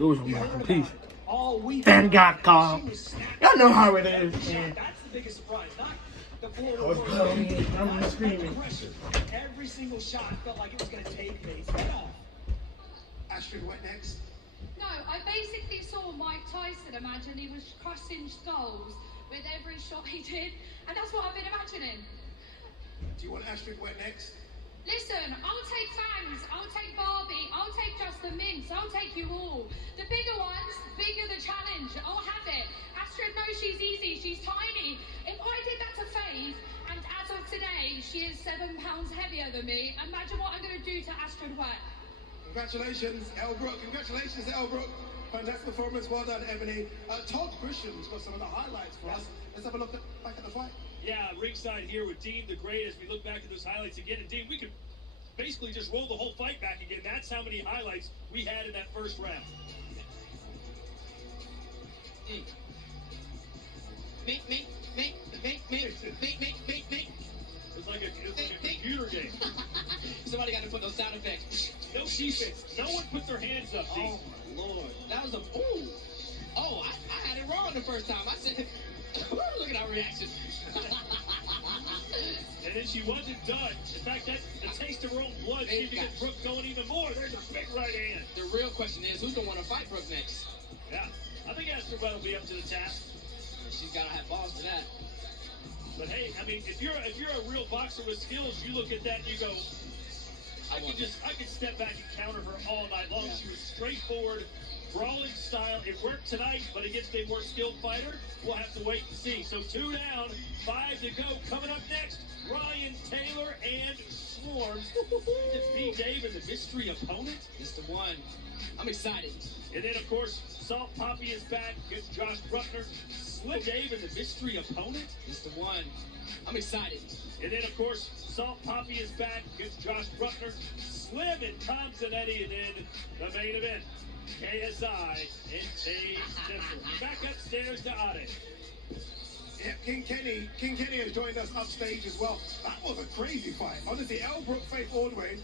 lose on my piece. Then got caught. Y'all know how it is, man. That's the biggest surprise. Not the I was blowing, I'm screaming. Every single shot felt like it was going to take Nate's head off. Astrid, what next? No, I basically saw Mike Tyson imagine he was crushing skulls with every shot he did, and that's what I've been imagining. Do you want Astrid wet next? Listen, I'll take Fangs, I'll take Barbie, I'll take Justin Mintz, I'll take you all. The bigger ones, bigger the challenge, I'll have it. Astrid knows she's easy, she's tiny. If I did that to Faith, and as of today, she is 7 pounds heavier than me, imagine what I'm going to do to Astrid Wet. Congratulations, Elbrook. Congratulations, Elbrook. Fantastic performance. Well done, Ebony. Todd Christian's got some of the highlights for us. Let's have a look back at the fight. Yeah, ringside here with Dean the Great as we look back at those highlights again. And Dean, we could basically just roll the whole fight back again. That's how many highlights we had in that first round. Me. It's like a computer game. Somebody got to put those sound effects. No defense. No one put their hands up, Dean. Oh, my Lord. That was a... Ooh. Oh, I had it wrong the first time. I said... Look at our reaction. And then she wasn't done. In fact, that the taste of her own blood seemed to get Brooke going even more. There's a big right hand. The real question is, who's going to want to fight Brooke next? Yeah. I think Astrid will be up to the task. She's got to have balls to that. But hey, I mean, if you're a real boxer with skills, you look at that and you go, I could step back and counter her all night long. Yeah. She was straightforward, brawling style. It worked tonight, but against a more skilled fighter, we'll have to wait and see. So 2 down, 5 to go. Coming up next, Ryan Taylor and Swarms. Is P. Dave the mystery opponent? It's the one. I'm excited. And then, of course, Salt Poppy is back against Josh Bruckner. Slim Dave the mystery opponent? It's the one. I'm excited. And then, of course, Salt Poppy is back against Josh Bruckner. Slim and Tom Zanetti, and then the main event, KSI and Tay Central. Back upstairs to Ade. Yeah, King Kenny has joined us upstage as well. That was a crazy fight. Honestly, Elbrook, Faith Ordway.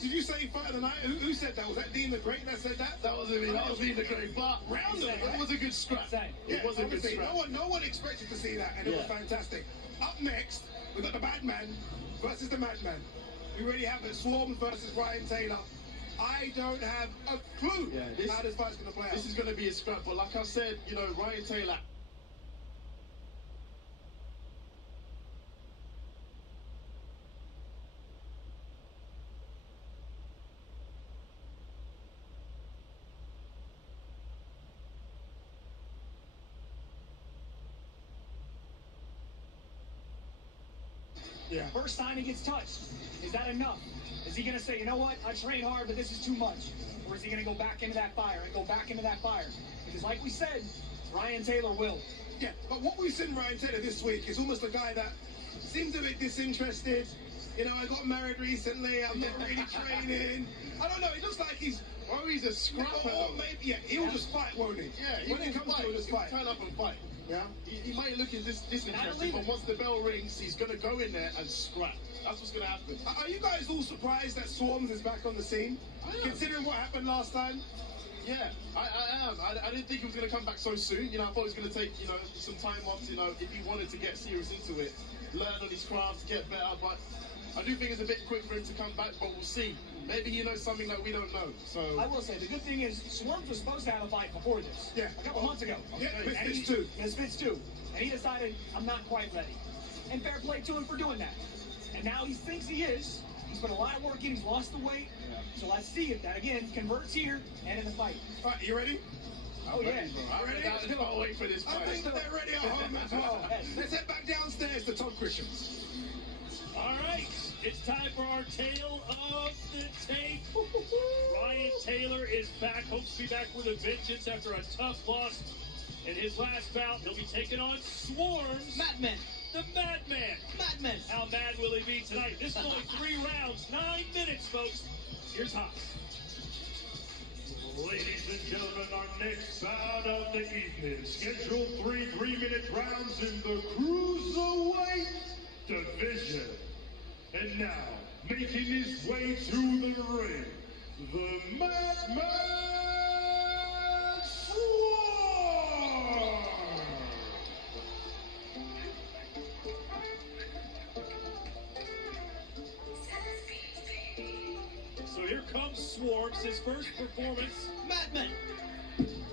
Did you say fight of the night? Who said that? Was that Dean the Great that said that? That was me. That was Dean the Great. But it was a good scrap. It was a good scrap. No one expected to see that, and it was fantastic. Up next, we got the Badman versus the Madman. We already have the Swarms versus Ryan Taylor. I don't have a clue how this fight's going to play out. This is going to be a scrap, but like I said, you know, Ryan Taylor. Yeah. First time he gets touched. Is that enough? Is he going to say, you know what, I train hard, but this is too much? Or is he going to go back into that fire and go back into that fire? Because like we said, Ryan Taylor will. Yeah, but what we've seen Ryan Taylor this week is almost a guy that seems a bit disinterested. You know, I got married recently, I'm not really training. I don't know, it looks like he's a scrapper. Or maybe, he'll just fight, won't he? Yeah, when it comes to it, just fight. Turn up and fight. Yeah? He might look disinterested, but once the bell rings, he's going to go in there and scrap. That's what's going to happen. Are you guys all surprised that Swarms is back on the scene? Considering what happened last time? Yeah, I am. I didn't think he was going to come back so soon. You know, I thought he was going to take, you know, some time off, you know, if he wanted to get serious into it, learn on his craft, get better. But I do think it's a bit quick for him to come back, but we'll see. Maybe he knows something that we don't know. So I will say, the good thing is, Swarms was supposed to have a fight before this. Yeah. A couple months ago. Yeah, Misfits too. Misfits too. And he decided, I'm not quite ready. And fair play to him for doing that. And now he thinks he is. He's put a lot of work in. He's lost the weight. Yeah. So let's see if that, again, converts here and in the fight. All right, you ready? Oh, yeah. I'm ready. I can't wait for this fight. I think that they're ready at home as well. Let's head back downstairs to Todd Christian. All right, it's time for our tale of the tape. Ryan Taylor is back, hopes to be back with a vengeance after a tough loss in his last bout. He'll be taking on Swarms. Madman. The Madman. Madman. How mad will he be tonight? This is only 3 rounds, 9 minutes, folks. Here's Haas. Ladies and gentlemen, our next bout of the evening. Scheduled 3 3-minute rounds in the Cruiserweight division. And now, making his way to the ring, the Madman Swarms, his first performance, Madman.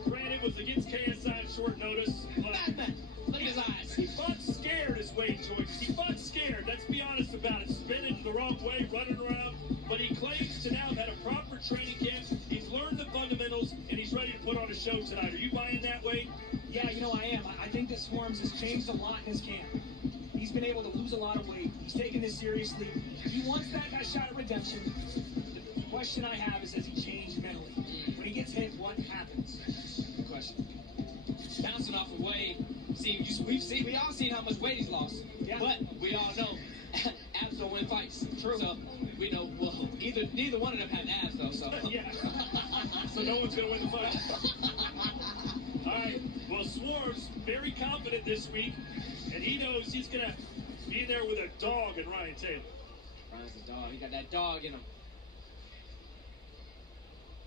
granted, was against KSI on short notice, but Madman. Look at his eyes. he fought scared his weight choices. He fought scared, let's be honest about it. Spinning the wrong way, running around. But he claims to now have had a proper training camp. He's learned the fundamentals, and he's ready to put on a show tonight. Are you buying that, Wade? Yeah, you know I am. I think that Swarms has changed a lot in his camp. He's been able to lose a lot of weight. He's taking this seriously. He wants that shot at redemption. The question I have is, has he changed mentally? When he gets hit, what happens? Good question. Bouncing off of Wade. We all seen how much weight he's lost. Yeah. But we all know abs don't win fights. True. So we know, well, neither one of them have abs though. So Yeah. So no one's going to win the fight. All right. Well, Swarms, very confident this week, and he knows he's going to be there with a dog in Ryan Taylor. Ryan's a dog. He got that dog in him.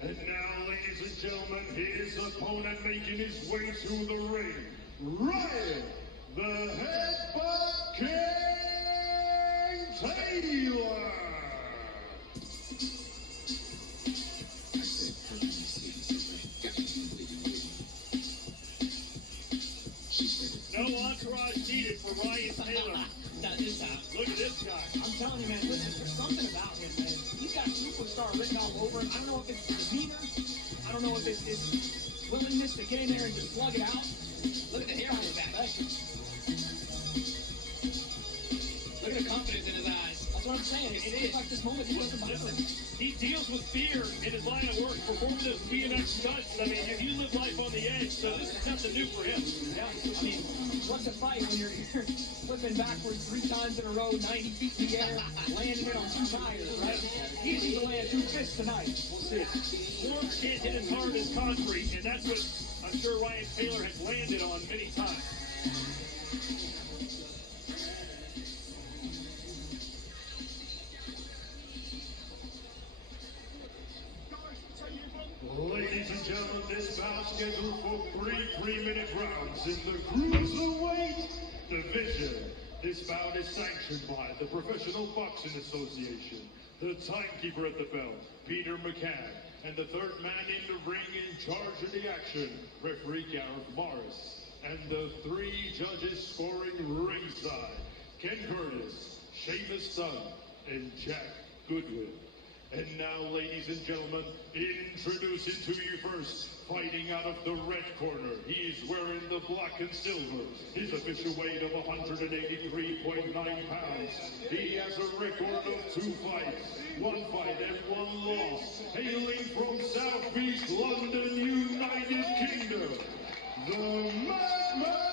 And now, ladies and gentlemen, his opponent making his way to the ring, Ryan, the Headbutt King Taylor. No entourage needed for Ryan Taylor. Not this time. Look at this guy. I'm telling you, man, listen, there's something about him, man. He's got superstar written all over him. I don't know if it's his demeanor. I don't know if it's his willingness to get in there and just slug it out. Look at the hair on his back. Look at the confidence in his eyes. That's what I'm saying. It is like this moment he wasn't Listen, bothering. he deals with fear in his line of work, performing those BMX stunts. I mean, you live life on the edge, so this is nothing new for him. Yeah, I mean, what's a fight when you're flipping backwards 3 times in a row, 90 feet in the air, landing it on 2 tires, right? He needs to land 2 fists tonight. We'll see. Swarms can't hit as hard as concrete, and that's what I'm sure Ryan Taylor has landed on many times. Ladies and gentlemen, this bout scheduled for 3 3-minute rounds in the Cruiserweight division. This bout is sanctioned by the Professional Boxing Association, the timekeeper at the belt, Peter McCann, and the third man in the ring in charge of the action, referee Gareth Morris, and the 3 judges scoring ringside, Ken Curtis, Sheamus Dunn, and Jack Goodwin. And now, ladies and gentlemen, introducing to you first, fighting out of the red corner. He's wearing the black and silver. His official weight of 183.9 pounds. He has a record of 2 fights, 1 fight and 1 loss. Hailing from Southeast London, United Kingdom, the Madman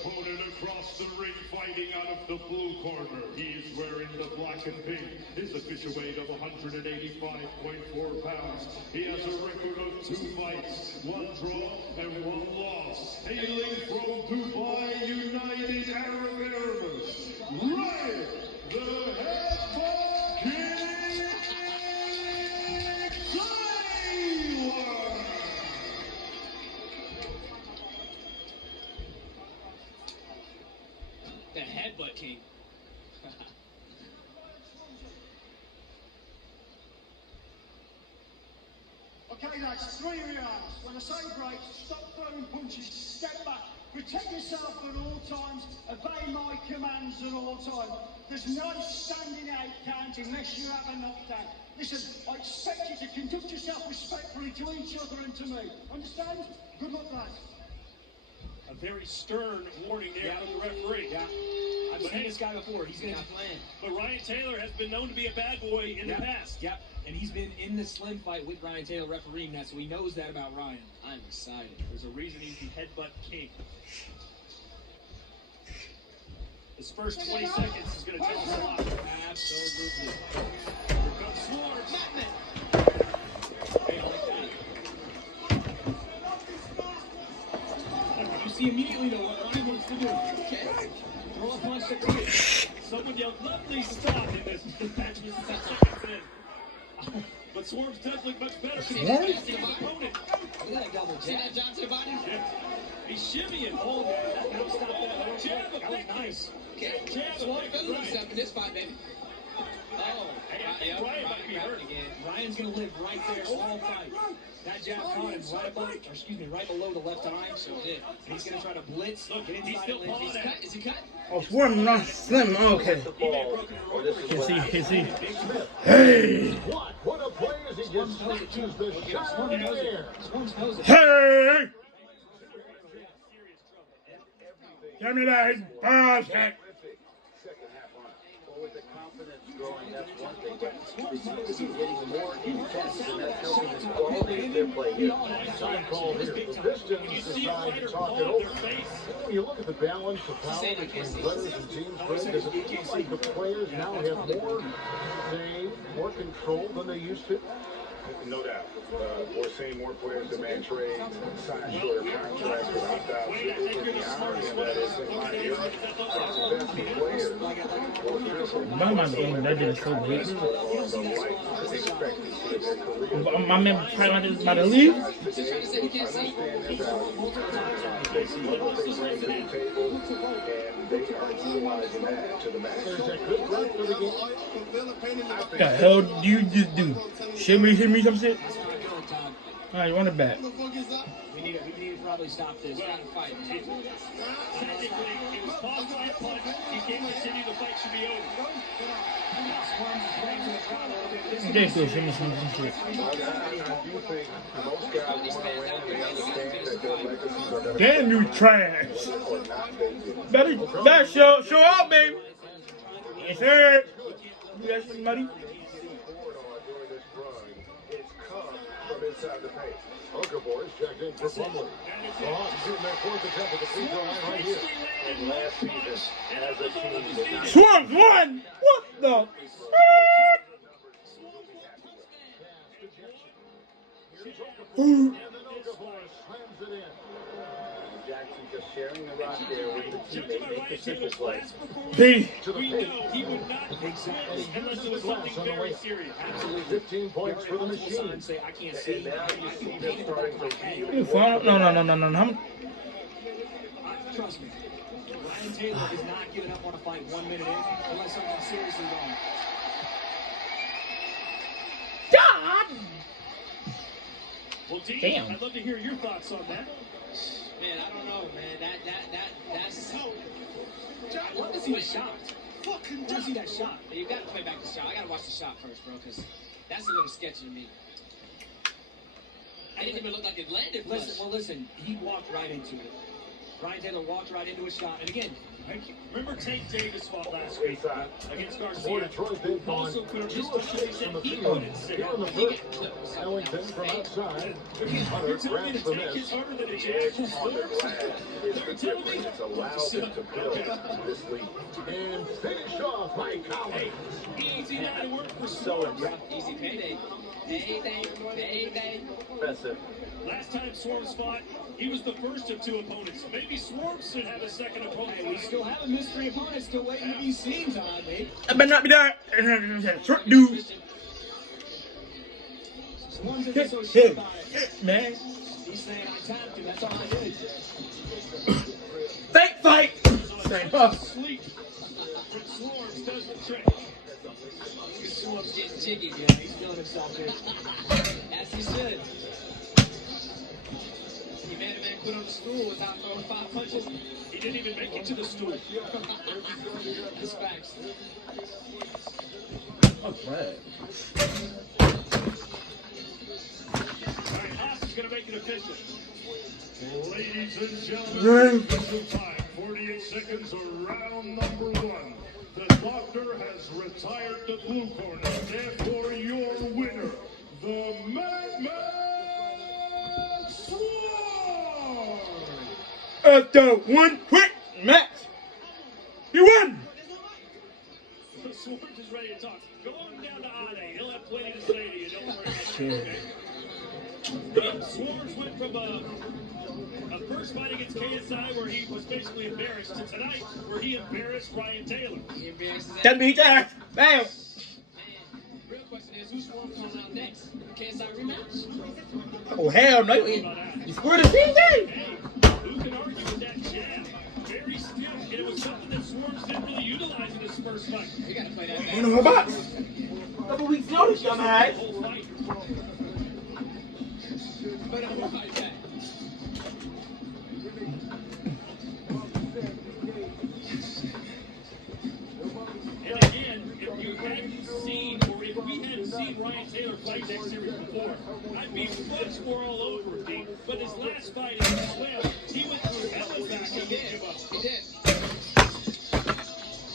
opponent across the ring, fighting out of the blue corner. He is wearing the black and pink. His official weight of 185.4 pounds. He has a record of 2 fights, 1 draw and 1 loss. Hailing from Dubai, United Arab Emirates, Ryan, the Headbutt King Taylor. The Headbutt King. Okay, lads, 3 rounds. When I say break, stop throwing punches, step back, protect yourself at all times, obey my commands at all times. There's no standing out count unless you have a knockdown. Listen, I expect you to conduct yourself respectfully to each other and to me. Understand? Good luck, lads. A very stern warning there from the referee. Yeah. I've seen this guy before. He's going to plan. But Ryan Taylor has been known to be a bad boy in the past. Yep. And he's been in the slim fight with Ryan Taylor refereeing that, so he knows that about Ryan. I'm excited. There's a reason he's the Headbutt King. His first 20 seconds is going to tell us a lot. Absolutely. Here comes Swarms. You see immediately though what Ryan wants to do. Okay. Throw a punch to quit. Someone yelled, lovely stop in this match. 6 seconds in. But Swarms does look much better. Swarms? Look at that double jab. See that jab to the body? Yeah. He's shimmying. Oh, yeah, that'll stop that. Jab, That was nice. Okay. Jab, Swarm big feathers right. himself in this fight, baby. Oh. Hey, I think Ryan might be hurt. Again. Ryan's gonna live right there all fight. That jab caught him right above, or excuse me, right below the left eye. So Yeah. he's gonna try to blitz, Look, get he's inside still and live. pulling Is he cut? Is he cut? Oh, Swarm not slim. Okay. He may have broken a rotary. Is he? Hey! What a play as he just snatches the shot out of the air. Swarms knows it. Hey! Give me that bullshit. Second half on it. Well, with the confidence growing, that's one thing, but they seem to be getting more intense, and that's helping the quality of their play here. Time call here. The Pistons decide to talk it over. When you look at the balance of power between runners and teams, Greg, does it look like the players now have more say, more control than they used to? No doubt. We're seeing more players demand trades, sign shorter contracts with opt-outs. The irony of that is in my era, the best players My man doing that is so good. expect to see their career. My man probably about to leave. He's just trying to say he can't see. They see what they bring to the table, and they are utilizing that to the max. There's a good run for the game. What the hell do you just do? Shimmy some shit? Alright, you want it back. We need to probably stop this. Gotta fight, man. Technically, it was caused by a punch. He can't continue. The fight should be over. Swarms is playing to the crowd a little bit. This You can't do shimmy some shit. I do think most guys want to win, and they understand that their legacies are going to Damn you trash. or not they do. Better show out, baby. Yes, sir. You got some money? During this run, it's come from inside the paint. Hooker boys checked in for Plumlee. The Hawks shooting their fourth attempt at the free throw line right here. And last season, as a team, did not Swarms won. What the? And then Okafor slams it in. Jackson just sharing the rock there with the teammate, make the simple play. Last performance, B. To the we paint. know he would not quit unless it was something very serious. 15 points for the machine. Say, I can't see. And now you see them starting to really You fun? No. Trust me. Ryan Taylor is not giving up on a fight 1 minute in unless something's seriously wrong. God. Well, Dean, Damn. I'd love to hear your thoughts on that. Man, I don't know, man. That's so. I love to see the shot. I want to see that shot. You gotta play back the shot. I gotta watch the shot first, bro, because that's a little sketchy to me. I didn't even look like it landed. Listen, he walked right into it. Ryan Taylor walked right into a shot. And again, Remember Tate Davis fought last week against Boy, Garcia. Detroit did find Also cleared two his touches. He assists said from the he field. couldn't sit. Here in the first, Ellington from outside. You're Hunter telling me grabs the the tank miss. is harder than a the edge jab? on their glass is the difference. It's allowed them to build this lead. And finish off by Collins. Easy line of work for So Swarms. Easy payday. Payday. Impressive. Last time Swarms fought, he was the first of two opponents. Maybe Swarms should have a second opponent. we still have a mystery opponent still waiting to be seen, Todd, mate. I better not be that. Short dude. Swarms isn't so sure about it. Man. He's saying I tapped him. That's all I did. Fake fight. Same up. Sleep. But Swarms does the trick. Swarms getting jiggy, Yeah, man. he's feeling himself here. As he should. He made a man quit on the stool without throwing 5 punches. He didn't even make it to the stool. That's facts. Okay. All right, Haas is going to make it official. Ladies and gentlemen, official time, 48 seconds of round number 1. The doctor has retired the blue corner. Therefore, your winner, the Madman Swarm. After one quick match, you won. Swarms is ready to talk. Go on down to Ade. He'll have plenty to say to you. Don't worry about that. Okay? Swarms went from a first fight against KSI where he was basically embarrassed to tonight where he embarrassed Ryan Taylor. He embarrasses That beat ass. Bam. Real question is, who's Swarm coming out next? KSI rematch? Oh, hell no. You squared the CJ? Hey, who can argue with that jab? Very stiff, and it was something that Swarms didn't really utilize in his first fight. You gotta play that back. Ain't no more box. Couple weeks notice, young man. Whole fight. Play that whole fight back. And again, if you hadn't seen, or if we hadn't seen Ryan Taylor fight that series before, I'd be much more all over it, Dean. But his last fight against Webb, he went through hell and back and didn't give up. He did.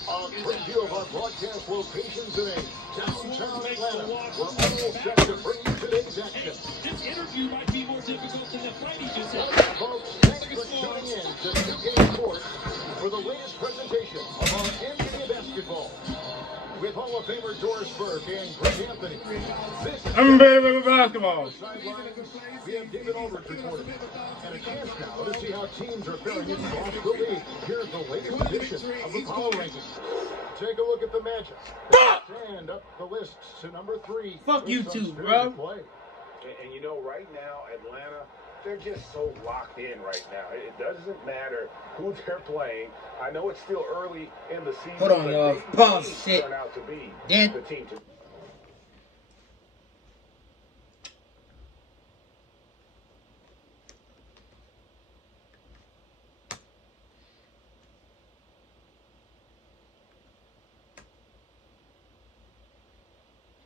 A preview of our broadcast location today. Downtown Atlanta. We're all set to bring you today's Hey, action. this interview might be more difficult than the fight he just had. Folks, thanks for tuning in to 2K Sports for the latest presentation of our NBA basketball. With Hall of Famer Doris Burke and Greg Anthony. This is I'm ready for basketball. the sidelines. We have David Aldridge reporting. And a chance now to see how teams are faring across the league. Here's the latest edition of the Power Rankings. Take a look at the Magic. Stand up the lists to number 3. Fuck you With some too, spirited bro. play. And you know, right now, Atlanta, they're just so locked in right now. It doesn't matter who they're playing. I know it's still early in the season. Hold on, but y'all. they Pause may shit. turn out to be Dan. the team to.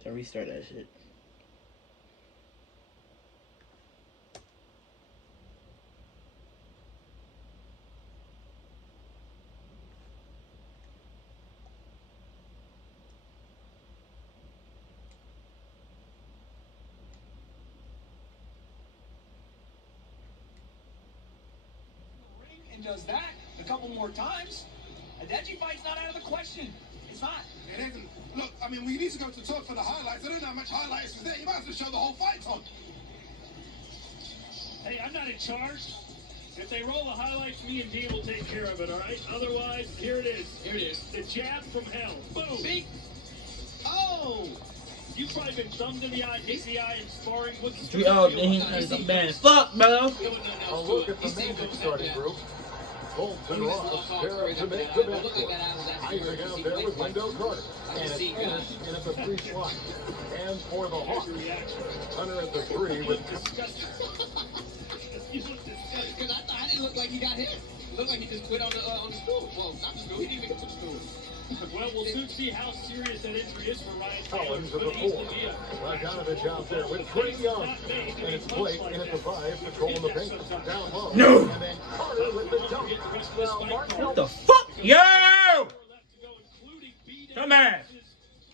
To restart that shit. And does that a couple more times, a Deji fight's not out of the question. It's not. It isn't. Look, I mean, we need to go to talk for the highlights. I don't know how much highlights is there. You might have to show the whole fight, Tom. Hey, I'm not in charge. If they roll the highlights, me and Dean will take care of it, all right? Otherwise, here it is. Here it is. The jab from hell. Boom. See? Oh! You've probably been thumbed in the eye, hit the eye, and sparring with the Three oh, then he man. Fuck, bro. A look at the Magic starting group. Bolts and Ross, pair up to make the backcourt. Isaac out there with Wendell Carter. And it's Ennis in at the 3 slot. And for the Hawks, Hunter at the 3 with... Disgusting. You look disgusting. Because I didn't look like he got hit. It looked like he just quit on the stool. Well, not the stool. He didn't even get to the stool. Well, we'll soon see how serious that injury is for Ryan Taylor. Collins at the 4. Bogdanovich out there with Trae Young. And it's Blake in at the 5, controlling the paint. Down low. No. And then Carter with the dunk. What the fuck? Yo! Come on.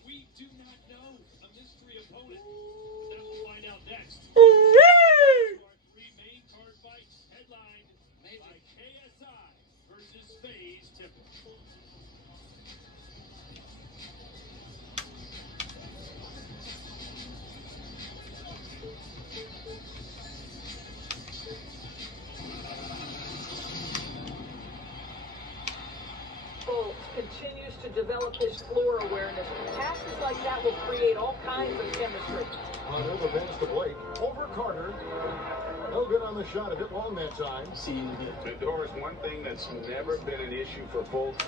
We do not know a mystery opponent. That we'll find out next. Woo! Our 3 main card fights headlined by KSI versus FaZe Temple. Bolts continues to develop his floor awareness. Passes like that will create all kinds of chemistry. Hunter, the pass to Blake. Over Carter. No good on the shot. A bit long that time. But Doris, one thing that's never been an issue for folks,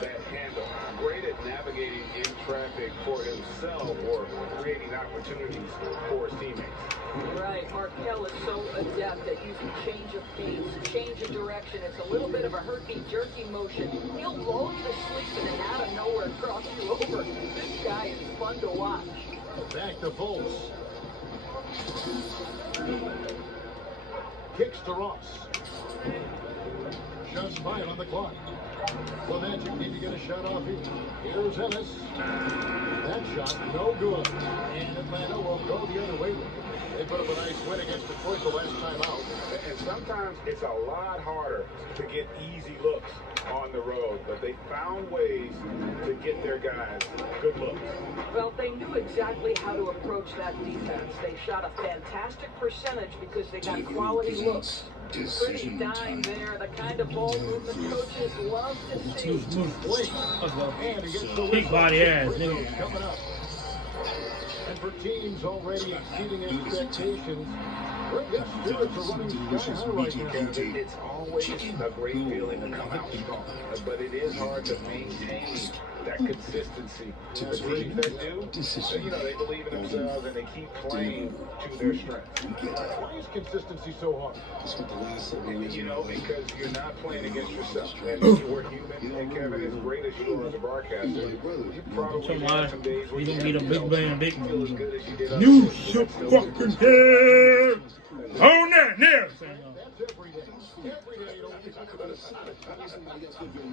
that handle. Great at navigating in traffic for himself or creating opportunities for his teammates. Right, Markel is so adept at using change of pace, change of direction. It's a little bit of a herky-jerky motion. He'll lull you to sleep and then out of nowhere cross you over. This guy is fun to watch. Back to Fultz. Kicks to Ross. Shots 5 on the clock. The Magic need to get a shot off here. Here's Ennis. That shot, no good. And Atlanta will go the other way with it. They put up a nice win against Detroit the last time out. And sometimes it's a lot harder to get easy looks on the road, but they found ways to get their guys good looks. Well, they knew exactly how to approach that defense. They shot a fantastic percentage because they got quality looks. Pretty dime there, the kind of ball movement coaches love to see. Move. Blake. Let's go. And against the Big body ass, nigga. Coming up. And for teams already exceeding expectations, yes, spirits are running sky high right now. It's always a great feeling to come out strong, but it is hard to maintain that consistency. The teams that do, they believe in themselves and they keep playing to their strengths. Why is consistency so hard? Because you're not playing against yourself. And we're human, and Kevin, as great as you are as a broadcaster, you probably have some days where you you gonna be the big man, big feel as good as you did on You the should fucking hear on that now. That's every day. Every day, you don't get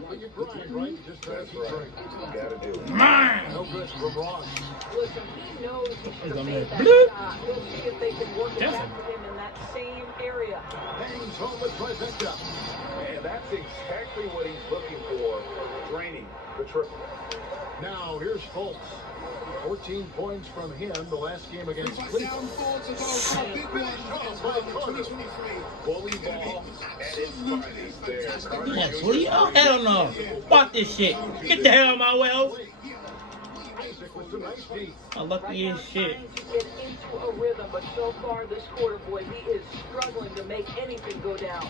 but you grind, right? You just try to keep grinding. You gotta do it. Mine. No good from Ross. Listen, he knows he should have made that Bloop. shot. We'll see if they can work it back to him in that same area. Hangs home with trifecta. And that's exactly what he's looking for, draining the triple. Now, here's Fultz. 14 points from him the last game against Cleveland. Bully ball at its finest there. Yes, what do you? Oh, hell no. Fuck this shit. Get the hell out of my way. Isaac with some nice D. I'm lucky as shit. Trying to get into a rhythm, but so far this quarter, boy, he is struggling to make anything go down.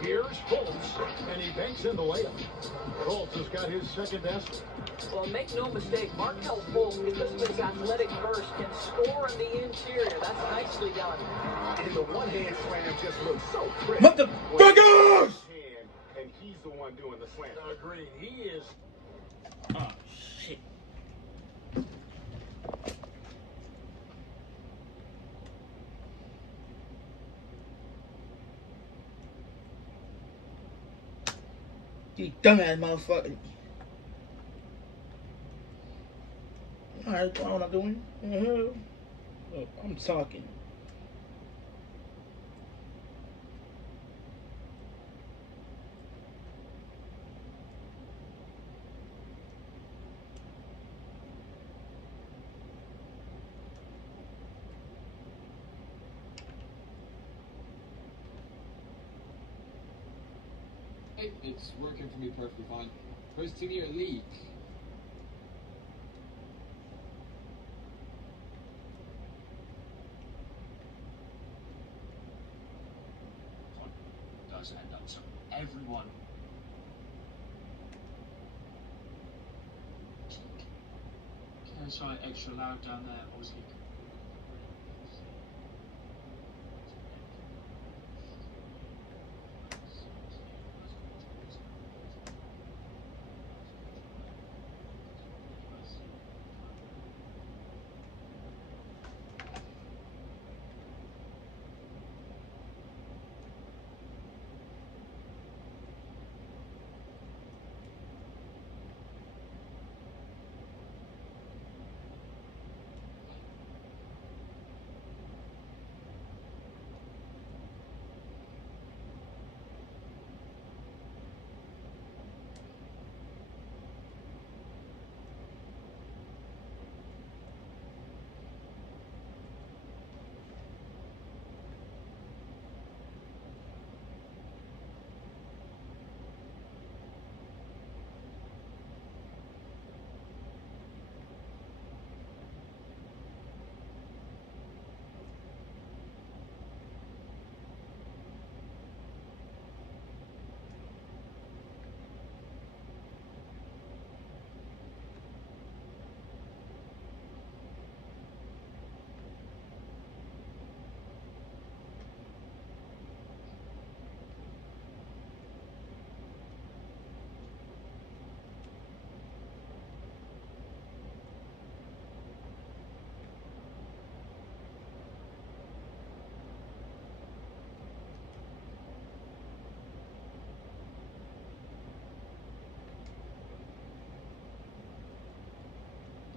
Here's Fultz, and he banks in the layup. Fultz has got his second basket. Well, make no mistake, Markelle Fultz, because of his athletic burst, can score in the interior. That's nicely done. And the one-hand slam just looks so pretty. Motherfuckers! And he's the one doing the slam. Agreed. He is. Oh, shit. You dumbass motherfucker. Alright, what am I doing? Look, I'm talking. It's working for me perfectly fine. First to your league. Does end up so everyone. Can I try extra loud down there? Obviously.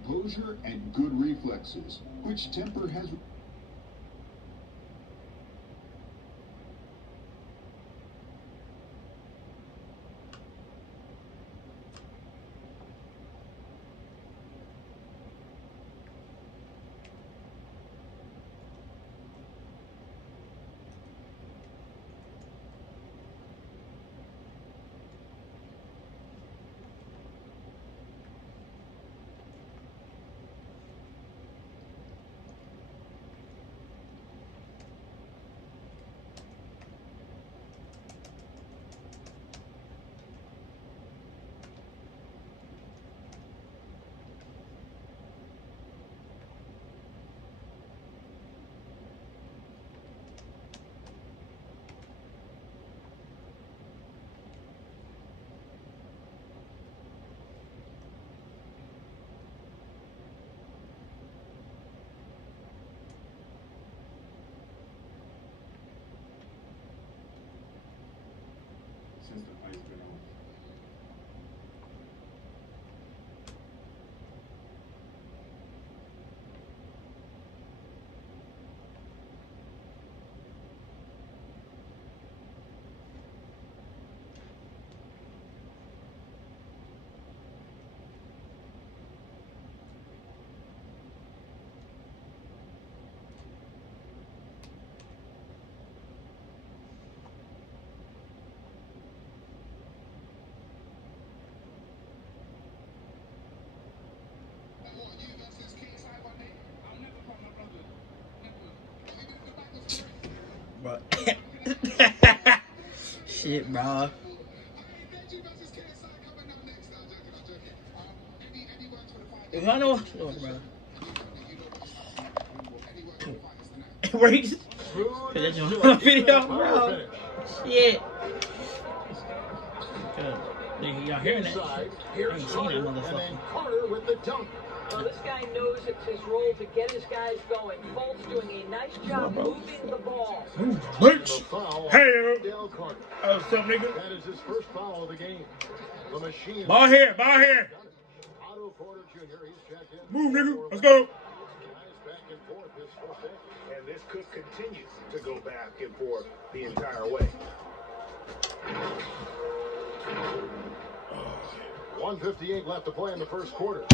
Composure and good reflexes, which Temper has. shit, bro. If I know, look, bro. Race. That's your video, bro. Shit. Y'all hearing that? I ain't seen that motherfucker. Carter with the dunk. Well, this guy knows it's his role to get his guys going. Fultz doing a nice job moving the ball. Bitch. Hey, what's up, nigga? That is his first foul of the game. The machine. Ball here, ball here. Otto Porter Jr. He's checked in. Move, nigga. Let's go. And this could continue to go back and forth the entire way. 1:58 left to play in the first quarter.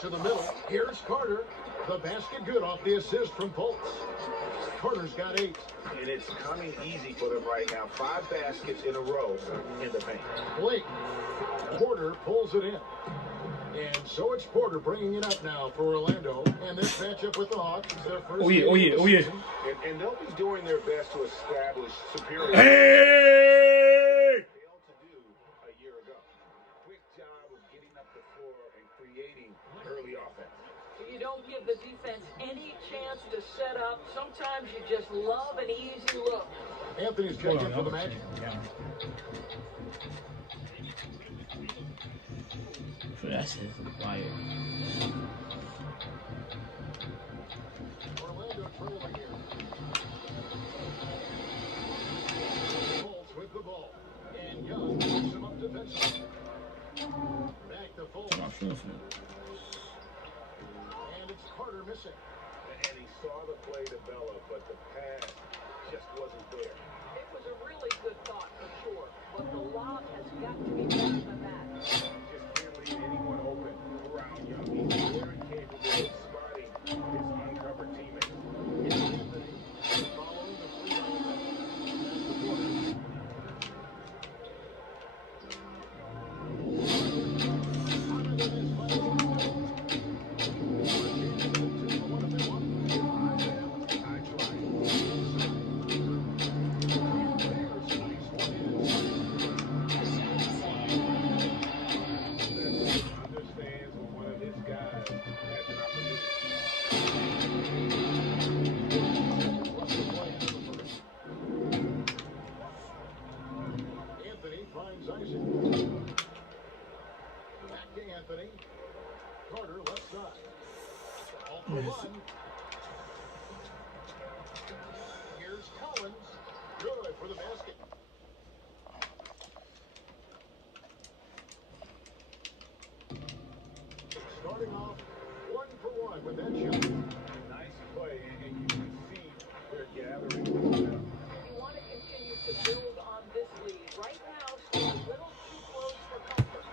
To the middle. Here's Carter. The basket good off the assist from Fultz. Carter's got 8. And it's coming easy for them right now. 5 baskets in a row in the paint. Blake. Porter pulls it in. And so it's Porter bringing it up now for Orlando. And this matchup with the Hawks is their first. Oh yeah. And they'll be doing their best to establish superiority. Hey! Failed to do a year ago. Quick job of getting up the floor and creating early offense. You don't give the defense any chance to set up. Sometimes you just love an easy look. Anthony's checked in for the match. That's it. Fire. Orlando trailing here. Fultz with the ball. And Young picks him up defensively. Back to Fultz. And it's Carter missing. And he saw the play develop, but the pass just wasn't there. It was a really good thought for sure, but the lob has got to be better than that. Just can't leave anyone open around Young. He's very capable of spotting his uncovered teammates. Here's Anthony following the free Anthony. Carter left side. All for one. Here's Collins. Good for the basket. Starting off 1 for 1 with that shot. Nice play, and you can see they're gathering. You want to continue to build on this lead. Right now, still a little too close for comfort.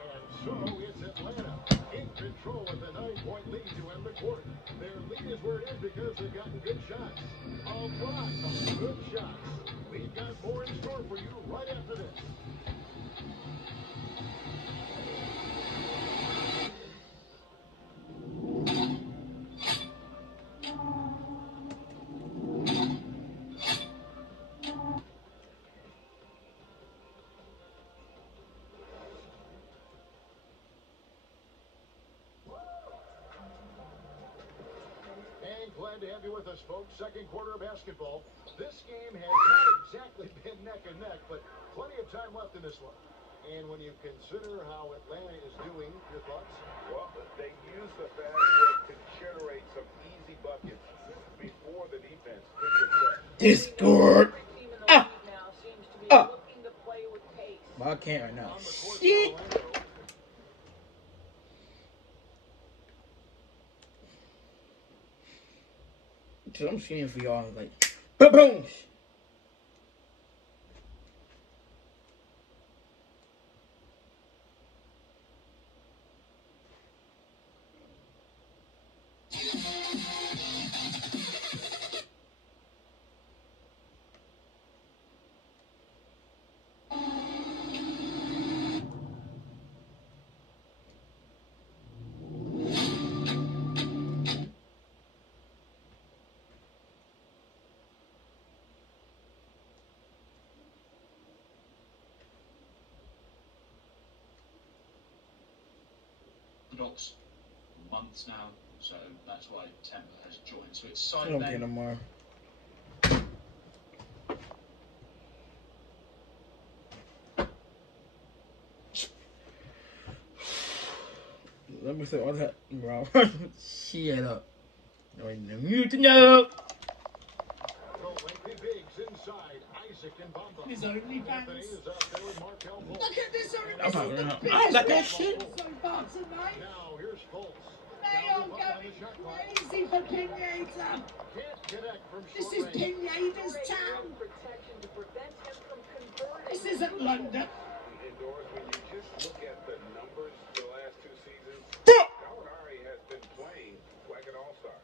And so it's Atlanta in control with a 9-point lead to end the quarter. Their lead is where it is because they've gotten good shots. A lot of good shots. We've got more in store for you right after this. Glad to have you with us, folks. Second quarter of basketball. This game has not exactly been neck and neck, but plenty of time left in this one. And when you consider how Atlanta is doing, your thoughts? Well, they use the fast break to generate some easy buckets before the defense hits it set. Discord. Well, I can't right now. Shit. I'm seeing for y'all like boom. unorthodox months now, so that's why Temper has joined. So it's I side don't get no more. Let me say all that, bro. Shut up. Mute no. His OnlyFans. Look at this I don't OnlyFans. got that shit. So far tonight. They are going crazy for Pineda. This is Pineda's town. This isn't London. Indoors, when you just look at the numbers the last 2 seasons, Gallinari has been playing like an all-star.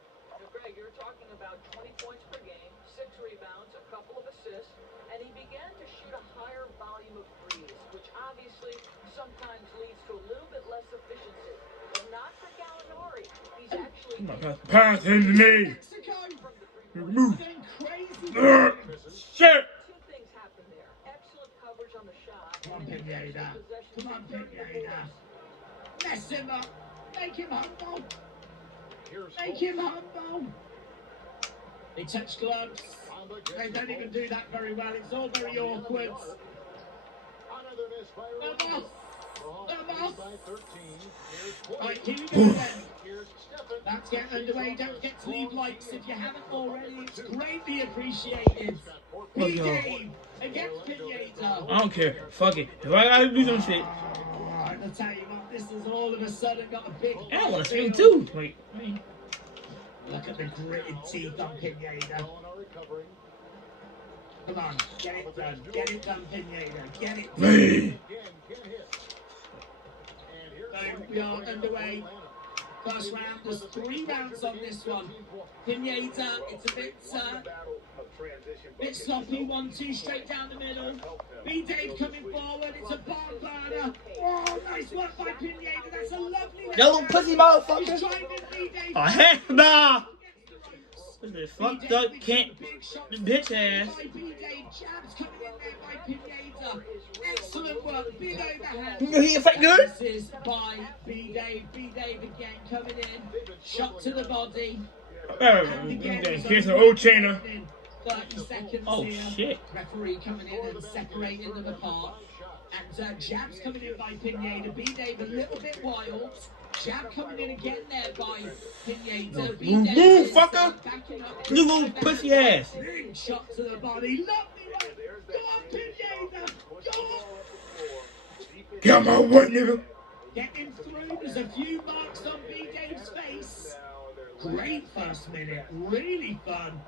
Greg, you're talking about 20 points per game, 6 rebounds, a couple of assists, and he began to shoot a higher volume of threes, which obviously sometimes leads to a little bit less efficiency. But not for Gallinari. He's actually Pass in the knee. Move. Shit. Two things happen there. Excellent coverage on the shot. Come on, Pineda. Come on, Pineda. Mess him up. Make him humble. Make him humble. They touch gloves. They don't even do that very well. It's all very awkward. Right, here we go then. That's getting underway. Don't forget to leave likes if you haven't already. It's greatly appreciated. P-Dave against Pineda. I don't care. Fuck it. If I gotta do some shit. I'll tell you what, this has all of a sudden got a big... I want to swing too. Wait. Look at the gritted teeth on Pineda. Come on, get it done. Get it done, Pineda. Get it done. Me. So we are underway. First round, there's 3 rounds on this one. Pineda, it's a bit sloppy. 1-2 straight down the middle. B-Dave coming forward. It's a barn burner. Oh, nice work by Pineda. That's a lovely... That little pussy motherfucker. Oh, heck nah. This fucked up can't. This bitch ass. Jabs coming in there by Pineda. Excellent work. Big overhand. He a fight good? This is by B-Dave. B-Dave again coming in. Shot to the body. Here's an old chainer. 30 seconds Oh, here. shit. Referee coming in and separating them apart. And jabs coming in by Pineda. B-Dave a little bit wild. Jab coming in again there by Pineda. Move, fucker! You little pussy ass. Big shot to the body. Lovely one. Go on, Pineda. Go on. Get my one, nigga. Getting through. There's a few marks on B-Dave's face. Great first minute. Really fun.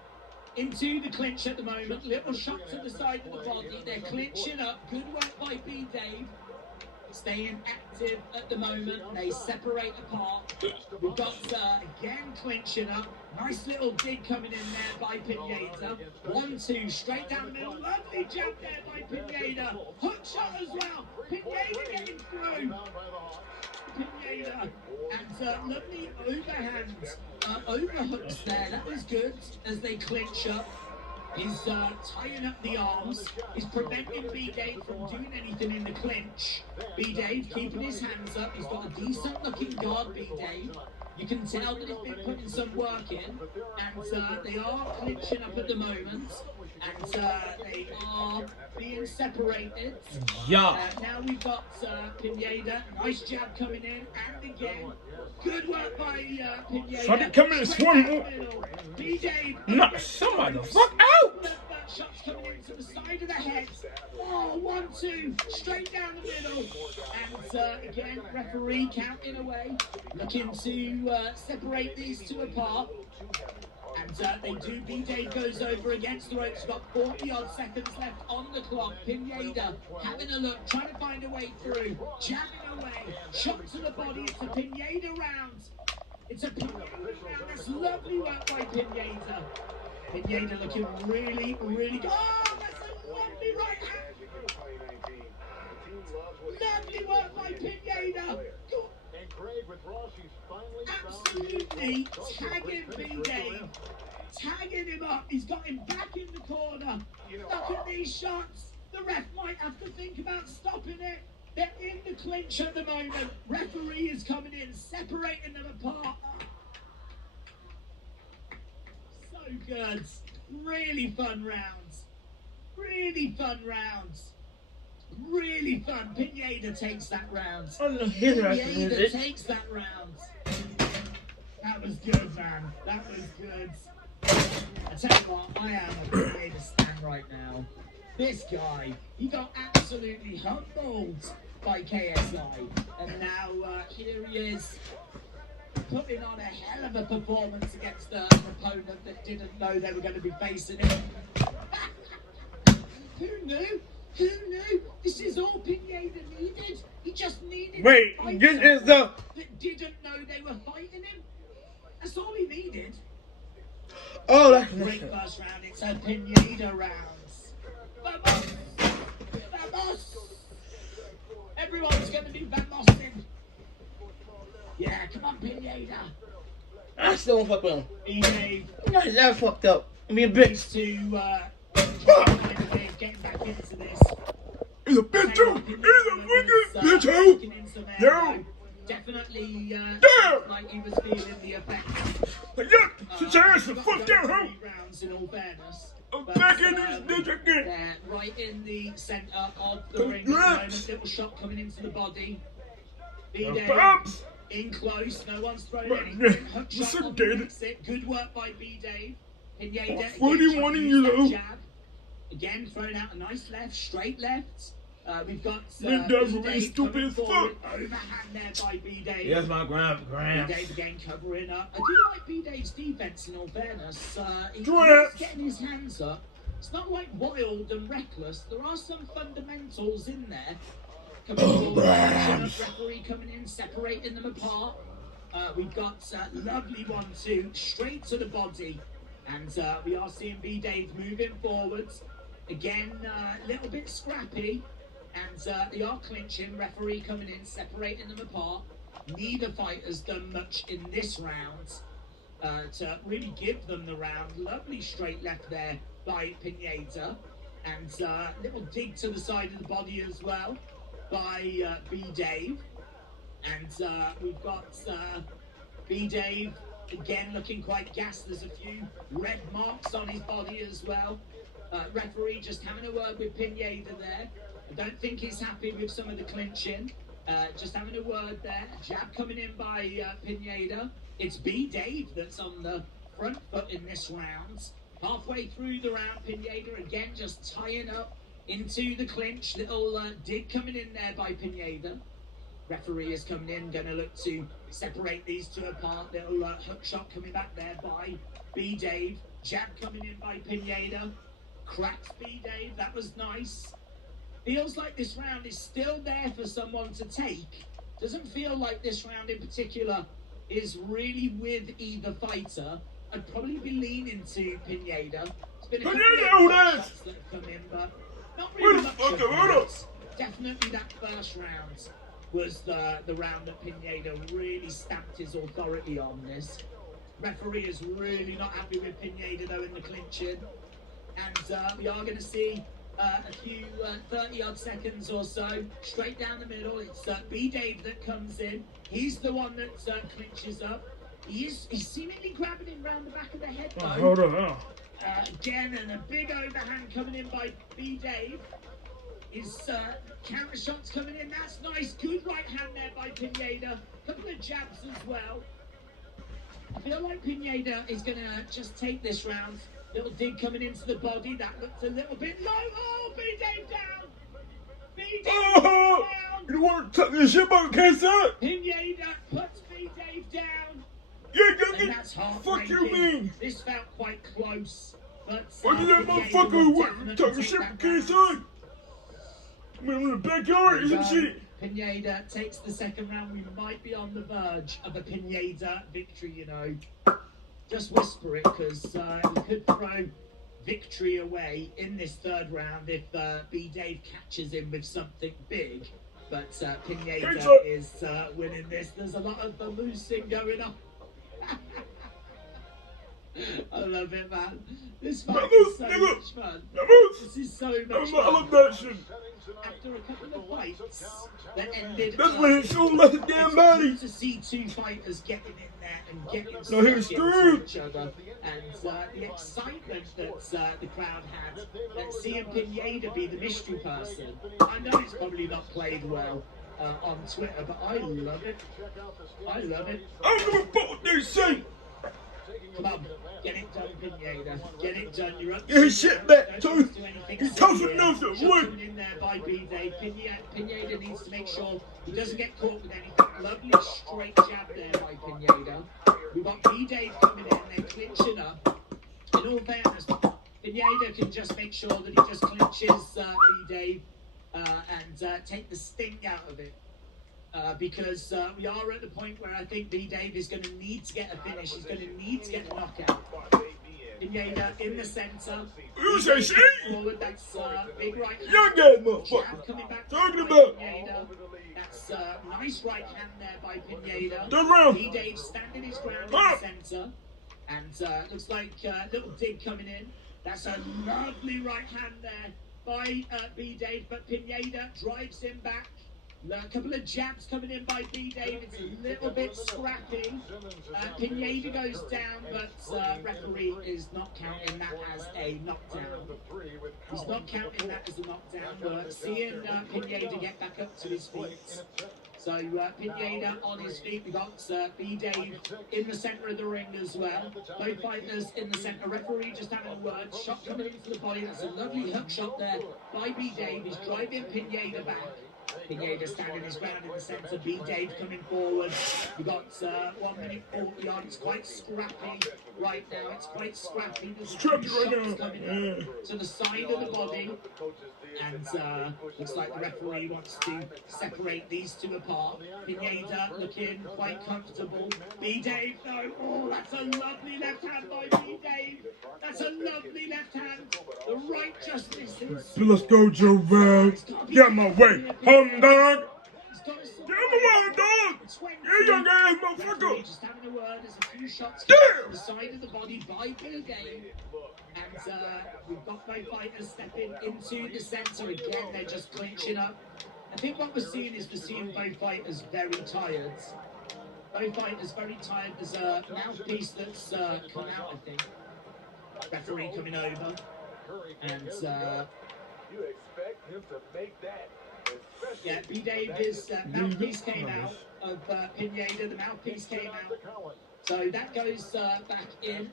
Into the clinch at the moment. Little shot to the side of the body. They're clinching up. Good work by B-Dave. Staying active at the moment. They separate apart. We've got again clinching up. Nice little dig coming in there by Pineda. 1-2 straight down the middle. Lovely jab there by Pineda. Hook shot as well. Pineda getting through. Pineda. And lovely overhand. Overhooks there. That was good as they clinch up. He's tying up the arms. He's preventing B-Dave from doing anything in the clinch. B-Dave keeping his hands up. He's got a decent looking guard, B-Dave. You can tell that he's been putting some work in. And they are clinching up at the moment. And they are being separated. Yeah. Now we've got Pineda. Nice jab coming in. And again. Good work by Pineda. Somebody come in and swarm. B-Dave. Knock somebody the fuck out. Shots coming into the side of the head. Oh, 1-2. Straight down the middle. And again, referee counting away. Looking to separate these two apart. And they do. B-Dave goes over against the ropes. Got 40-odd seconds left on the clock. Pineda having a look, trying to find a way through. Jabbing away. Shot to the body. It's a Pineda round. It's a Pineda round. That's lovely work by Pineda. Pineda looking really, really good. Oh, that's a lovely right hand. Lovely work by Pineda. Absolutely tagging B-Dave. Tagging him up. He's got him back in the corner. Look at these shots. The ref might have to think about stopping it. They're in the clinch at the moment. Referee is coming in, separating them apart. So good. Really fun rounds. Really fun rounds. Really fun. Pineda takes that round. Pineda takes that round. That was good, man. That was good. I tell you what, I am a Pineda stan right now. This guy, he got absolutely humbled by KSI. And now here he is, putting on a hell of a performance against an opponent that didn't know they were going to be facing him. Who knew? Who knew? This is all Pineda needed. He just needed Wait, to fight this is someone that didn't know they were fighting him. That's all he needed. Oh, that's Great first round. It's a Pineda rounds. Vamos! Vamos! Everyone's going to be Vamosing. Yeah, come on, Pineda. I still won't fuck with him. B-Dave. That fucked up. I mean, a bitch. To getting back into this. He's a bitch too. He's a fucking bitch too. Yo. Definitely like he was feeling the effects. Look, seriously, fuck that hoe. Rounds in all fairness. I'm back in this bitch again. Right in the centre of the ring. Little shot coming into the body. B-Dave in close. No one's throwing anything. Hook shot on the exit. Good work by B-Dave. Pineda 41 years jab. Again, throwing out a nice left, straight left. We've got B-Dave stupid as fuck. Overhand there by B-Dave. Yes, my Gramps. B-Dave again covering up. I do like B-Dave's defense in all fairness. He's getting his hands up. It's not like wild and reckless. There are some fundamentals in there. Referee coming in, separating them apart. We've got lovely 1-2 straight to the body. And we are seeing B-Dave moving forwards. Again, a little bit scrappy. And they are clinching. Referee coming in, separating them apart. Neither fighter's done much in this round to really give them the round. Lovely straight left there by Pineda. And a little dig to the side of the body as well by B-Dave. And we've got B-Dave again looking quite gassed. There's a few red marks on his body as well. Referee just having a word with Pineda there. I don't think he's happy with some of the clinching. Just having a word there. Jab coming in by Pineda. It's B-Dave that's on the front foot in this round. Halfway through the round, Pineda again just tying up into the clinch. Little dig coming in there by Pineda. Referee is coming in, going to look to separate these two apart. Little hook shot coming back there by B-Dave. Jab coming in by Pineda. Cracks B-Dave, that was nice. Feels like this round is still there for someone to take. Doesn't feel like this round in particular is really with either fighter. I'd probably be leaning to Pineda. It's been a couple of shots that have come in, but not really much of it. Definitely that first round was the round that Pineda really stamped his authority on this. Referee is really not happy with Pineda though in the clinching. And we are going to see a few 30-odd seconds or so straight down the middle. It's B-Dave that comes in. He's the one that clinches up. He's seemingly grabbing him round the back of the head though. Hold on. Again, and a big overhand coming in by B-Dave. His counter shots coming in. That's nice. Good right hand there by Pineda. Couple of jabs as well. I feel like Pineda is going to just take this round. Little dig coming into the body. That looks a little bit low. Oh, B-Dave down. B-Dave down. You don't want to talk this shit about KSI? Pineda puts B-Dave down. Yeah, and that's fuck you mean? This felt quite close. But why did that motherfucker want talking shit about KSI? I mean, in the backyard, isn't shit? Pineda takes the second round. We might be on the verge of a Pineda victory, you know. Just whisper it, because we could throw victory away in this third round if B-Dave catches him with something big. But Pineda is winning this. There's a lot of losing going on. I love it, man. This fight is so much fun. This is so much fun. I love that shit. After a couple of fights that ended, That's when he showed like his damn body. to see two fighters getting in there and getting No, he was stuck into screwed. each other, and the excitement that the crowd had, that seeing Pineda be the mystery person. I know it's probably not played well on Twitter, but I love it. I love it. I'm gonna fuck what they say. Come on, get it done, Pineda. Get it done. You're up. Get his shit back, Don't too. do anything He's silly tough enough to here. win. Coming in there by B-Day. Pineda needs to make sure he doesn't get caught with anything. Lovely straight jab there by Pineda. We've got B-Day coming in. They're clinching up. In all fairness, Pineda can just make sure that he just clinches B-Day and take the sting out of it. Because we are at the point where I think B-Dave is going to need to get a finish. He's going to need to get a knockout. Pineda in the centre. You say shit? Forward, that's big right hand. Young guy, motherfucker. Coming back Talking about. Pineda. That's nice right hand there by Pineda. Turn around. B-Dave standing his ground in the centre. And looks like a little dig coming in. That's a lovely right hand there by B-Dave. But Pineda drives him back. A couple of jabs coming in by B-Dave. It's a little bit scrappy. Pineda goes down, but referee is not counting that as a knockdown. He's not counting that as a knockdown, but seeing Pineda get back up to his feet. So Pineda on his feet. We got B-Dave in the centre of the ring as well. Both fighters in the centre. Referee just having a word. Shot coming into the body. That's a lovely hook shot there by B-Dave. He's driving Pineda back. Pineda standing his ground in the centre. B-Dave coming forward. We've got 1 minute 40 on. It's quite scrappy right now. It's quite scrappy. There's a few shots coming in to the side of the body. And looks like the referee wants to separate these two apart. Pineda looking quite comfortable. B-Dave, no. Oh, that's a lovely left hand by B-Dave. That's a lovely left hand. The right just misses. Let's go, Joe Brown. Get my way. Home dog. Get my way, dog. Yeah, young ass motherfucker. Just having a word. There's a few shots Damn. to the side of the body by B-Dave. And we've got both fighters stepping into the centre again. They're just clinching up. I think what we're seeing is we're seeing both fighters very tired. Both fighters very tired. There's a mouthpiece that's come out, I think. Referee coming over. And you expect him to make that. yeah, B-Dave's mouthpiece came out of Pineda. The mouthpiece came out. So that goes back in, and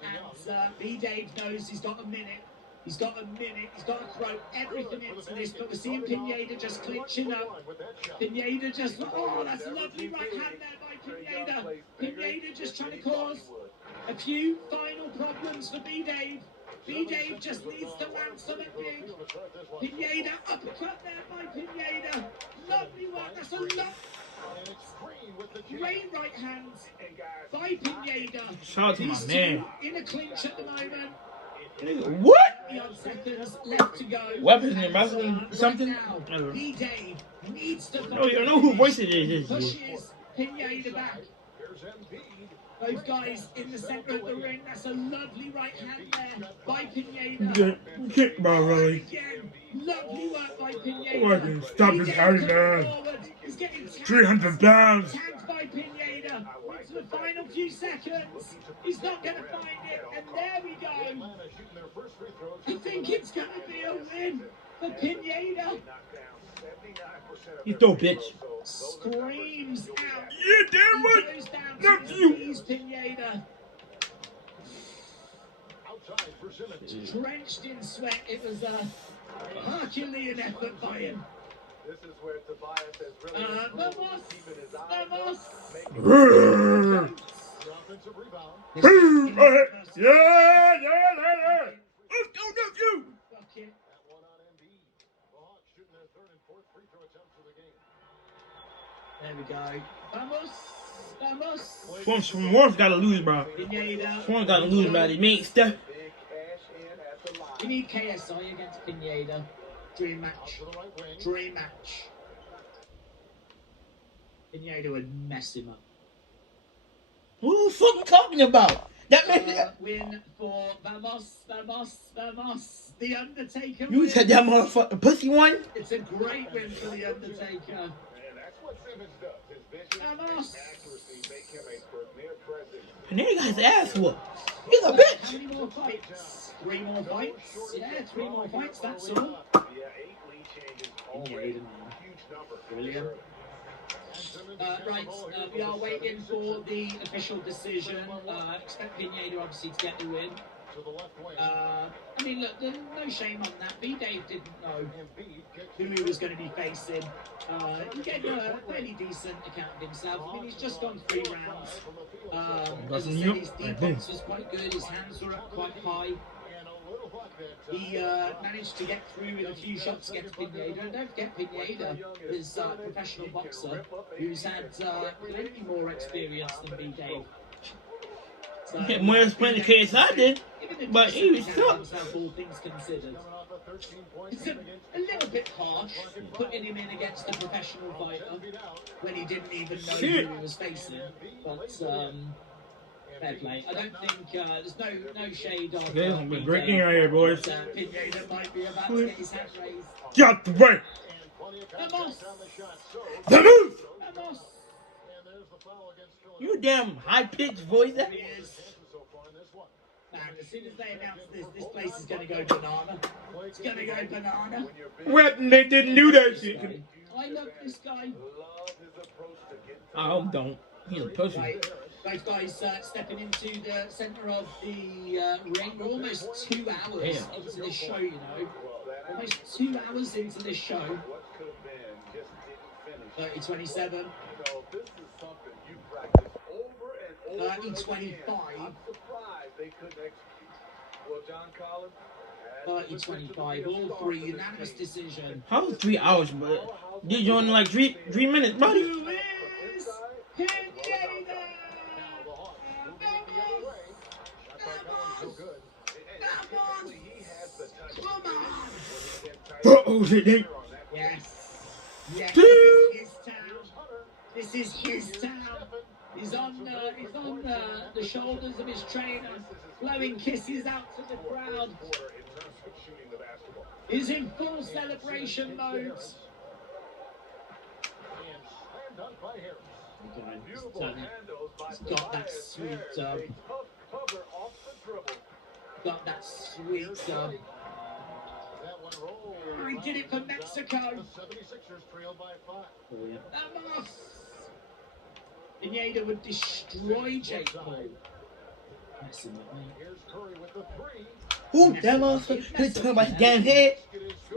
B-Dave knows he's got a minute. He's got a minute. He's got to throw everything into this. But we're seeing Pineda just clinching up. Pineda just... Oh, that's a lovely right hand there by Pineda. Pineda just trying to cause a few final problems for B-Dave. B-Dave just needs to land something big. Pineda, uppercut there by Pineda. Lovely work. That's a lot. Great right hand by Pineda. Shout out to my These man. two in a clinch at the moment. What? 30 odd seconds left to go. Weapons in wrestling something? Right now, I don't know. B-Dave needs to Oh, you know who voice it is. pushes Pineda back. Both guys in the centre of the ring. That's a lovely right hand there by Pineda. Kick by Riley. Again, lovely work by Pineda. Oh, I can stop this hurry, man. 300 pounds. Tagged by Pineda. Into the final few seconds. He's not going to find it. And there we go. I think it's going to be a win for Pineda. You throw bitch. Screams out. Yeah, damn right. Not you. Pineda. Drenched in sweat. It was a Herculean effort by him. This is where Tobias has really Vamos. Yeah. Let's go, nephew. Bucket. There we go. Vamos. Swan's gotta lose, bro. Pineda. Swan's gotta lose, bro. He made Steph. We need KSI against Pineda. Dream match. Dream match. Pineda would mess him up. Who the fuck you talking about? That man. Win for Vamos. The Undertaker. You wins. said that motherfucking pussy one. It's a great win for the Undertaker. And that's what Simmons does. His vision Vamos. and accuracy make him a premier presence. And then he got his ass whooped. He's a bitch. How many more fights? 3 more fights? Yeah, 3 more fights, that's all. Yeah, 8 lead changes already. Huge number. Brilliant. Right, we are waiting for the official decision. Expect Pineda obviously to get the win. I mean, look, there's no shame on that. B-Dave didn't know who he was going to be facing. He gave a fairly decent account of himself. I mean, he's just gone 3 rounds. As I said, his defense was quite good. His hands were up quite high. He managed to get through with a few shots against Pineda. And don't forget, Pineda is a professional boxer who's had plenty more experience than B-Dave. So, Get more explain the case I did, but he was sucked. All things considered, it's a little bit harsh putting him in against a professional fighter when he didn't even know who he was facing. But fair play. I don't think there's no shade on. We're breaking out here, boys. Pineda might be about to get his hat raised. Get out the way. Vamos! Vamos! Vamos! You damn high-pitched voice. That is. Man, as soon as they announce this place is going to go banana. It's going to go banana. What? They didn't do that shit. I love this guy. I don't. He's a pussy. Right. Both guys stepping into the centre of the ring. We're almost 2 hours into this show, you know. Almost 2 hours into this show. 30-27. 30-25. 30-25. All 3 unanimous decision. How was 3 hours, bro? Did you only like 3 minutes, buddy? Who is Pineda? Oh shit! Yes. Yes. This is his town. He's on the shoulders of his trainer, blowing kisses out to the crowd. He's in full celebration mode. He's got that sweet he did it for Mexico. Vamos! Pineda would destroy Jake Paul. Who that motherfucker? He's talking about his damn head.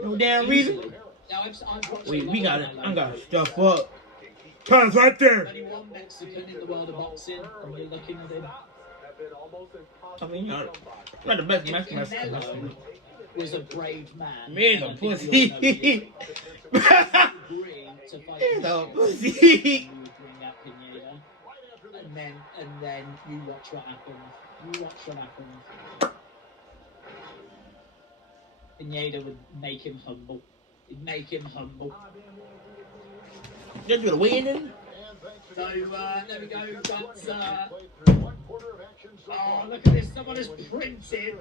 No damn reason. Wait, we got it. I got stuff up. Time's right there. Only one Mexican in the world of boxing, and you're looking at him. I mean, you're not the best Mexican. Was a brave man. Man, a pussy. He's a pussy. And then you watch what happens. Pineda would make him humble. He'd make him humble. You do the weigh-in then? So, there we go. We've got, oh, look at this. Someone has printed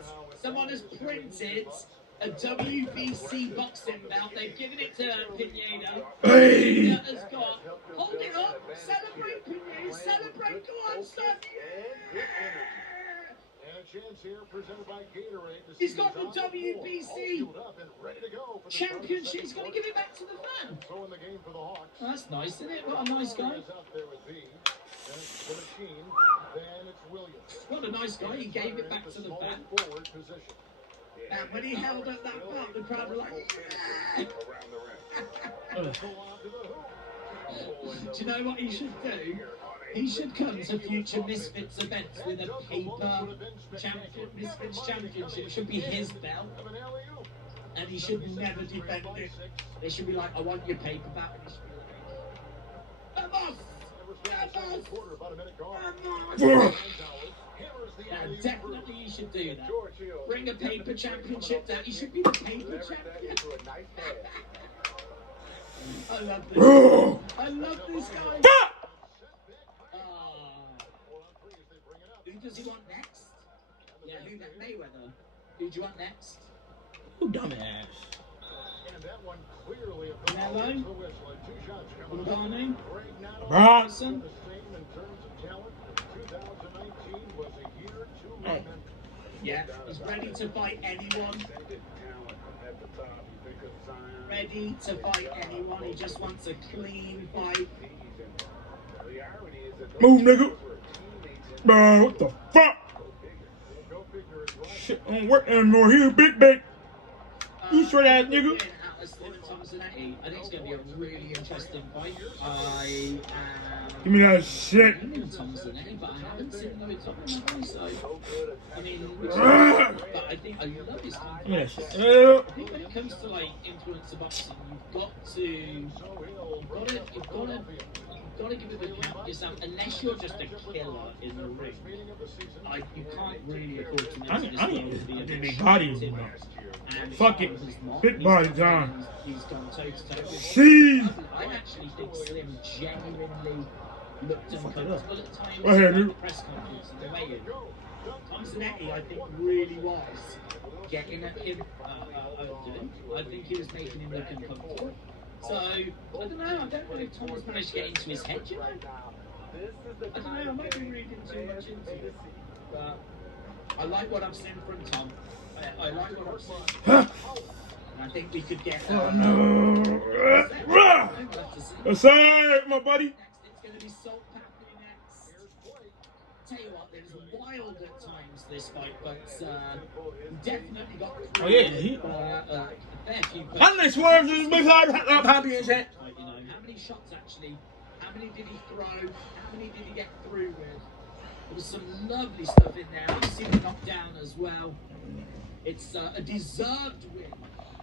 a WBC boxing belt. They've given it to Pineda. Hey! Pineda has got, hold it up. Celebrate, Pineda. Celebrate. Go on, son. Yeah. He's got the WBC championship. He's going to give it back to the fan. Oh, that's nice, isn't it? What a nice guy. What a nice guy. He gave it back to the fan. And when he held up that belt, the crowd were like, yeah. Do you know what he should do? He should come to future Misfits events with a paper Misfits championship. It should be his belt. And he should never defend it. They should be like, I want your paper belt. Yeah, definitely he should do that. Bring a paper championship down. He should be the paper champion. I love this. I love this guy. does he want next? Yeah, who Mayweather? Who do you want next? Who dumbass? And that one clearly Mello? Ngannou? Bronson? Oh. Yeah, he's ready to fight anyone. Ready to fight anyone. He just wants a clean fight. Move, nigga. Bro, what the fuck? Shit don't work anymore. He a big. You short ass nigga. I think it's going to be a really interesting fight. Give me that shit. But I haven't seen him with Thompson, so I mean, but I think I love his confidence. I think when it comes to like influencer boxing, you've got to give it a count yourself. Unless you're just a killer in the ring, you can't really afford to miss this world to be a big body. Fuck it. Big body time. He's gone toe to toe with. See. I actually think Slim genuinely looked uncomfortable at times. Go ahead, in the dude. press conference and the weigh-in. Tomzanetti, I think, really was getting at him. I think he was making him look uncomfortable. So, I don't know. I don't know if Tom's managed to get into his head, you know? I don't know. I might be reading too much into it. But I like what I've seen from Tom. I like what I've seen. I think we could get. Oh no! What's up, my buddy? It's going to be Salt Papley next. Tell you what, it was wild at times this fight, but definitely got. Oh yeah, a fair few. How many swerves is big Pappy in chat? You know, how many shots actually? How many did he throw? How many did he get through with? There was some lovely stuff in there. You see the knockdown as well. It's a deserved win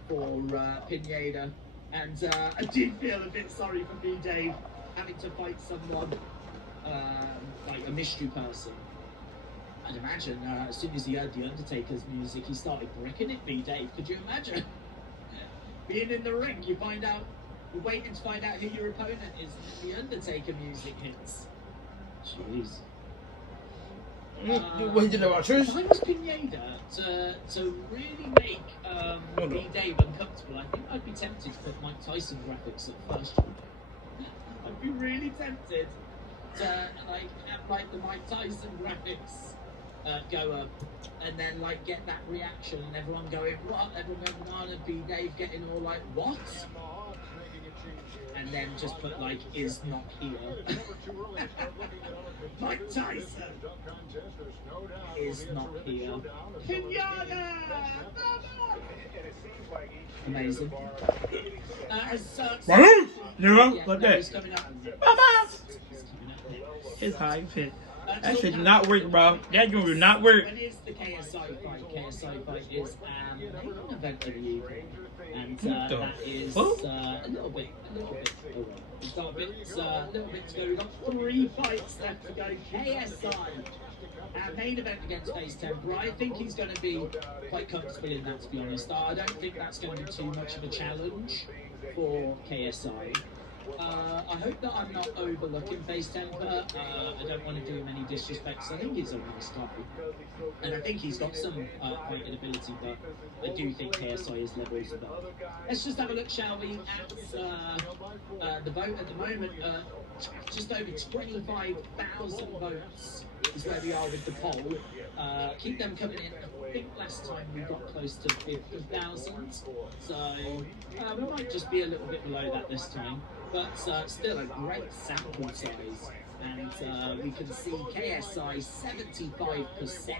for Pineda, and I did feel a bit sorry for B. Dave having to fight someone like a mystery person. I'd imagine as soon as he heard the Undertaker's music, he started bricking it. B. Dave, could you imagine being in the ring? You find out, you're waiting to find out who your opponent is, and the Undertaker music hits. Jeez. What you did about Trish? If I was Pineda to really make B. Dave uncomfortable, I think I'd be tempted to put Mike Tyson graphics at first. I'd be really tempted to have the Mike Tyson graphics go up, and then get that reaction, and everyone going, what? Everyone and B. Dave getting all like, what? And then just put is not here. Mike Tyson is not here. Pinata! Amazing. You know, like that. He's coming up. His high fit. That shit did not work, bro. That joint did not work. When is the KSI fight? KSI fight is main event of the evening. And that is a little bit. We've got a little bit to go. We've got 3 fights left to go. KSI, main event against Face Temper. I think he's going to be quite comfortable in that, to be honest. I don't think that's going to be too much of a challenge for KSI. I hope that I'm not overlooking Face Temper. I don't want to do him any disrespects. I think he's a nice guy. And I think he's got some fighting ability, but I do think KSI is levels above. Let's just have a look, shall we, at the vote at the moment. Just over 25,000 votes is where we are with the poll. Keep them coming in. I think last time we got close to 50,000. So we might just be a little bit below that this time. But still a great sample size, and we can see KSI 75%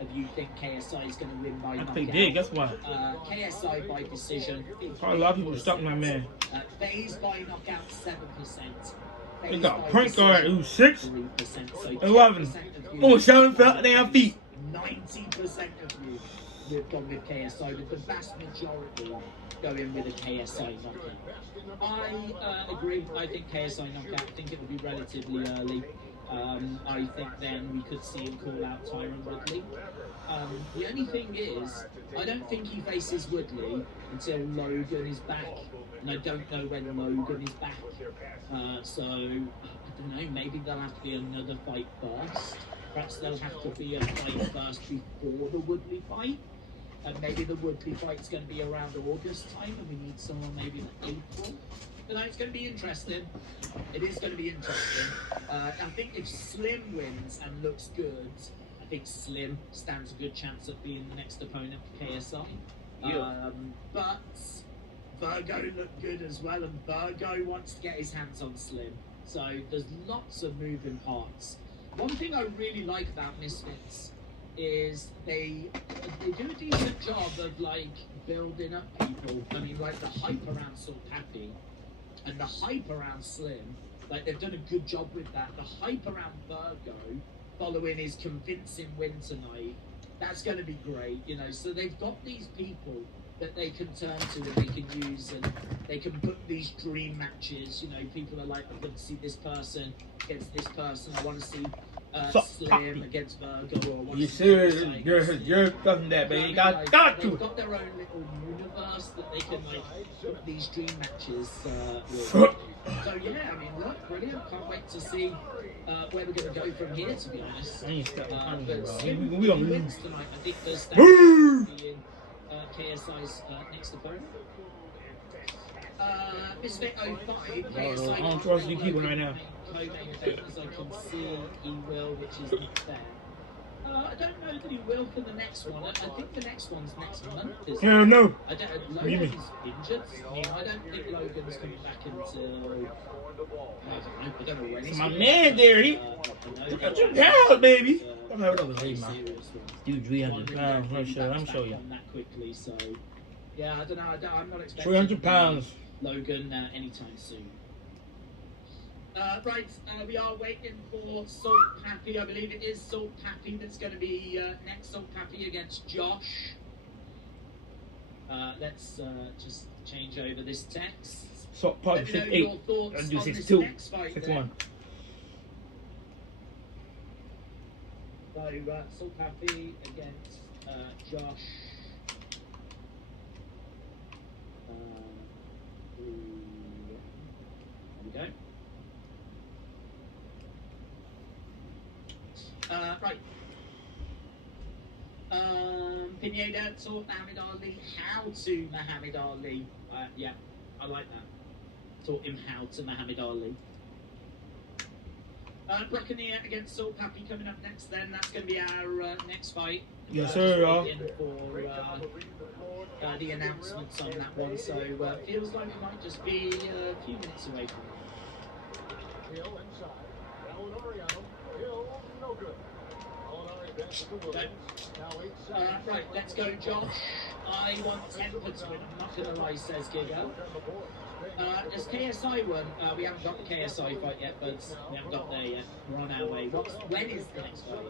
of you think KSI is going to win by knockout. They did, guess what? KSI by decision. Probably a lot of people stuck my man. FaZe by knockout 7%. They got point guard who's 6, 3%, 11. Almost 7 damn feet. 90% of you have gone with KSI, with the vast majority going with a KSI knockout. I agree. I think KSI knockout. I think it will be relatively early. I think then we could see him call out Tyron Woodley. The only thing is, I don't think he faces Woodley until Logan is back, and I don't know when Logan is back. So I don't know. Maybe there'll have to be another fight first. Perhaps there'll have to be a fight first before the Woodley fight. And maybe the Woodley fight's going to be around August time, and we need someone maybe in April. But no, it's going to be interesting. It is going to be interesting. I think if Slim wins and looks good, I think Slim stands a good chance of being the next opponent for KSI. But Virgo looked good as well, and Virgo wants to get his hands on Slim. So there's lots of moving parts. One thing I really like about Misfits is they do a decent job of like building up people. I mean, like the hype around Salt Pappy and the hype around Slim, like they've done a good job with that. The hype around Virgo following his convincing win tonight, that's going to be great, you know. So they've got these people that they can turn to and they can use, and they can put these dream matches. You know, people are like, I'd love to see this person against this person. I want to see Slim against Virgo. Or what? You serious? You're doing that, baby. Got to. They've got their own little universe that they can like put these dream matches with. So yeah, I mean, look, brilliant. Can't wait to see where we're going to go from here. To be honest, but Slim, we gonna wins lose tonight. I think there's being KSI's next opponent. Misfit 05. KSI I don't trust you keeping right now. Co-main event, as I can see, he will, which is not fair. I don't know that he will for the next one. I think the next one's next month. Hell no. I don't. Logan's injured. I mean, I don't think Logan's coming back until. I don't know when he's. My man there, he. 200 pounds, baby. I'm having over here, man. Dude, 300 pounds. I'm sure you. That quickly, so yeah, I don't know. I'm not expecting 300 pounds. Logan anytime soon. Right, we are waiting for Salt Pappy. I believe it is Salt Pappy that's going to be next. Salt Pappy against Josh. Let's just change over this text. Salt Pappy 6'8". I'll do 6'2". 6'1". So Salt Pappy against Josh. There we go. Right. Pineda taught Muhammad Ali how to Muhammad Ali. Yeah, I like that. Taught him how to Muhammad Ali. Buccaneer against Salt Pappy coming up next then. That's going to be our next fight. Yes, sir, y'all. For the announcements on that one. So feels like it might just be a few minutes away from it. Hill inside. Alan Oriano. Hill, no good. Right, let's go, Josh. I want Temper to win. I'm not going to lie, says Giga. As KSI won, we haven't got the KSI fight yet, but we haven't got there yet. We're on our way. When is the next fight?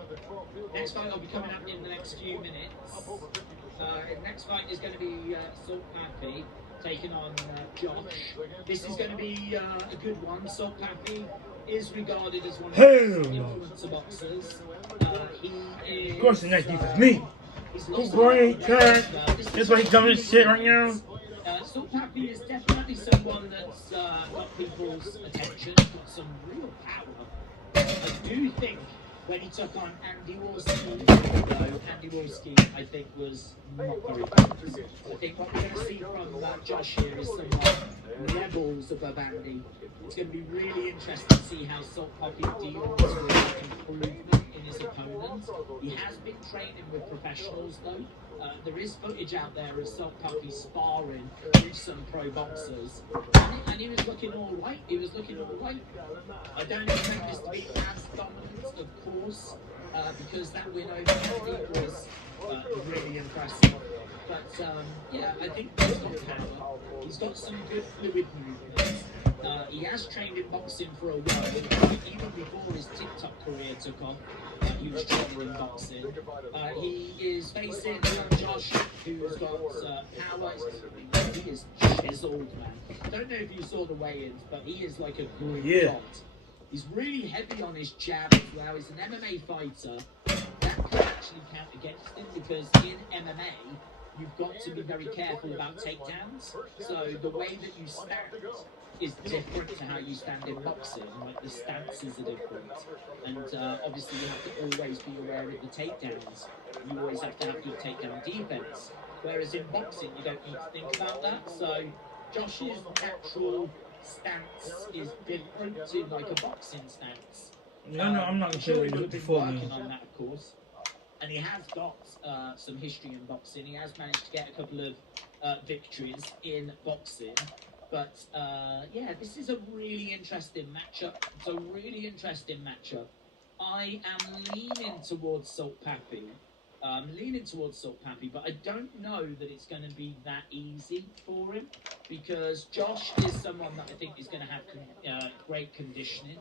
Next fight will be coming up in the next few minutes. The next fight is going to be Salt Pappy taking on Josh. This is going to be a good one. Salt Pappy is regarded as one of the influencer boxers. He is, of course, the next defense me. Who's going to that's why he's coming this shit right now. Salt Pappy is definitely someone that's got people's attention, got some real power. I do think when he took on Andy Wolski, though, Andy Wolski, I think, was not very good. I think what we're going to see from Josh here is some levels above Andy. It's going to be really interesting to see how Salt Pappy deals with improvement in his opponent. He has been training with professionals, though. There is footage out there of Salt Pappy sparring with some pro boxers, and he was looking all right. I don't expect this to be as dominant, of course, because that win over Andy was really impressive. But yeah, I think he's got power. He's got some good fluid movements. He has trained in boxing for a while. Even before his TikTok career took off, he was training in boxing. He is facing Josh, who's got power. He is chiseled, man. I don't know if you saw the weigh-ins, but he is like a great shot. He's really heavy on his jab as well. He's an MMA fighter. That could actually count against him because in MMA, you've got to be very careful about takedowns. So the way that you stand is different to how you stand in boxing. Like the stances are different, and obviously you have to always be aware of the takedowns. You always have to have good takedown defense. Whereas in boxing, you don't need to think about that. So Josh's natural stance is different to like a boxing stance. No, I'm not Sure, sure he what would have been before me. working on that, of course. And he has got some history in boxing. He has managed to get a couple of victories in boxing. But yeah, this is a really interesting matchup. It's a really interesting matchup. I am leaning towards Salt Pappy. But I don't know that it's going to be that easy for him, because Josh is someone that I think is going to have great conditioning.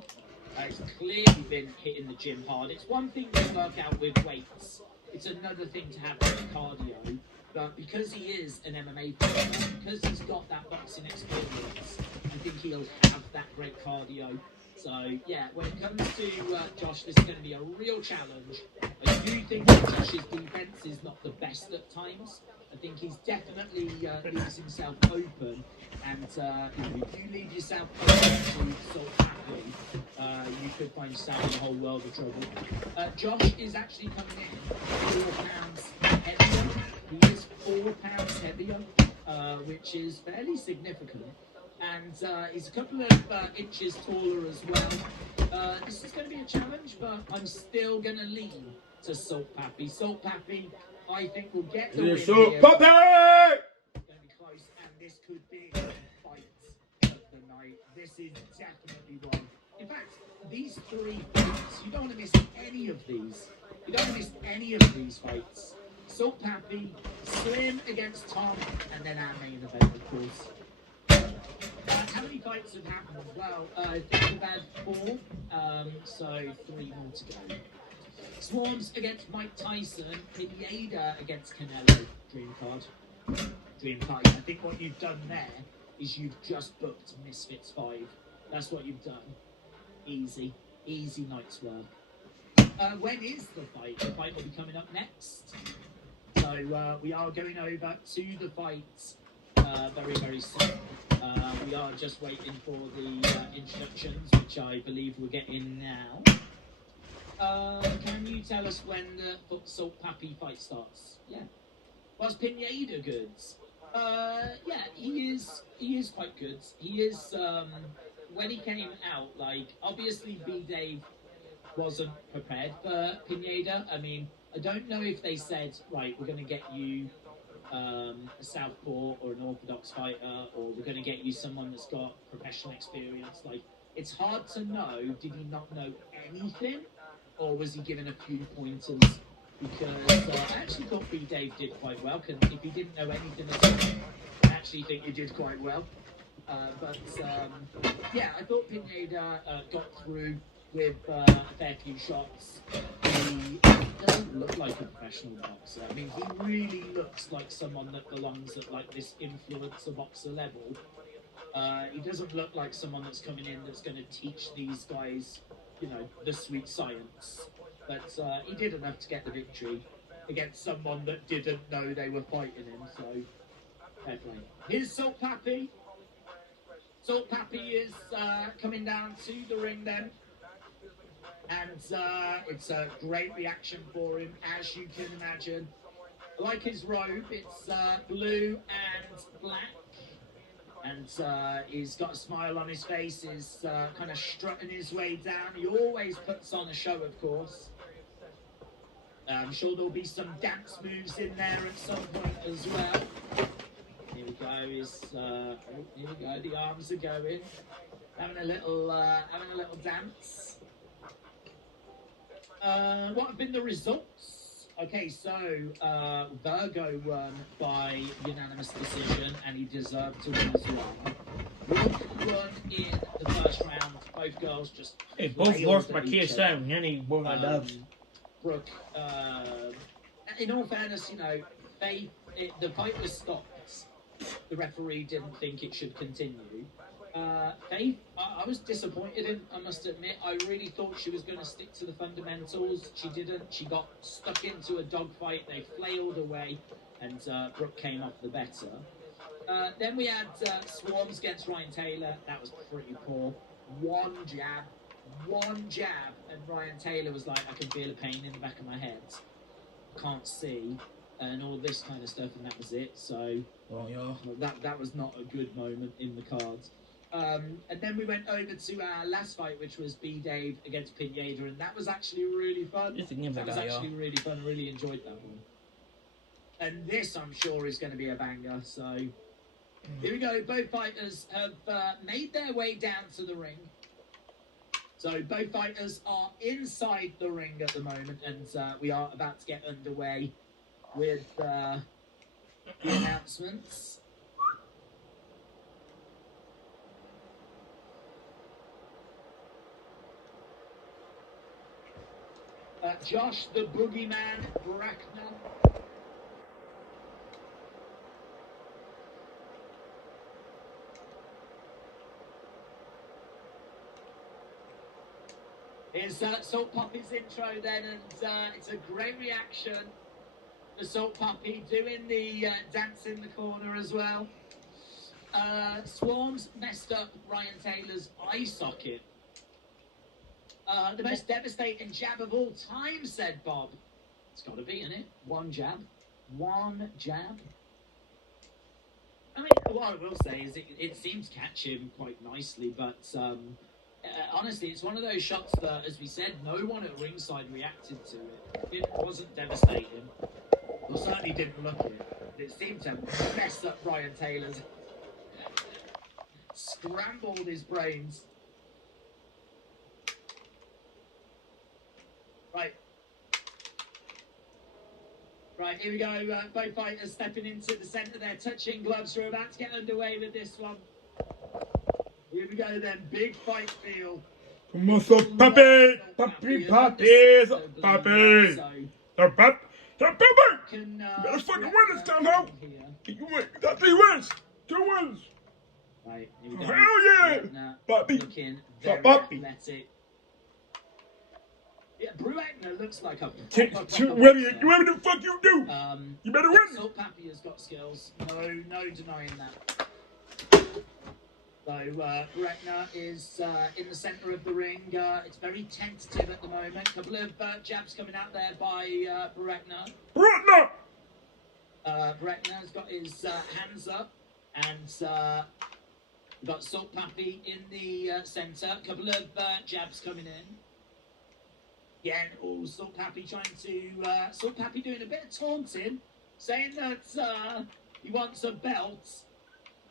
He's clearly been hitting the gym hard. It's one thing to work out with weights. It's another thing to have cardio. But because he is an MMA fighter, because he's got that boxing experience, I think he'll have that great cardio. So, yeah, when it comes to Josh, this is going to be a real challenge. I do think that Josh's defense is not the best at times. I think he's definitely leaves himself open. And if you leave yourself open to Salt Pappy, you could find yourself in a whole world of trouble. Josh is actually coming in 4 pounds heavier. He is 4 pounds heavier, which is fairly significant. And he's a couple of inches taller as well. This is going to be a challenge, but I'm still going to lean to Salt Pappy. Salt Pappy, I think, will get the win Salt here. Pappy! Going to be close, and this could be the fight of the night. This is definitely one. In fact, these 3 fights, you don't want to miss any of these. You don't want to miss any of these fights. Salt Pappy, Slim against Tom, and then our main event, of course. How many fights have happened? Well, I think we've had 4, so 3 more to go. Swarms against Mike Tyson, Pineda against Canelo. Dream card. I think what you've done there is you've just booked Misfits 5. That's what you've done. Easy night's work. When is the fight? The fight will be coming up next. So we are going over to the fight very, very soon. We are just waiting for the introductions, which I believe we're getting now. Can you tell us when the Salt Pappy fight starts? Yeah. Was Pineda good? Yeah, he is quite good. He is, when he came out, like, obviously B-Dave wasn't prepared for Pineda. I mean, I don't know if they said, right, we're going to get you a southpaw or an orthodox fighter, or we're going to get you someone that's got professional experience. Like, it's hard to know. Did he not know anything, or was he given a few pointers? Because I actually thought B-Dave did quite well. If he didn't know anything at all, I actually think he did quite well. But yeah, I thought Pineda got through with a fair few shots. He doesn't look like a professional boxer. I mean, he really looks like someone that belongs at like this influencer boxer level. He doesn't look like someone that's coming in that's going to teach these guys, you know, the sweet science. But he did enough to get the victory against someone that didn't know they were fighting him. So fair play. Here's Salt Pappy. Salt Pappy is coming down to the ring then. And it's a great reaction for him, as you can imagine. I like his robe. It's blue and black. And he's got a smile on his face. He's kind of strutting his way down. He always puts on a show, of course. I'm sure there'll be some dance moves in there at some point as well. Here we go. Here we go. The arms are going. Having a little dance. What have been the results? Okay, so Virgo won by unanimous decision, and he deserved to win as well. Brooke won in the first round. Both girls just Hey, both lost by KSI, and then he won by dubs. Brooke, in all fairness, you know, the fight was stopped. The referee didn't think it should continue. Faith, I was disappointed in, I must admit. I really thought she was going to stick to the fundamentals. She didn't. She got stuck into a dogfight. They flailed away, and Brooke came off the better. Then we had Swarms against Ryan Taylor. That was pretty poor. One jab, and Ryan Taylor was like, I can feel a pain in the back of my head. Can't see, and all this kind of stuff, and that was it. So that was not a good moment in the cards. And then we went over to our last fight, which was B-Dave against Pineda, and that was actually really fun. That was actually really fun. I really enjoyed that one. And this, I'm sure, is going to be a banger. So here we go. Both fighters have made their way down to the ring. So both fighters are inside the ring at the moment, and we are about to get underway with the announcements. Josh the Boogeyman Bracknell. Here's Salt Puppy's intro then, and it's a great reaction. The Salt Puppy doing the dance in the corner as well. Swarms messed up Ryan Taylor's eye socket. The most devastating jab of all time, said Bob. It's got to be, isn't it? One jab. One jab. I mean, what I will say is it seems to catch him quite nicely, but honestly, it's one of those shots that, as we said, no one at ringside reacted to it. It wasn't devastating. Or certainly didn't look it. It seemed to mess up Ryan Taylor's. Scrambled his brains. Right, here we go. Both fighters stepping into the centre there, touching gloves. We're about to get underway with this one. Here we go then. Big fight feel. Come on, Salt Puppy! Puppy! Salt Puppy! Salt Puppy! You better fucking win this time, ho! You win. You got 3 wins! 2 wins! Right, here we go. Hell yeah! Puppy! Salt Puppy! Yeah, Bruegner looks like a whatever the fuck you do, you better win. Salt Pappy has got skills. No denying that. So Bruegner is in the centre of the ring. It's very tentative at the moment. A couple of jabs coming out there by Bruegner. Bruegner's got his hands up, and we've got Salt Pappy in the centre. A couple of jabs coming in. Yeah, and Salt Pappy trying to... Salt Pappy doing a bit of taunting, saying that he wants a belt.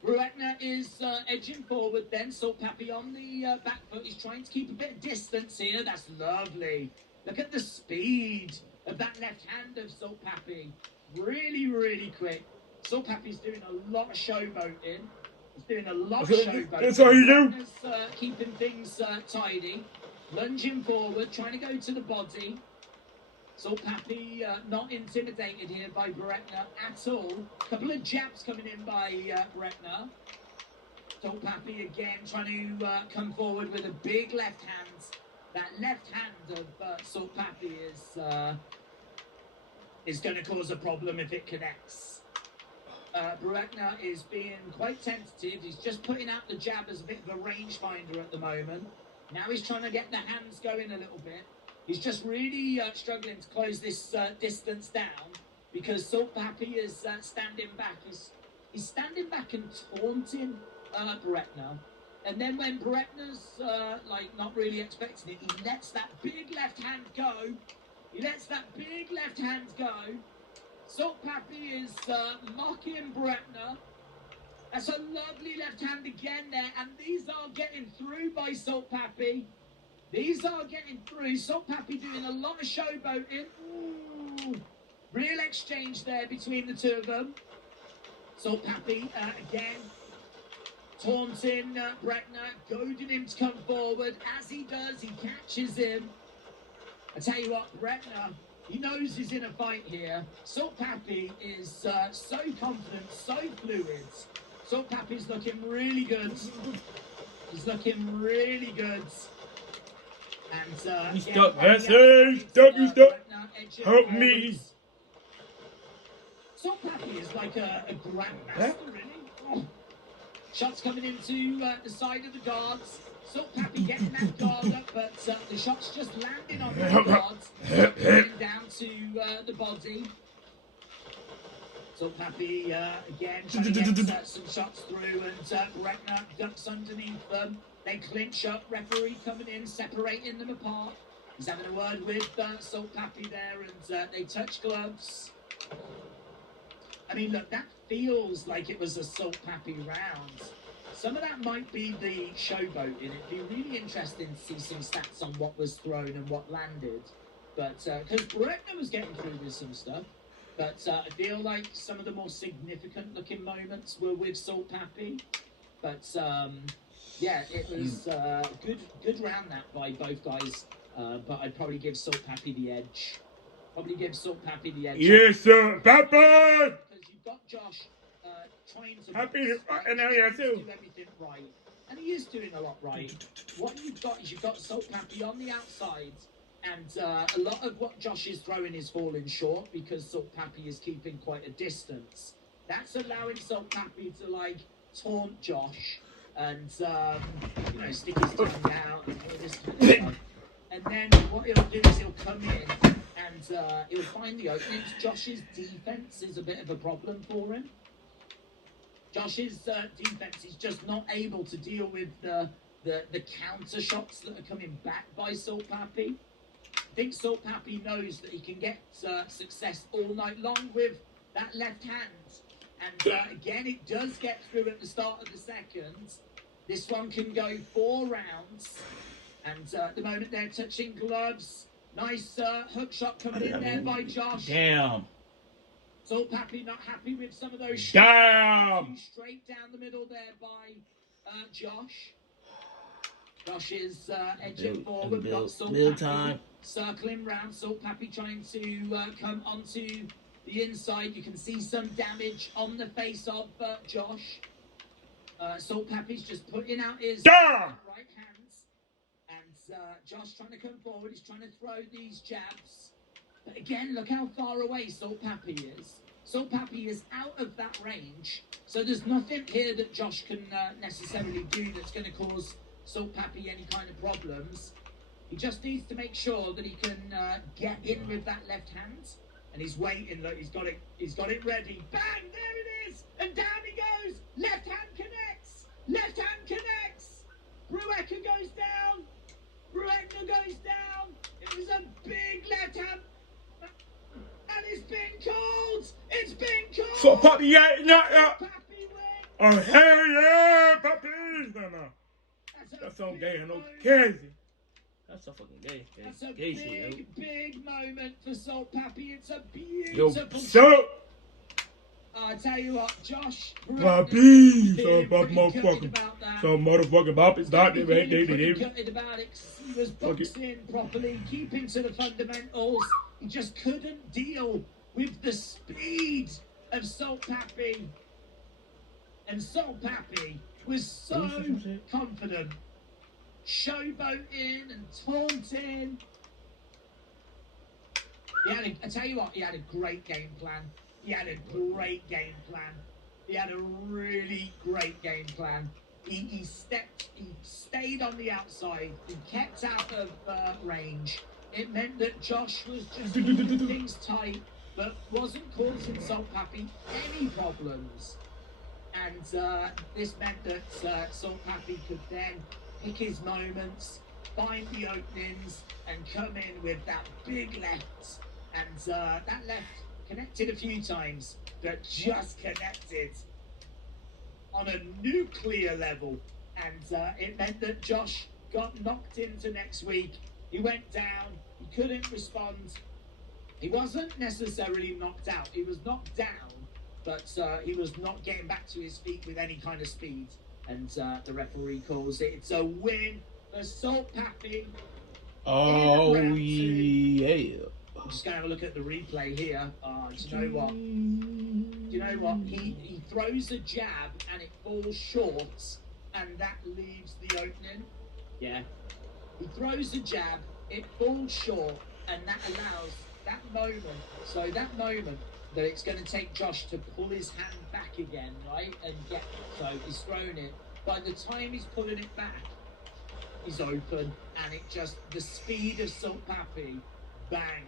Bruegner is edging forward then. Salt Pappy on the back foot. He's trying to keep a bit of distance here. That's lovely. Look at the speed of that left hand of Salt Pappy. Really, really quick. Salt Pappy's doing a lot of showboating. He's doing a lot of showboating. That's how you do. Bruegner's keeping things tidy. Lunging forward, trying to go to the body. Salt Pappy not intimidated here by Bruegner at all. A couple of jabs coming in by Bruegner. Salt Pappy again trying to come forward with a big left hand. That left hand of Salt Pappy is going to cause a problem if it connects. Bruegner is being quite tentative. He's just putting out the jab as a bit of a rangefinder at the moment. Now he's trying to get the hands going a little bit. He's just really struggling to close this distance down because Salt Pappy is standing back. He's standing back and taunting Bruegner. And then when Bruegner's not really expecting it, he lets that big left hand go. Salt Pappy is mocking Bruegner. That's a lovely left hand again there, and these are getting through by Salt Pappy. These are getting through. Salt Pappy doing a lot of showboating. Ooh. Real exchange there between the two of them. Salt Pappy again taunting Bruegner, goading him to come forward. As he does, he catches him. I tell you what, Bruegner, he knows he's in a fight here. Salt Pappy is so confident, so fluid. Salt Pappy's looking really good. He's looking really good. And stop, stop. Help me. Salt Pappy is like a grandmaster, really. Shots coming into the side of the guards. Salt Pappy getting that guard up, but the shots just landing on the guards. Getting down to the body. Salt Pappy again trying to get some shots through, and Breckner ducks underneath them. They clinch up, referee coming in, separating them apart. He's having a word with Salt Pappy there, and they touch gloves. I mean, look, that feels like it was a Salt Pappy round. Some of that might be the showboating. It'd be really interesting to see some stats on what was thrown and what landed. But, because Breckner was getting through with some stuff. But I feel like some of the more significant looking moments were with Salt Pappy. But, yeah, it was good round that by both guys. But I'd probably give Salt Pappy the edge. Yes, sir. Pappy! Because you've got Josh trying to Happy do too. everything right. And he is doing a lot right. What you've got is you've got Salt Pappy on the outside. And a lot of what Josh is throwing is falling short because Salt Pappy is keeping quite a distance. That's allowing Salt Pappy to, like, taunt Josh and, you know, stick his tongue out and all this kind of stuff. And then what he'll do is he'll come in and he'll find the openings. Josh's defense is a bit of a problem for him. Josh's defense is just not able to deal with the counter shots that are coming back by Salt Pappy. I think Salt Pappy knows that he can get success all night long with that left hand. And again, it does get through at the start of the second. This one can go 4 rounds. And at the moment they're touching gloves. Nice hook shot coming in there by Josh. Damn. Salt Pappy not happy with some of those shots. Damn. Straight down the middle there by Josh. Josh is edging forward. Got Salt Pappy circling round. Salt Pappy trying to come onto the inside. You can see some damage on the face of Josh. Salt Pappy's just putting out his right hands. And Josh trying to come forward. He's trying to throw these jabs. But again, look how far away Salt Pappy is. Salt Pappy is out of that range. So there's nothing here that Josh can necessarily do that's going to cause Salt Pappy any kind of problems. He just needs to make sure that he can get in with that left hand. And he's waiting. Look, he's got it ready. Bang! There it is! And down he goes! Left hand connects! Left hand connects! Breckner goes down! Breckner goes down! It was a big left hand. And it's been called! It's been called! So, Pappy, yeah. Pappy wins! Oh, hell yeah, Pappy! No. That's so gay and no crazy. That's so fucking gay. That's a gay big moment for Salt Pappy. It's a beautiful... So... I tell you what, Josh... Pappy! So motherfucking Pappy started right there. He was boxing properly, keeping to the fundamentals. He just couldn't deal with the speed of Salt Pappy. And Salt Pappy was so confident, showboating and taunting. I tell you what, he had a great game plan. He had a really great game plan. He stayed on the outside. He kept out of range. It meant that Josh was just keeping things tight, but wasn't causing Salt Pappy any problems. And this meant that Salt Pappy could then pick his moments, find the openings, and come in with that big left. And that left connected a few times, but just connected on a nuclear level. And it meant that Josh got knocked into next week. He went down, he couldn't respond. He wasn't necessarily knocked out, he was knocked down, but he was not getting back to his feet with any kind of speed. And the referee calls it. It's a win for Salt Pappy. Oh, yeah. I'm just going to have a look at the replay here. Do you know what? He throws a jab and it falls short, and that leaves the opening. Yeah. He throws a jab, it falls short, and that allows that moment. So that moment that it's going to take Josh to pull his hand back again, right? And get, so he's thrown it. By the time he's pulling it back, he's open, and it just, the speed of Salt Papi, bang.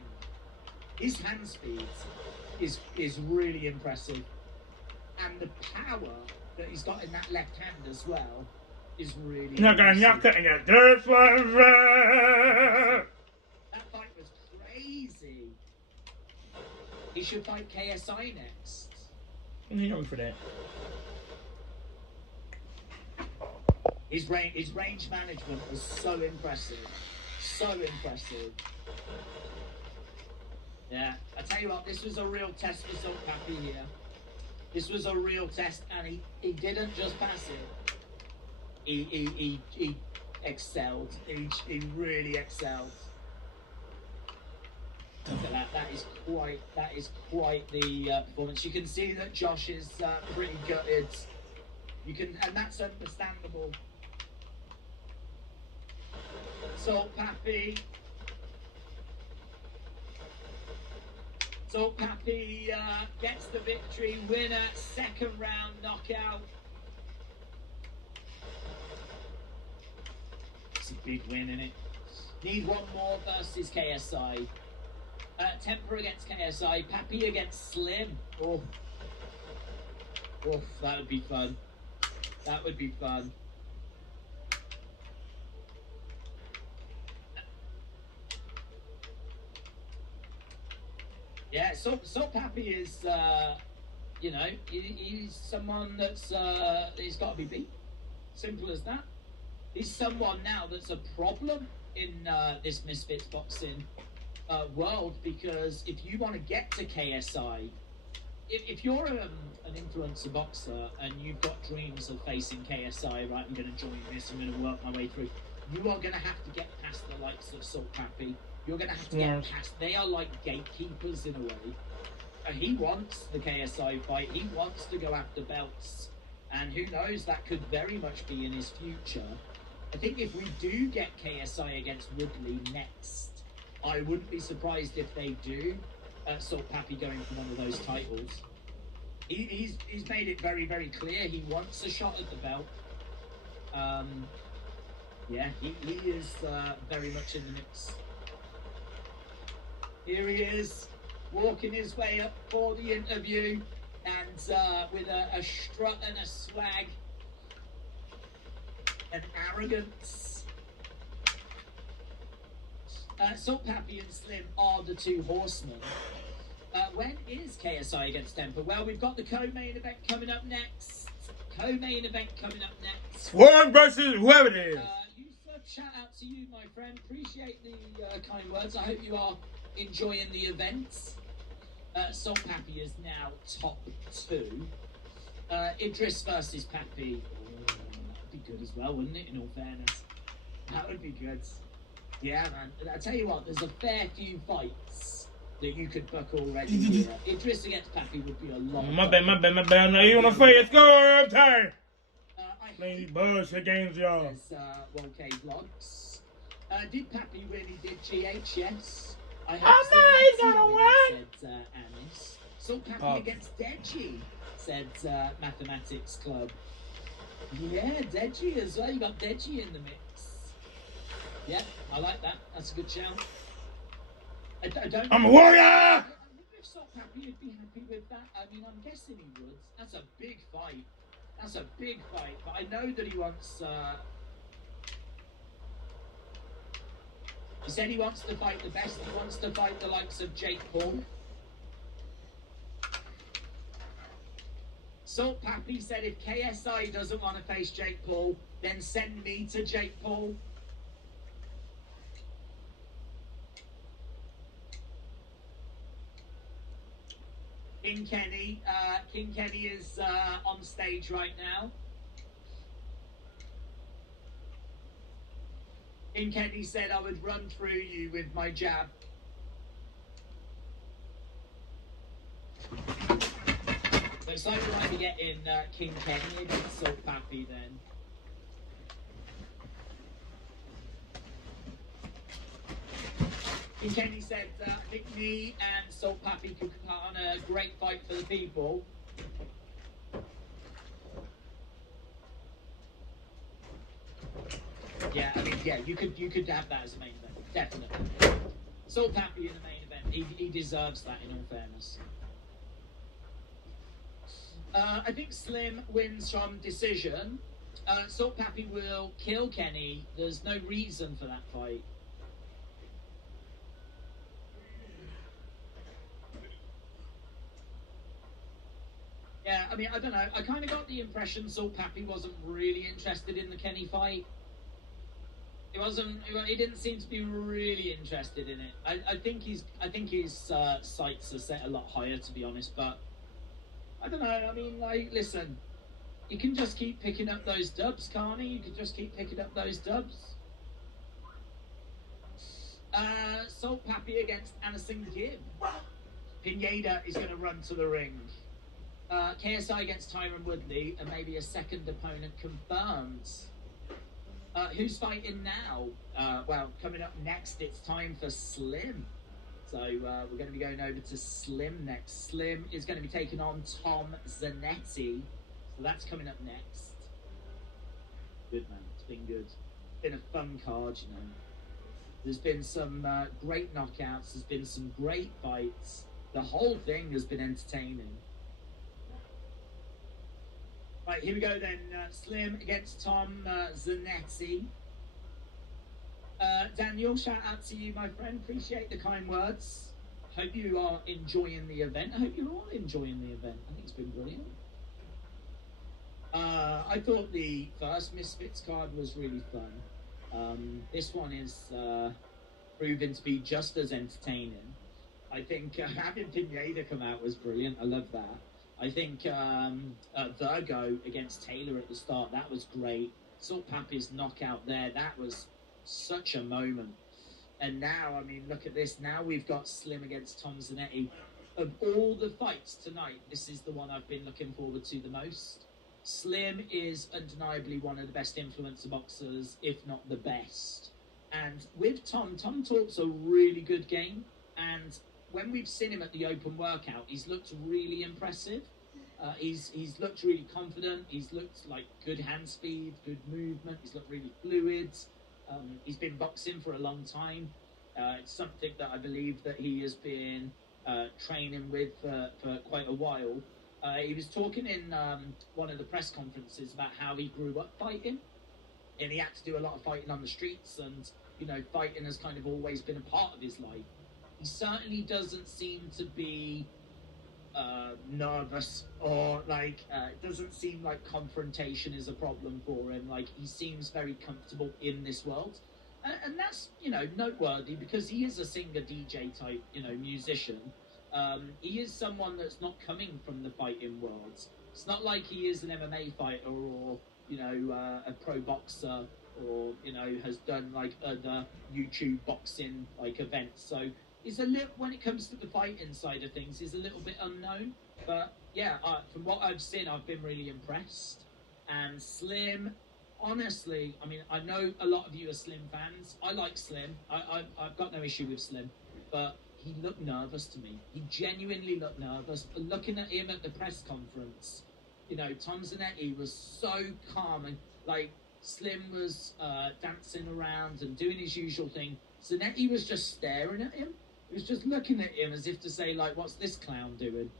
His hand speed is really impressive. And the power that he's got in that left hand as well is really impressive. That fight was crazy. He should fight KSI next. You know me for that. His range management was so impressive. So impressive. Yeah, I tell you what, this was a real test for Salt Papi here. This was a real test, and he didn't just pass it. He excelled. He really excelled. Look at that. That is quite the performance. You can see that Josh is pretty gutted. And that's understandable. Salt Papi. Salt Papi gets the victory. Winner, second round knockout. It's a big win, isn't it? Need one more versus KSI. Temper against KSI. Papi against Slim. Oh, that would be fun. That would be fun. Yeah, Salt Papi is, you know, he's someone that's, he's got to be beat. Simple as that. He's someone now that's a problem in this Misfits boxing world, because if you want to get to KSI, if you're an influencer boxer and you've got dreams of facing KSI, right, I'm going to join this, I'm going to work my way through, you are going to have to get past the likes of Salt Papi. You're going to have to get past, they are like gatekeepers in a way. He wants the KSI fight, he wants to go after belts, and who knows, that could very much be in his future. I think if we do get KSI against Woodley next, I wouldn't be surprised if they do Salt Papi going for one of those titles. He's made it very, very clear he wants a shot at the belt. Yeah, he is very much in the mix. Here he is, walking his way up for the interview, and with a strut and a swag, and arrogance. Salt Papi and Slim are the two horsemen. When is KSI against Temper? Well, we've got the co-main event coming up next. Swarm versus whoever it is. Yusuf, shout out to you, my friend. Appreciate the kind words. I hope you are enjoying the events. Salt Papi is now top 2. Idris versus Papi. That'd be good as well, wouldn't it, in all fairness? That would be good. Yeah, man. I tell you what, there's a fair few fights that you could book already here. Idris against Papi would be a lot. My bad. Now you want to play it? Score! I'm tired. Playing these bullshit games, y'all. K Vlogs. Did Papi really did GH? Yes. I he's gonna win. Said Anis. Salt Papi against Deji, said Mathematics Club. Yeah, Deji as well. You got Deji in the mix. Yeah, I like that. That's a good shout. I don't. I'm a warrior. I wonder if Salt Papi would be happy with that. I mean, I'm guessing he would. That's a big fight. But I know that he wants. He said he wants to fight the best. He wants to fight the likes of Jake Paul. Salt Papi said if KSI doesn't want to face Jake Paul, then send me to Jake Paul. King Kenny is on stage right now. King Kenny said I would run through you with my jab. Looks like we might be getting King Kenny against Salt Papi then. think Kenny said, I think me and Salt Pappy could put on a great fight for the people. Yeah, I mean, yeah, you could have that as a main event, definitely. Salt Pappy in the main event, he deserves that in all fairness. I think Slim wins from decision. Salt Pappy will kill Kenny. There's no reason for that fight. Yeah, I mean, I don't know. I kind of got the impression Salt Pappy wasn't really interested in the Kenny fight. He didn't seem to be really interested in it. I think his sights are set a lot higher, to be honest. But I don't know. I mean, like, listen, you can just keep picking up those dubs, can't you? You can just keep picking up those dubs. Salt Pappy against Anderson Gibb. Pineda is going to run to the ring. KSI against Tyron Woodley, and maybe a second opponent confirmed. Who's fighting now? Well, coming up next, it's time for Slim. So we're going to be going over to Slim next. Slim is going to be taking on Tom Zanetti. So that's coming up next. Good, man. It's been good. It's been a fun card, you know. There's been some great knockouts. There's been some great fights. The whole thing has been entertaining. Right, here we go then. Slim against Tom Zanetti. Daniel, shout out to you, my friend. Appreciate the kind words. Hope you are enjoying the event. I hope you're all enjoying the event. I think it's been brilliant. I thought the first Misfits card was really fun. This one is proven to be just as entertaining. I think having Pineda come out was brilliant. I love that. I think Virgo against Taylor at the start, that was great. Salt Pappy's knockout there, that was such a moment. And now, I mean, look at this. Now we've got Slim against Tom Zanetti. Of all the fights tonight, this is the one I've been looking forward to the most. Slim is undeniably one of the best influencer boxers, if not the best. And with Tom talks a really good game. And when we've seen him at the open workout, he's looked really impressive. He's looked really confident. He's looked like good hand speed, good movement. He's looked really fluid. He's been boxing for a long time. It's something that I believe that he has been training with for quite a while. He was talking in one of the press conferences about how he grew up fighting, and he had to do a lot of fighting on the streets, and, you know, fighting has kind of always been a part of his life. He certainly doesn't seem to be nervous, or like it doesn't seem like confrontation is a problem for him. Like, he seems very comfortable in this world, and that's, you know, noteworthy, because he is a singer, DJ type, you know, musician. He is someone that's not coming from the fighting world. It's not like he is an MMA fighter, or, you know, a pro boxer, or, you know, has done like other YouTube boxing like events. So he's a little, when it comes to the fighting side of things, he's a little bit unknown. But yeah, from what I've seen, I've been really impressed. And Slim, honestly, I mean, I know a lot of you are Slim fans. I like Slim. I've got no issue with Slim, but he looked nervous to me. He genuinely looked nervous. Looking at him at the press conference, you know, Tom Zanetti was so calm, and like Slim was dancing around and doing his usual thing. Zanetti was just staring at him. He was just looking at him as if to say, like, what's this clown doing?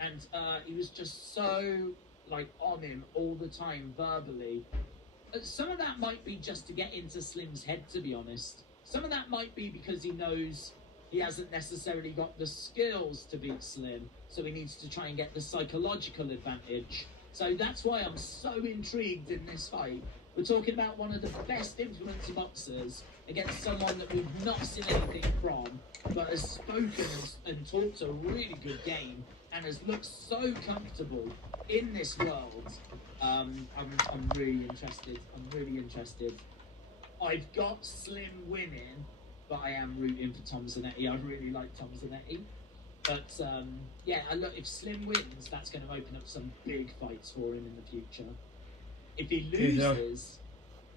And he was just so, like, on him all the time, verbally. Some of that might be just to get into Slim's head, to be honest. Some of that might be because he knows he hasn't necessarily got the skills to beat Slim, so he needs to try and get the psychological advantage. So that's why I'm so intrigued in this fight. We're talking about one of the best influencer boxers against someone that we've not seen anything from, but has spoken and talked a really good game, and has looked so comfortable in this world. I'm really interested. I'm really interested. I've got Slim winning, but I am rooting for Tom Zanetti. I really like Tom Zanetti. But yeah, look, if Slim wins, that's going to open up some big fights for him in the future. If he loses,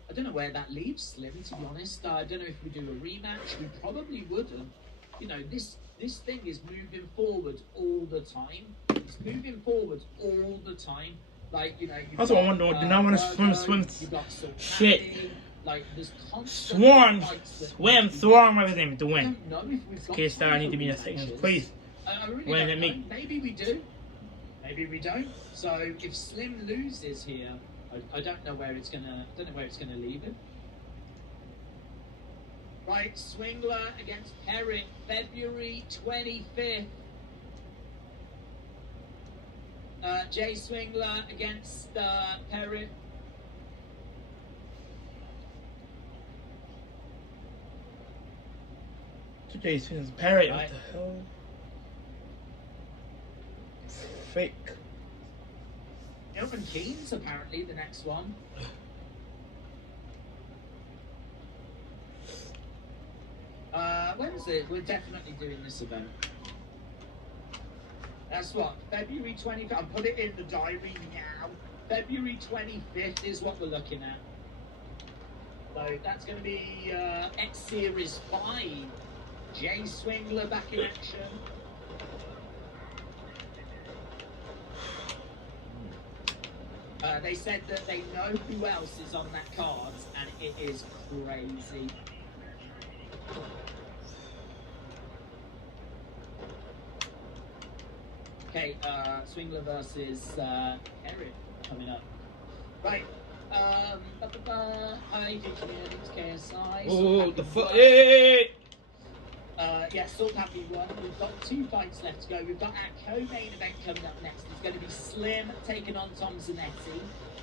I don't know where that leaves Slim, to be honest. I don't know if we do a rematch. We probably wouldn't. you know, this thing is moving forward all the time. It's moving forward all the time. Like, you know, that's what I want to do. I want to swim. Shit. Like, there's Swarm, what's his name, to win. KSI, I need to be in a second, please. Really me. Maybe we do. Maybe we don't. So if Slim loses here, I don't know where it's gonna leave him. Right, Swingler against Perrin, February 25th. Jay Swingler against Perrin. Jay Swingler's Perrin, what the hell? Fake. Ilman Keen's apparently the next one. When is it? We're definitely doing this event. That's what, February 25th. I'll put it in the diary now. February 25th is what we're looking at. So that's going to be X Series 5. Jay Swingler back in action. They said that they know who else is on that card, and it is crazy. Okay, Swingler versus Eric coming up. Right. Hi, it's KSI. Oh, the fuck! Hey! Yeah, Salt Happy won. We've got 2 fights left to go. We've got our co-main event coming up next. It's going to be Slim taking on Tom Zanetti.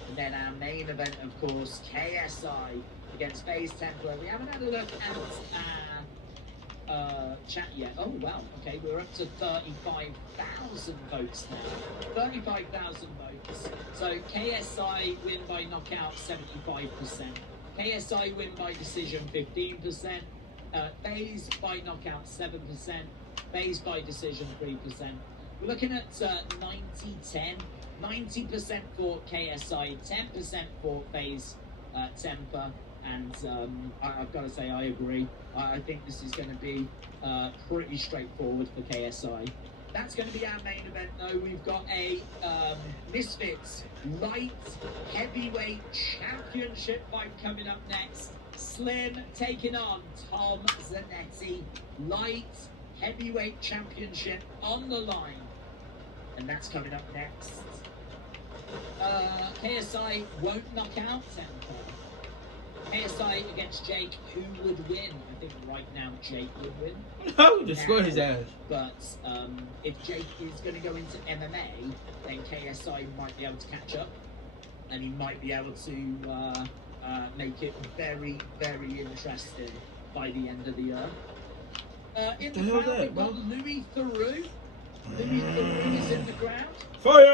And then our main event, of course, KSI against FaZe Template. We haven't had a look at our chat yet. Oh, wow. Okay, we're up to 35,000 votes now. 35,000 votes. So KSI win by knockout 75%. KSI win by decision 15%. FaZe by knockout 7%, FaZe by decision 3%. We're looking at 90-10, 90% for KSI, 10% for FaZe Temper, and I've got to say I agree. I think this is going to be pretty straightforward for KSI. That's going to be our main event though. We've got a Misfits Light Heavyweight Championship fight coming up next. Slim taking on Tom Zanetti. Light Heavyweight Championship on the line. And that's coming up next. KSI won't knock out Temper. KSI against Jake, who would win? I think right now Jake would win. No, destroy his ass. But if Jake is going to go into MMA, then KSI might be able to catch up. And he might be able to make it very, very interesting by the end of the year. In the crowd, we've got Louis Theroux. Louis Theroux is in the crowd. Fire!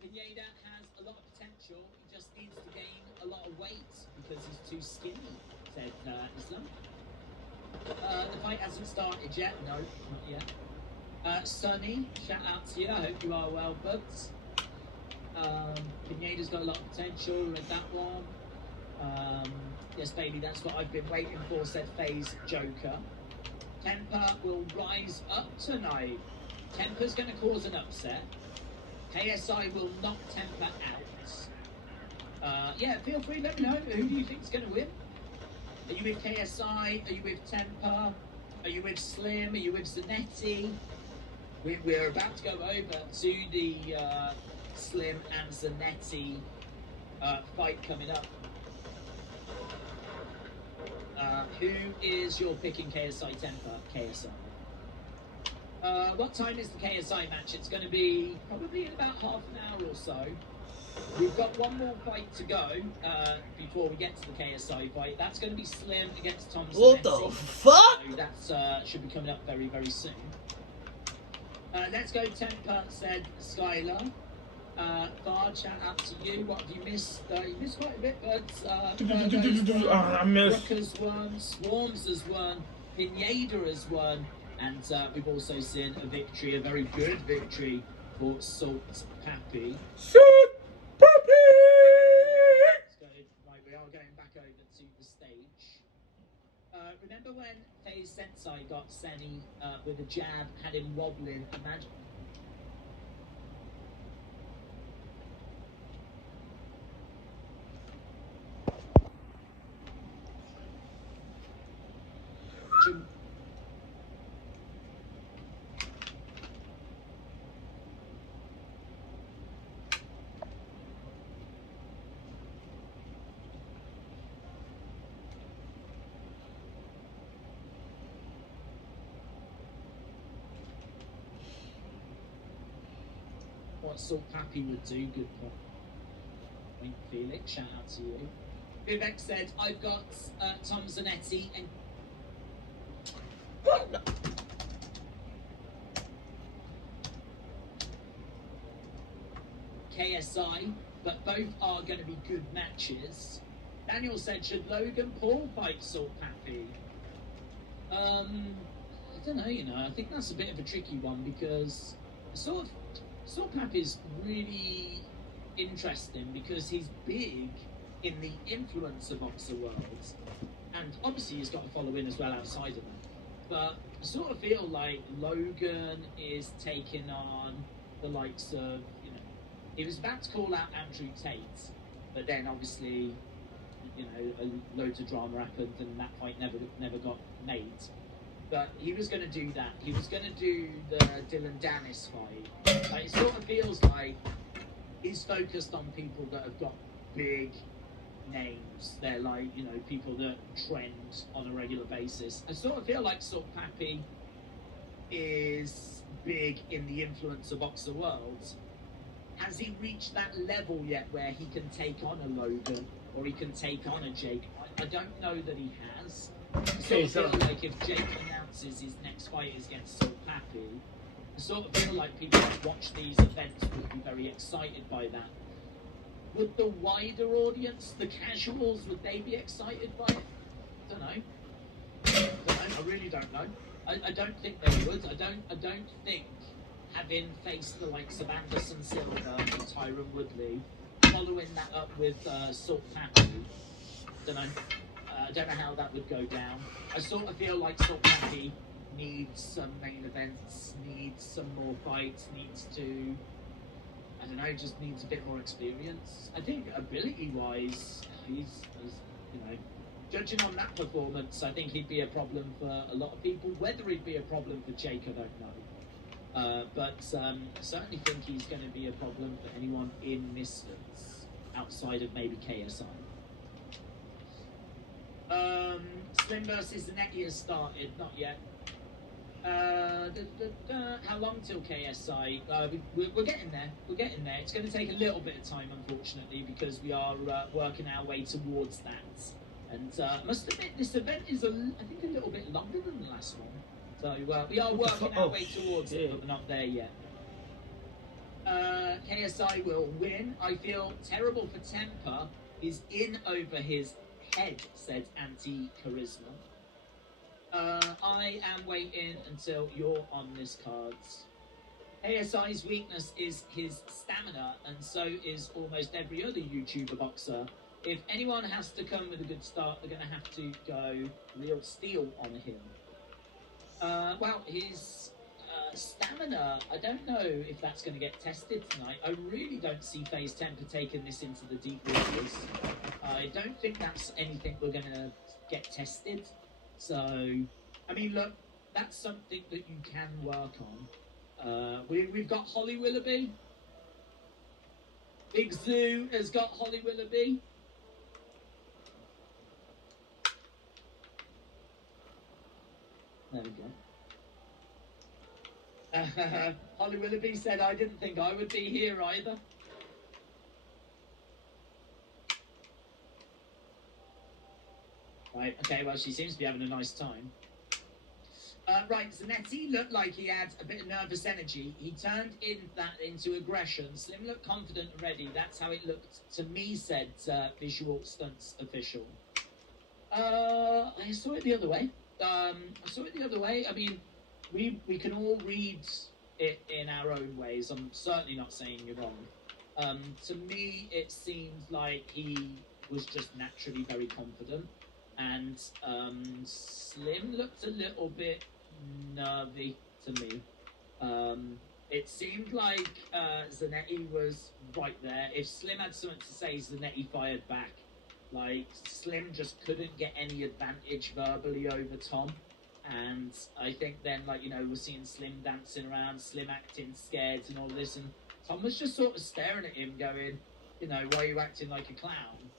Pineda has a lot of potential. He just needs to gain a lot of weight because he's too skinny, said Islam. The fight hasn't started yet. No, not yet. Sonny, shout out to you. I hope you are well, buds. Pineda's got a lot of potential. Read that one. Yes, baby, that's what I've been waiting for, said FaZe Joker. Temper will rise up tonight. Temper's going to cause an upset. KSI will knock Temper out. Yeah, feel free, let me know. Who do you think is going to win? Are you with KSI? Are you with Temper? Are you with Slim? Are you with Zanetti? We're about to go over to the Slim and Zanetti fight coming up. Who is your picking KSI Temper? KSI. What time is the KSI match? It's going to be probably in about half an hour or so. We've got one more fight to go before we get to the KSI fight. That's going to be Slim against Tom Zanetti. What the fuck? So that should be coming up very, very soon. Let's go 10%, said Skylar. Bard, shout out to you. What have you missed? You missed quite a bit, but I missed. Rookers won, Swarms has won, Pineda has won, and we've also seen a victory, a very good victory for Salt Pappy. Salt Pappy! Right, we are going back over to the stage. Remember when FaZe Sensei got Senny with a jab, had him wobbling? Imagine. What Salt Pappy would do, good point. Felix, shout out to you. Vivek said, I've got Tom Zanetti and KSI, but both are going to be good matches. Daniel said, should Logan Paul fight Salt Pappy? I don't know, you know, I think that's a bit of a tricky one because Salt Pappy is really interesting because he's big in the influencer boxer world, and obviously he's got a following as well outside of that. But I sort of feel like Logan is taking on the likes of, you know, he was about to call out Andrew Tate, but then obviously, you know, loads of drama happened and that fight never got made. But he was going to do that. He was going to do the Dylan Dennis fight. Like, it sort of feels like he's focused on people that have got big names. They're like, you know, people that trend on a regular basis. I sort of feel like Salt Pappy is big in the influencer boxer world. Has he reached that level yet where he can take on a Logan or he can take on a Jake? I don't know that he has. I sort of feel like if Jake announces his next fight is against Salt Pappy, I sort of feel like people that watch these events would be very excited by that. Would the wider audience, the casuals, would they be excited by it? I don't know. I really don't know. I don't think they would. I don't think, having faced the likes of Anderson Silva and Tyron Woodley, following that up with Salt Pappy, I don't know how that would go down. I sort of feel like Salt Pappy needs some main events, needs some more fights, needs to, I don't know, just needs a bit more experience. I think ability-wise, he's, you know, judging on that performance, I think he'd be a problem for a lot of people. Whether he'd be a problem for Jake, I don't know. But I certainly think he's going to be a problem for anyone in Misfits, outside of maybe KSI. Slim versus Zanetti has started, not yet. How long till KSI? We're getting there. We're getting there. It's going to take a little bit of time, unfortunately, because we are working our way towards that. And I must admit, this event is, I think, a little bit longer than the last one. So we are working our way towards it, but we're not there yet. KSI will win. I feel terrible for Temper. He's in over his head, said Anti-Charisma. I am waiting until you're on this card. KSI's weakness is his stamina, and so is almost every other YouTuber boxer. If anyone has to come with a good start, they're going to have to go real steel on him. Well, his stamina, I don't know if that's going to get tested tonight. I really don't see FaZe Temper taking this into the deep waters. I don't think that's anything we're going to get tested. So, I mean, look, that's something that you can work on. We've got Holly Willoughby. Big Zoo has got Holly Willoughby. There we go. Holly Willoughby said, I didn't think I would be here either. Right, okay, well, she seems to be having a nice time. Right, Zanetti looked like he had a bit of nervous energy. He turned that into aggression. Slim looked confident and ready. That's how it looked to me, said Visual Stunts official. I saw it the other way. I mean, we can all read it in our own ways. I'm certainly not saying you're wrong. To me, it seemed like he was just naturally very confident. and Slim looked a little bit nervy to me. It seemed like Zanetti was right there. If Slim had something to say, Zanetti fired back. Like, Slim just couldn't get any advantage verbally over Tom. And I think then, like, you know, we're seeing Slim dancing around, Slim acting scared and all this. And Tom was just sort of staring at him going, you know, why are you acting like a clown?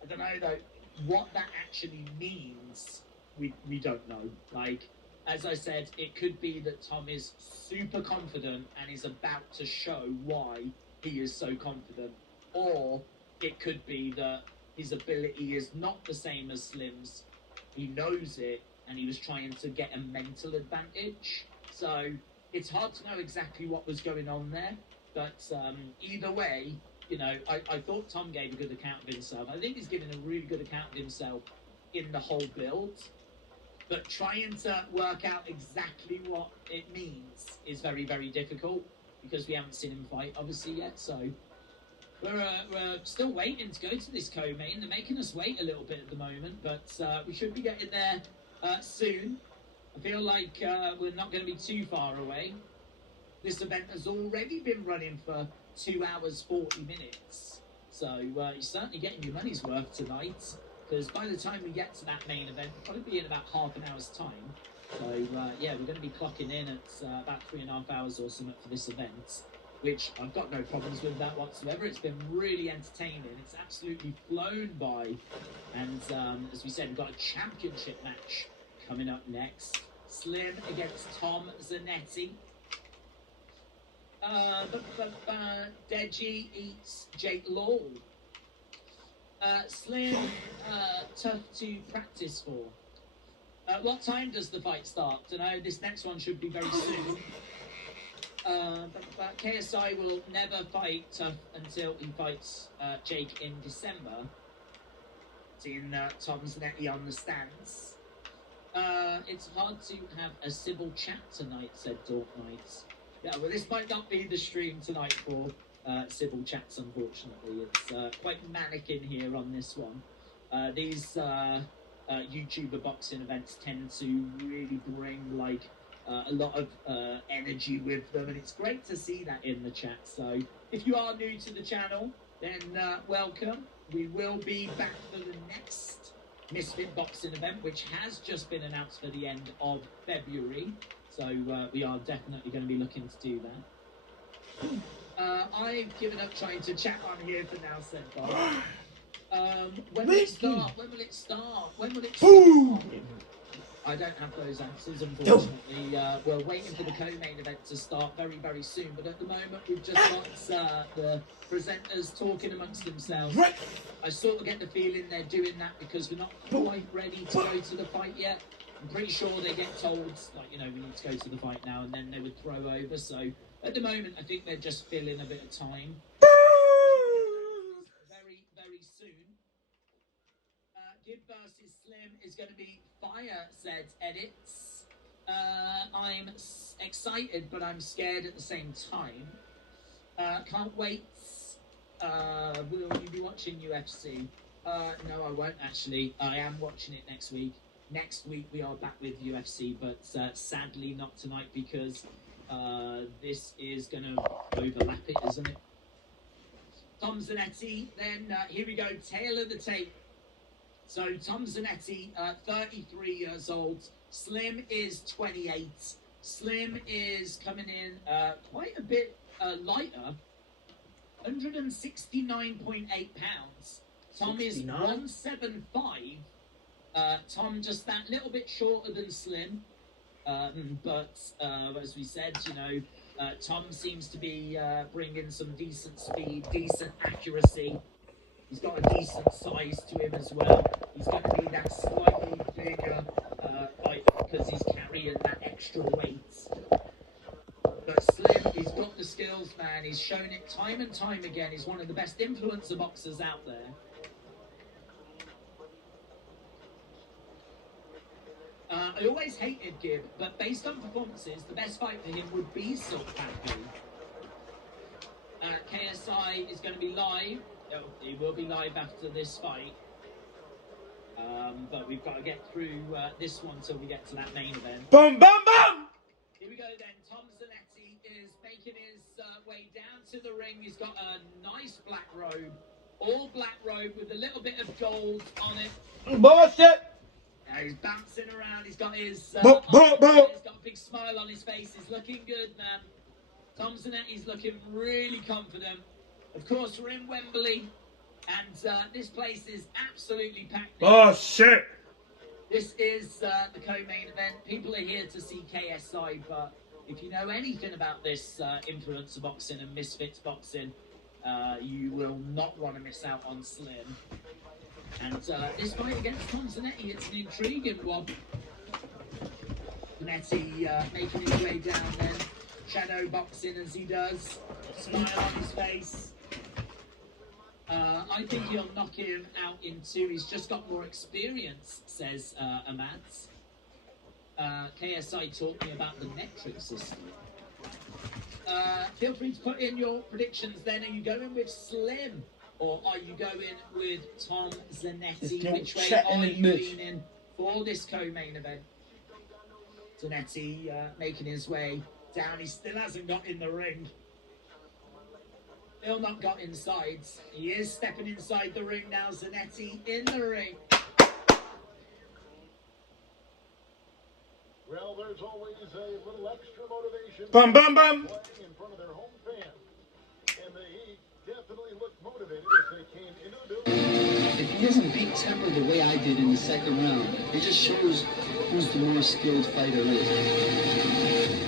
I don't know, though, what that actually means, we don't know. Like, as I said, it could be that Tom is super confident and is about to show why he is so confident. Or it could be that his ability is not the same as Slim's. He knows it, and he was trying to get a mental advantage. So it's hard to know exactly what was going on there. But either way, you know, I thought Tom gave a good account of himself. I think he's given a really good account of himself in the whole build. But trying to work out exactly what it means is very, very difficult because we haven't seen him fight, obviously, yet. So we're still waiting to go to this co-main. They're making us wait a little bit at the moment, but we should be getting there soon. I feel like we're not going to be too far away. This event has already been running for 2 hours, 40 minutes. So you're certainly getting your money's worth tonight. Because by the time we get to that main event, it'll probably be in about half an hour's time. So, yeah, we're going to be clocking in at about 3.5 hours or something for this event, which I've got no problems with that whatsoever. It's been really entertaining. It's absolutely flown by. And as we said, we've got a championship match coming up next. Slim against Tom Zanetti. Deji eats Jake Law. Slim, tough to practice for. What time does the fight start? Don't know. This next one should be very soon. But KSI will never fight Tough until he fights Jake in December. Seeing Tom Zanetti on the stands. It's hard to have a civil chat tonight, said Dork Knight. Yeah, well, this might not be the stream tonight for civil chats, unfortunately. It's quite manic in here on this one. These YouTuber boxing events tend to really bring like a lot of energy with them, and it's great to see that in the chat. So if you are new to the channel, then welcome. We will be back for the next Misfit boxing event, which has just been announced for the end of February. So we are definitely going to be looking to do that. I've given up trying to chat on here for now, said Bob. When will it start? When will it start? When will it start? I don't have those answers, unfortunately. We're waiting for the co-main event to start very, very soon. But at the moment, we've just got the presenters talking amongst themselves. I sort of get the feeling they're doing that because we're not quite ready to go to the fight yet. I'm pretty sure they get told, like, you know, we need to go to the fight now, and then they would throw over. So at the moment, I think they're just filling a bit of time. Very, very soon. Gib versus Slim is going to be fire, said Edits. I'm excited, but I'm scared at the same time. Can't wait. Will you be watching UFC? No, I won't actually. I am watching it next week. Next week we are back with UFC, but sadly not tonight because this is going to overlap it, isn't it? Tom Zanetti, then here we go, tail of the tape. So Tom Zanetti, 33 years old. Slim is 28. Slim is coming in quite a bit lighter, 169.8 pounds. Tom 69? Is 175. Tom just that little bit shorter than Slim. But as we said, you know, Tom seems to be bringing some decent speed, decent accuracy. He's got a decent size to him as well. He's going to be that slightly bigger fight because he's carrying that extra weight. But Slim, he's got the skills, man. He's shown it time and time again. He's one of the best influencer boxers out there. I always hated Gib, but based on performances, the best fight for him would be Silk Pancake. KSI is going to be live. He will be live after this fight. But we've got to get through this one till we get to that main event. Boom, boom, boom! Here we go then. Tom Zanetti is making his way down to the ring. He's got a nice black robe. All black robe with a little bit of gold on it. Bullshit! He's bouncing around. He's got his He's got a big smile on his face. He's looking good, man. Tom Zanetti's looking really confident. Of course, we're in Wembley, and this place is absolutely packed. Oh shit! This is the co-main event. People are here to see KSI, but if you know anything about this influencer boxing and misfits boxing, you will not want to miss out on Slim. And this fight against Tom Zanetti, it's an intriguing one. Zanetti making his way down then, shadow boxing as he does, smile on his face. I think he'll knock him out in two. He's just got more experience, says Amads. KSI taught me about the metric system. Feel free to put in your predictions then. Are you going with Slim or are you going with Tom Zanetti? Which way are you leaning for this co-main event? Zanetti making his way down. He still hasn't got in the ring. Still not got inside. He is stepping inside the ring now. Zanetti in the ring. Well, there's always a little extra motivation. Bum, bum, bum. In front of their home fans. And they definitely look motivated as they came into the building. If he doesn't beat Temper the way I did in the second round, it just shows who's the more skilled fighter is.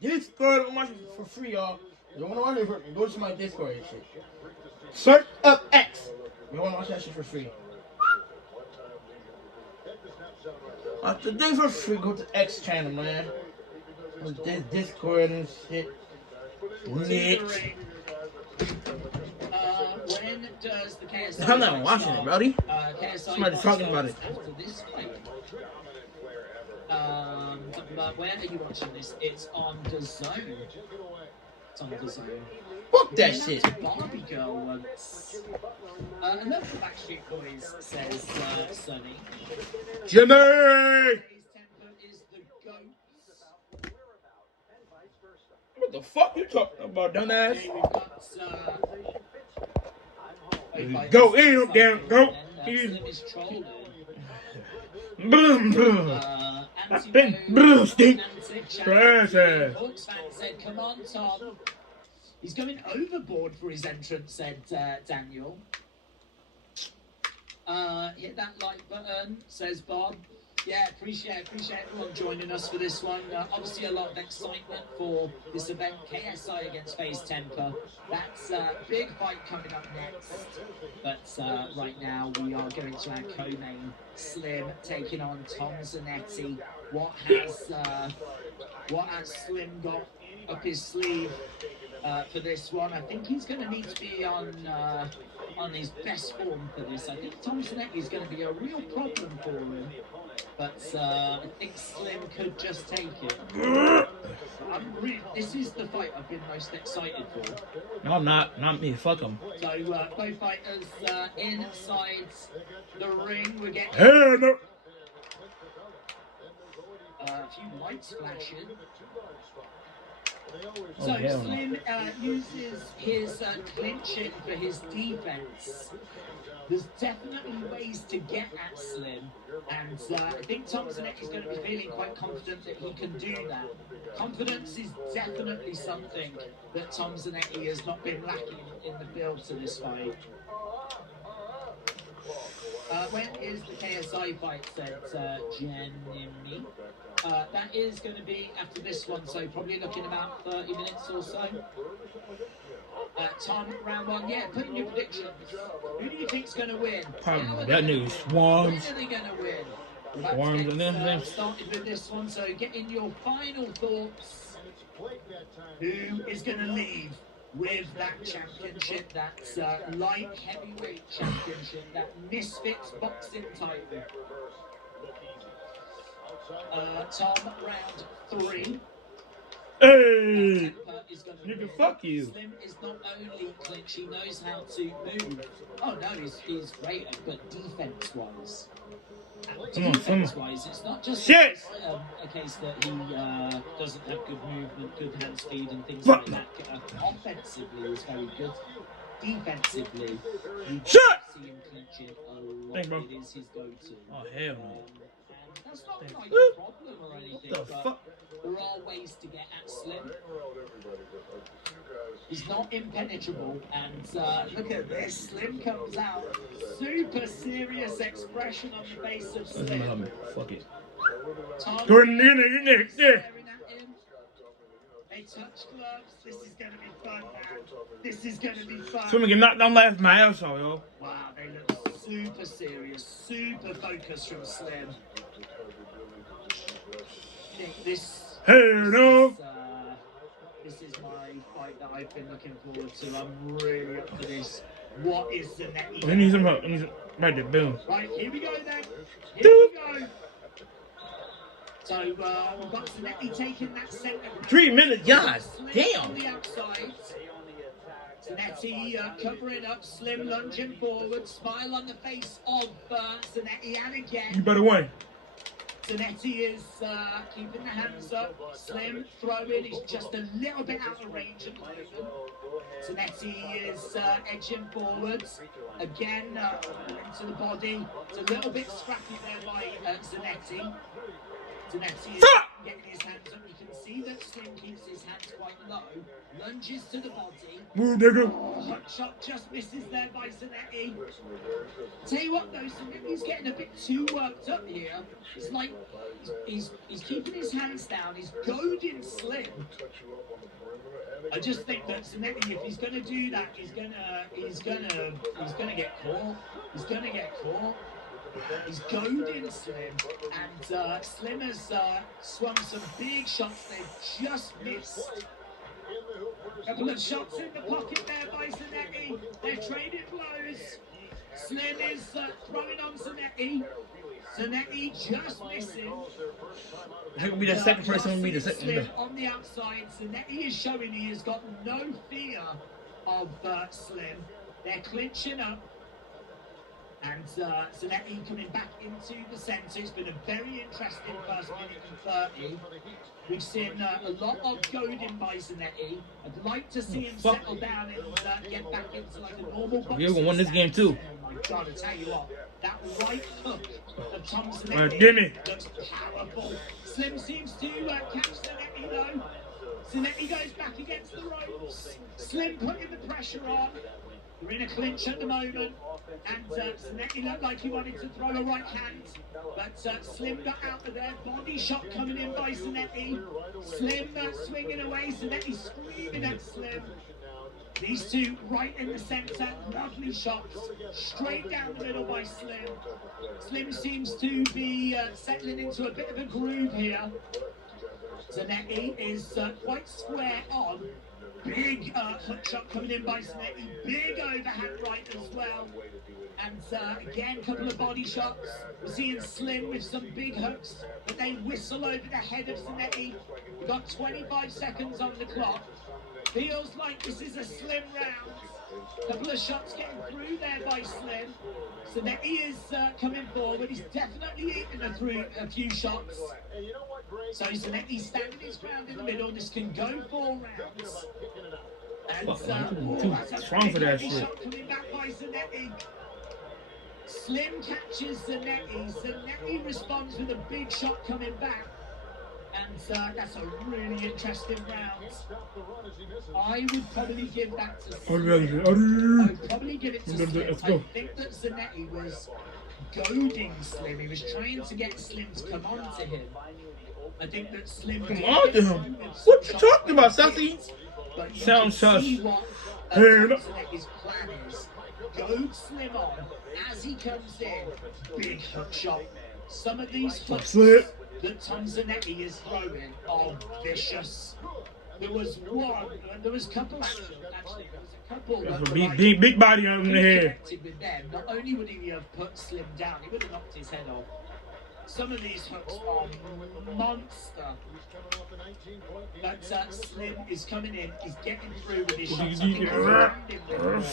Discord, I'm watching for free, y'all. You wanna watch it for free? Go to my Discord and shit. Search up X. You wanna watch that shit for free? Watch the thing for free. Go to X channel, man. This Discord and shit. Nick. When does the KSI I'm not watching it, buddy. Somebody's talking about it. After this fight. But where are you watching this? It's on DAZN. It's on DAZN. Fuck that shit. Barbie Girl once. Another Backstreet Boys, says Sonny. Jimmy! His temper is the goat. What the fuck you talking about, dumbass? Go in, damn goat. Slim is trolling. Boom, boom. Boom, stink. Trash ass. Hawks fan said, come on, Tom. He's going overboard for his entrance, said Daniel. Hit that like button, says Bob. Yeah, appreciate everyone joining us for this one. Obviously a lot of excitement for this event. KSI against FaZe Temper. That's a big fight coming up next. But right now we are going to our co-main. Slim taking on Tom Zanetti. What has Slim got up his sleeve for this one? I think he's going to need to be on his best form for this. I think Tom Zanetti is going to be a real problem for him. But I think Slim could just take it. This is the fight I've been most excited for. No, I'm not. Not me. Fuck him. So both fighters inside the ring. We're getting a few lights flashing. So Slim uses his clinching for his defense. There's definitely ways to get at Slim, and I think Tom Zanetti is going to be feeling quite confident that he can do that. Confidence is definitely something that Tom Zanetti has not been lacking in the build to this fight. When is the KSI fight, said Jenny? That is going to be after this one, so probably looking about 30 minutes or so. Tom, round one, yeah, put in your predictions. Who do you think's going to win? That nigga Swarms. When are they going to win? Swarms and then started with this one, so get in your final thoughts. Who is going to leave with that championship, that light heavyweight championship, that Misfits boxing title. Tom, round 3. Hey! Nigga, fuck you. Slim is not only clinch, he knows how to move. Oh no, he's great, but defense-wise. Defense-wise, it's not just a case that he doesn't have good movement, good hand speed and things like that. Offensively, he's very good. Defensively, you see him clinching a lot. It is his go-to. Oh, hell no. That's not like a problem or anything, but there are ways to get at Slim. He's not impenetrable, and look at this. Slim comes out, super serious expression on the face of Slim. Fuck it. Go in there. They touch gloves. This is going to be fun, man. This is going to be fun. Someone get knocked down last my asshole, yo. Wow, they look super serious, super focused from Slim. I think this is my fight that I've been looking forward to. I'm really up for this. What is Zanetti? We need some help. Right there, boom. Right, here we go then. Here we go. So we've got Zanetti taking that centre. 3 minutes, guys. Damn. On the outside. Zanetti covering up, Slim lunging forward, smile on the face of Zanetti, and again. You better win. Zanetti is keeping the hands up. Slim throwing, he's just a little bit out of range at the moment. Zanetti is edging forwards. Again, into the body. It's a little bit scrappy there by Zanetti. Zanetti is getting his hands up. You can see that Slim keeps his hands quite low. Lunges to the body. Move, nigga. Oh, hot shot just misses there by Zanetti. Tell you what though, Zanetti's getting a bit too worked up here. It's like he's keeping his hands down. He's goading Slim. I just think that Zanetti, if he's gonna do that, he's gonna get caught. He's gonna get caught. He's goading Slim, and Slim has swung some big shots. They've just missed. A couple of shots in the pocket there by Zanetti. They're trading blows. Slim is throwing on Zanetti. Zanetti just missing. That could be the second person to be the second. Slim on the outside. Zanetti is showing he has got no fear of Slim. They're clinching up. And Zanetti coming back into the centre. It's been a very interesting first minute and 30. We've seen a lot of goading by Zanetti. I'd like to see him settle down and get back into like a normal boxing. You're going to win this game too. Oh my God, I tell you what, that right hook of Tom Zanetti gimme. looks powerful. Slim seems to catch Zanetti though. Zanetti goes back against the ropes. Slim putting the pressure on. We're in a clinch at the moment, and Zanetti looked like he wanted to throw a right hand, but Slim got out of there. Body shot coming in by Zanetti. Slim swinging away. Zanetti screaming at Slim. These two right in the centre. Lovely shots. Straight down the middle by Slim. Slim seems to be settling into a bit of a groove here. Zanetti is quite square on. Big hook shot coming in by Zanetti. Big overhand right as well. And again, a couple of body shots. We're seeing Slim with some big hooks, but they whistle over the head of Zanetti. We've got 25 seconds on the clock. Feels like this is a Slim round. A couple of shots getting through there by Slim. Zanetti is coming forward. He's definitely eaten through a few shots. So Zanetti standing his ground in the middle. This can go 4 rounds. And too strong for that shit. Shot coming back by Zanetti. Slim catches Zanetti. Zanetti responds with a big shot coming back. And that's a really interesting round. I would probably give that to Slim. I would probably give it to Slim. I think that Zanetti was goading Slim. He was trying to get Slim to come on to him. I think that Slim come on to him. What you talking about, Sassy? Sound sus. Zanetti's plan is goad Slim on as he comes in. Big hook shot. Some of these hooks that Tom Zanetti is throwing are vicious. There was one, and there was a couple actually. There was a couple that were Big body on the head. connected with them. Not only would he have put Slim down, he would have knocked his head off. Some of these hooks are monster. But Slim is coming in, he's getting through with his shots. I think he's landing with them.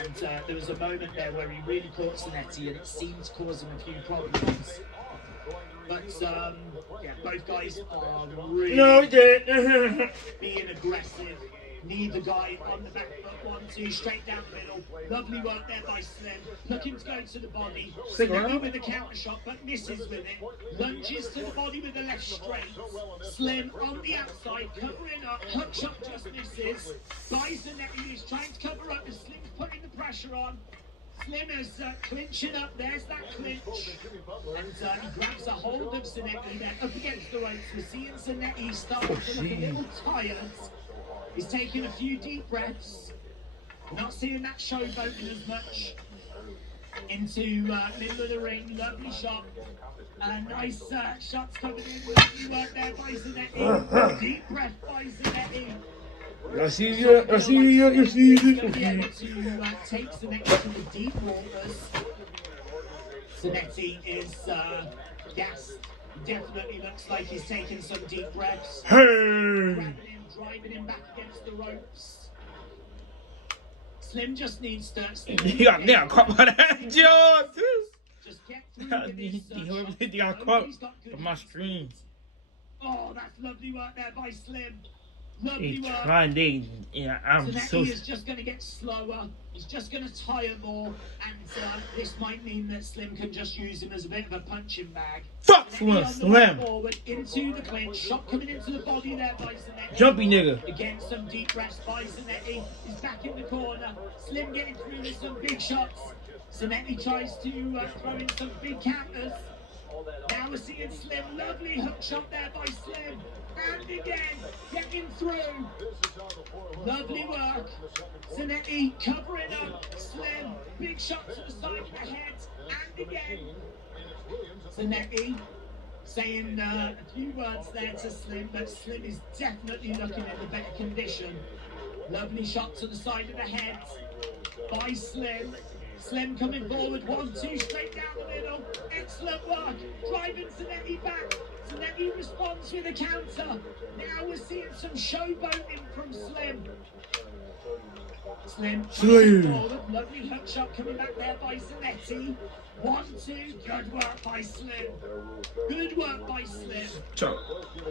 And there was a moment there where he really caught Zanetti and it seemed to cause him a few problems. But yeah, both guys are really being aggressive. Neither guy on the back foot, 1-2, straight down the middle. Lovely work there by Slim. Looking to go to the body. Zanetti with a counter shot, but misses with it. Lunges to the body with the left straight. Slim on the outside, covering up. Hook shot just misses. By Zanetti is trying to cover up, and Slim's putting the pressure on. Slim is clinching up. There's that clinch. And he grabs a hold of Zanetti there up against the ropes. We're seeing Zanetti starting to look a little tired. He's taking a few deep breaths. Not seeing that showboating as much. Into middle of the ring. Lovely shot. Nice shots coming in. Lovely work there by Zanetti. Deep breath by Zanetti. I see you. I see you. You see you. He's going to be able to take Zanetti to the deep waters. Zanetti is gassed. Definitely looks like he's taking some deep breaths. Hey! Driving him back against the ropes. Slim just needs to. He got caught by that jaw too. Just get through with this. He got caught on my screen. Oh, that's lovely work there by Slim. Lovely work. I'm so. Zanetti is just going to get slower. He's just going to tire more, and this might mean that Slim can just use him as a bit of a punching bag. Fuck Slim. Forward into the clinch. Shot coming into the body there by Zanetti. Jumpy nigga. Again, some deep breaths by Zanetti. He's back in the corner. Slim getting through with some big shots. Zanetti tries to throw in some big counters. Now we're seeing Slim. Lovely hook shot there by Slim. And again, getting through. Lovely work. Zanetti covering up. Slim. Big shot to the side of the head. And again. Zanetti saying a few words there to Slim, but Slim is definitely looking in the better condition. Lovely shot to the side of the head by Slim. Slim coming forward, 1-2, straight down the middle. Excellent work, driving Zanetti back. Zanetti responds with a counter. Now we're seeing some showboating from Slim. Slim forward, lovely hook shot coming back there by Zanetti. 1-2, good work by Slim. Good work by Slim.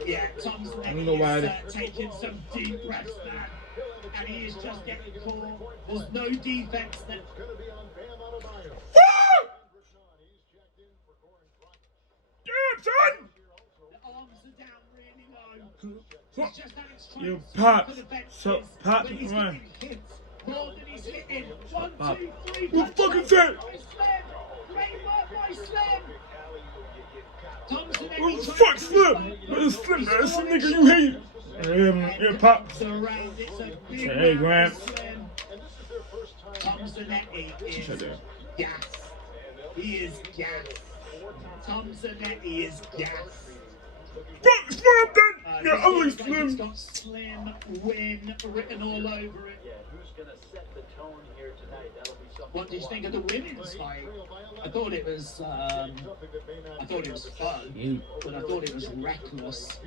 Yeah, Tom Zanetti is taking some deep breaths there. And he is just getting caught. There's no defense there. Damn, son! The arms are down really low. It's just that it's trying You to pop. for the benches, So pop but he's one. getting hit more than he's hitting. 1, 2, 3. What the fuck is that? Great work by Slim. Tom Zanetti What the trying fuck, to Slim? That's Slim, that's the nigga you hate. Yeah, pop. Surround, it's a big Hey, round Grant. for Slim. Tom Zanetti is gas. He is gas. Tom Zanetti is gas. Fuck Slim, then! Yeah, ugly He's Slim. got Slim win written all over it. What did you think of the women's fight? I thought it was fun, but I thought it was reckless.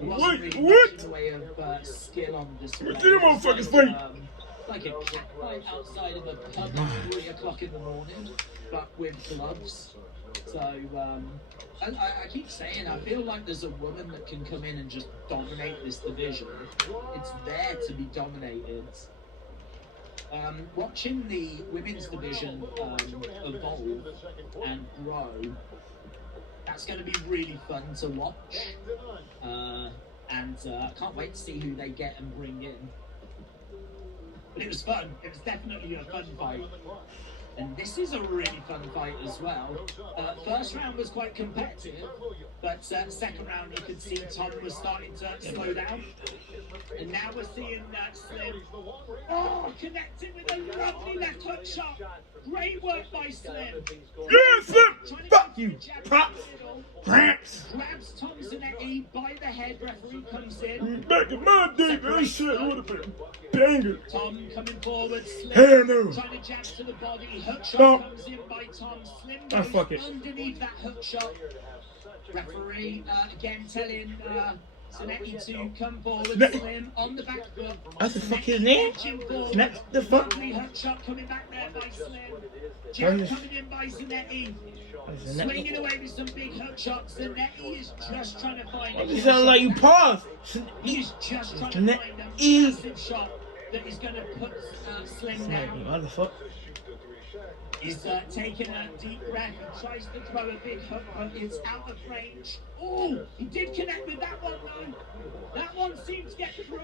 It wasn't really much in the way of skill on display. What's in the motherfucker's fight? Like a cat fight outside of a pub at 3 o'clock in the morning, but with gloves. So, I keep saying, I feel like there's a woman that can come in and just dominate this division. It's there to be dominated. Watching the women's division evolve and grow, that's going to be really fun to watch. And I can't wait to see who they get and bring in. But it was fun. It was definitely a fun fight. And this is a really fun fight as well. First round was quite competitive, but second round you could see Tom was starting to slow down. And now we're seeing Slim connecting with a lovely left hook shot. Great work by Slim. Yeah, Slim. Fuck you. Pops. Gramps. Grabs Tom Zanetti by the head. Referee comes in. Back in my day, that shit would have been banger. Tom coming forward. Slim Hell no. trying to jab to the body. Hook shot No. comes in by Tom. Slim Ah, goes fuck it. underneath that hook shot. Referee again telling Zanetti to come forward. Zanetti. Slim on the back foot. That's the fuck his name? Snap the fuck. Lovely hook shot coming back there by Slim. Oh, Jab yeah. coming in by Zanetti. Swinging away with some big hook shots. Zanetti is just trying to find You sound like you paused. He's just trying to Zanetti. find a massive shot that is going to put Slim Snap you, down. motherfucker. He's taking a deep breath. He tries to throw a big hook, but it's out of range. Oh, he did connect with that one though. That one seemed to get through.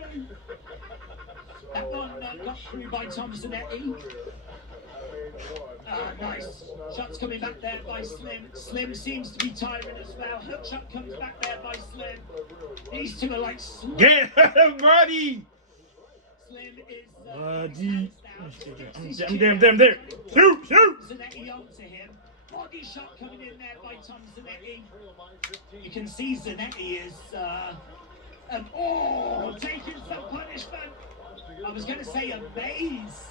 That one got through by Tom Zanetti. Nice. Shots coming back there by Slim. Slim seems to be tiring as well. Hook shot comes back there by Slim. These two are like slow. Get buddy. Slim is Buddy. I'm damn there. Shoot. Zanetti onto him. Body shot coming in there by Tom Zanetti. You can see Zanetti is taking some punishment. I was going to say amazed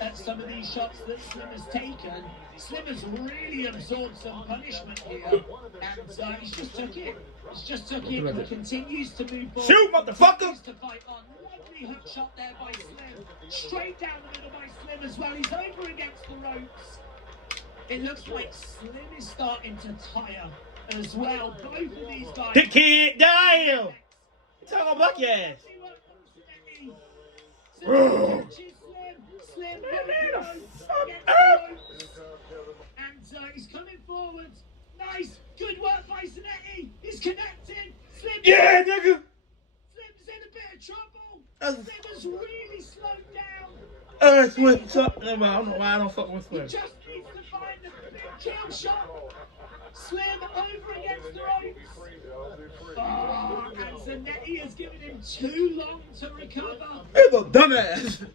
at some of these shots that Slim has taken. Slim has really absorbed some punishment here, and he's just took it. He's just took it. He continues to move forward. Shoot, motherfucker! Continues to fight on. Lovely hook shot there by Slim. Straight down the middle by Slim as well. He's over against the ropes. It looks like Slim is starting to tire as well. Both of these guys. The kid died. Talk about your ass. Slim and he's coming forward. Nice, good work by Zanetti. He's connecting. Slim. Yeah, nigga. Slim's in a bit of trouble. That's- Slim has really slowed down. That's what's up. No, I don't know why I don't fuck with He Slim. just needs to find the big kill shot. Slim over against the ropes. Oh, and Zanetti has given him too long to recover. He's a dumbass.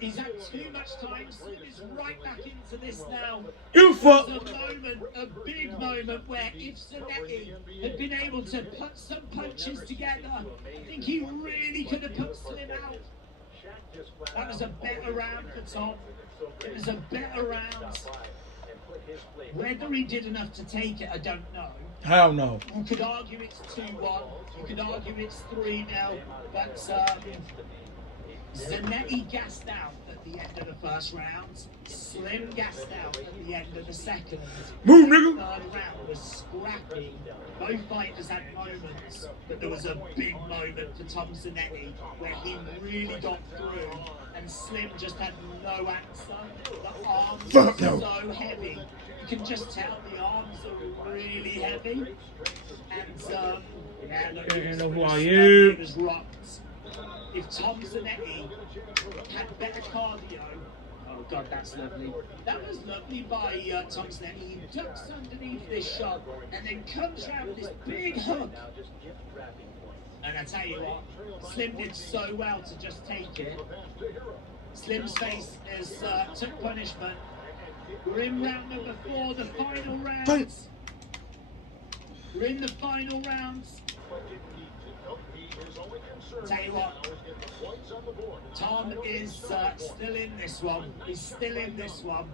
He's had too much time. Slim is right back into this now. You fuck. There's a moment, a big moment, where if Zanetti had been able to put some punches together, I think he really could have put Slim out. That was a better round for Tom. It was a better round. Whether he did enough to take it, I don't know. Hell no. You could argue it's 2-1. You could argue it's 3-0. But Zanetti gassed out at the end of the first round. Slim gassed out at the end of the second. Move, The nigga. third round was scrappy. Both fighters had moments, but there was a big moment for Tom Zanetti where he really got through, and Slim just had no answer. The arms Fuck were no. so heavy. You can just tell the arms are really heavy. And yeah, look, You know who was I stunned, am. he was rocked. If Tom Zanetti had better cardio, oh god, that's lovely. That was lovely by Tom Zanetti. He ducks underneath this shot and then comes round with this big hook. And I tell you what, Slim did so well to just take it. Slim's face has took punishment. We're in round number 4, the final rounds. We're in the final rounds. Tell you what, Tom is still in this one. He's still in this one.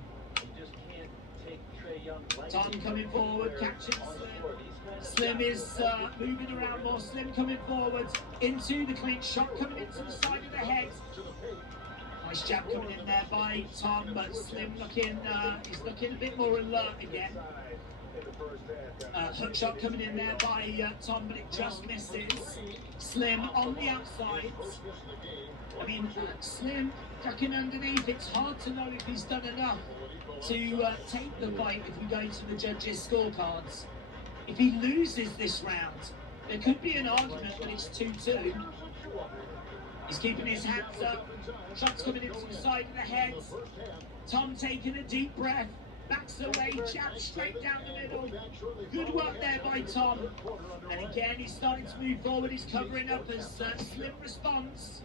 Tom coming forward, catching Slim. Slim is moving around more. Slim coming forward into the clinch. Shot coming into the side of the head. Nice jab coming in there by Tom, but Slim looking, he's looking a bit more alert again. Hook shot coming in there by Tom, but it just misses. Slim on the outside. I mean, Slim ducking underneath. It's hard to know if he's done enough to take the fight if we go to the judges' scorecards. If he loses this round, there could be an argument that it's 2-2. He's keeping his hands up. Shots coming into the side of the head. Tom taking a deep breath. Backs away, jab straight down the middle. Good work there by Tom. And again, he's starting to move forward. He's covering up as Slim responds.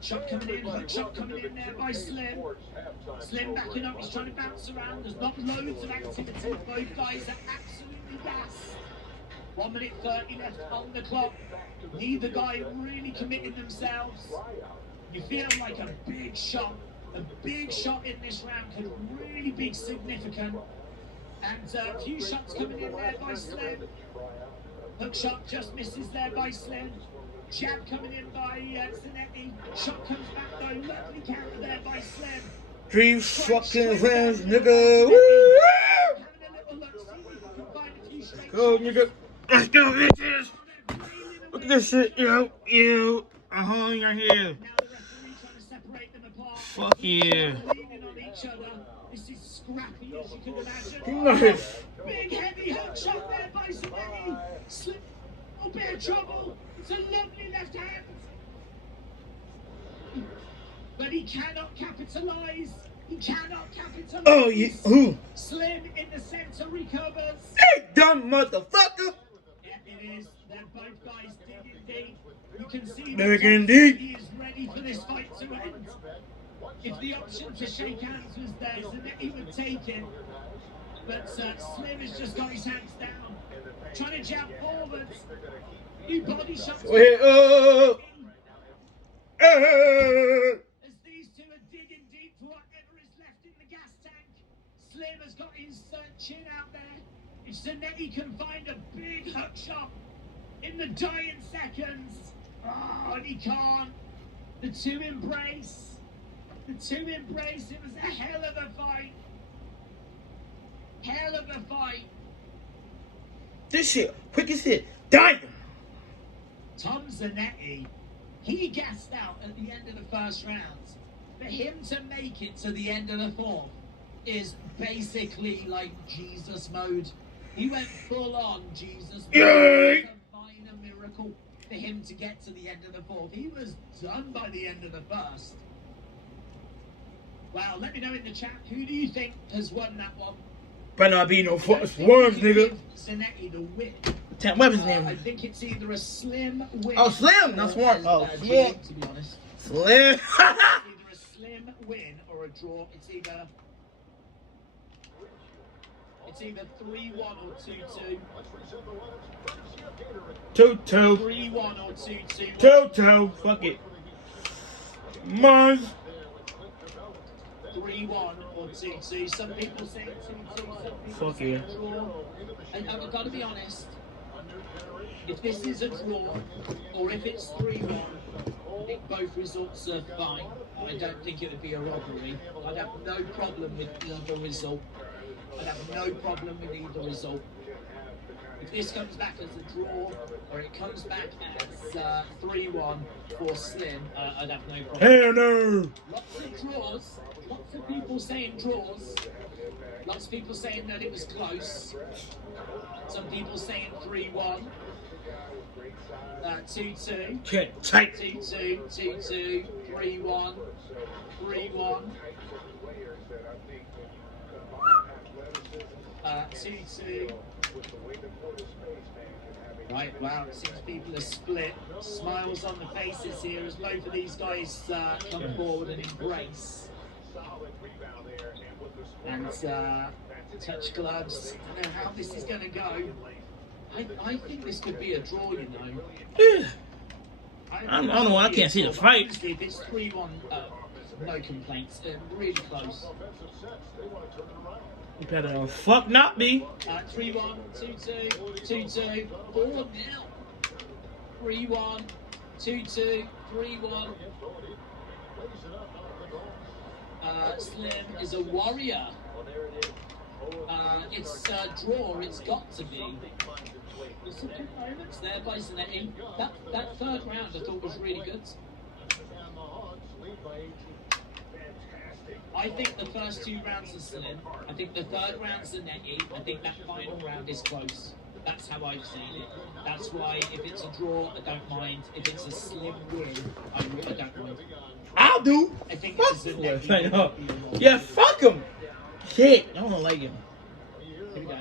Shot coming in, hook shot coming in there by Slim. Slim backing up, he's trying to bounce around. There's not loads of activity. Both guys are absolutely gassed. 1 minute 30 left on the clock. Neither guy really committing themselves. You feel like a big shot in this round could really be significant. And a few shots coming in there by Slim. Hook shot just misses there by Slim. Jab coming in by Zanetti. Shot comes back though. Lovely counter there by Slim. 3 fucking rounds, nigga. Woo! Let's go, nigga. Let's go, bitches. Look at this shit, yo. You're here. Fuck yeah. This is scrappy as you can imagine. Nice. Big heavy hook shot there by Zanetti. Slim, a bit of trouble. It's a lovely left hand. But he cannot capitalize. He cannot capitalize. Oh, yeah. Who? Slim in the center recovers. Hey, dumb motherfucker. Yeah, it is. They're both guys digging deep. You can see Digging deep. He is ready for this fight to end. If the option to shake hands was there, Zanetti would take it. But Slim has just got his hands down. Trying to jab forwards. New body shots. Wait, As these two are digging deep for whatever is left in the gas tank. Slim has got his chin out there. If Zanetti can find a big hook shot in the dying seconds. Oh, and he can't. The two embrace. It was a hell of a fight. Hell of a fight. this shit, quick as shit. Damn. Tom Zanetti, he gassed out at the end of the first round. For him to make it to the end of the fourth is basically like Jesus mode. He went full on Jesus mode. It's a minor miracle for him to get to the end of the fourth. He was done by the end of the first. Wow, let me know in the chat, who do you think has won that one? Better not be no fucking worms, nigga. Zanetti the win. What's his name? I think it's either a Slim win. Oh, Slim, not Swarm. Oh, Slim. To be honest. Slim. It's either a Slim win or a draw. It's either 3-1 or 2-2. 2-2. 3-1 or 2-2. 2-2. Fuck it. Mars. 3-1 or 2-2. Some people say 2-2. Some people say yeah. a draw. And I've got to be honest. If this is a draw or if it's 3-1, I think both results are fine. I don't think it would be a robbery. I'd have no problem with either result. If this comes back as a draw or it comes back as 3-1 for Slim, I'd have no problem. Hell no! Lots of draws. Lots of people saying draws. Lots of people saying that it was close. Some people saying 3-1. 2-2. Okay, tight. 2-2. 2-2. 3-1. 3-1. 2-2. Right, wow, it seems people are split. Smiles on the faces here as both of these guys come forward and embrace. And touch gloves. I don't know how this is going to go. I think this could be a draw, you know. I don't know, I can't see the fight. Honestly, if it's 3-1, no complaints. Really close. You better fuck not be. 3-1, 2-2, 2-2, 4-0. 3-1, 2-2, 3-1. Slim is a warrior. It's a draw, it's got to be. There's some good moments there by Zanetti. That third round I thought was really good. I think the first two rounds are Slim. I think the third round's Zanetti. I think that final round is close. That's how I've seen it. That's why if it's a draw, I don't mind. If it's a Slim win, I don't mind. I'll do. I think Fuck it's Zanetti. yeah, fuck him. Shit, I don't like him. Here we go.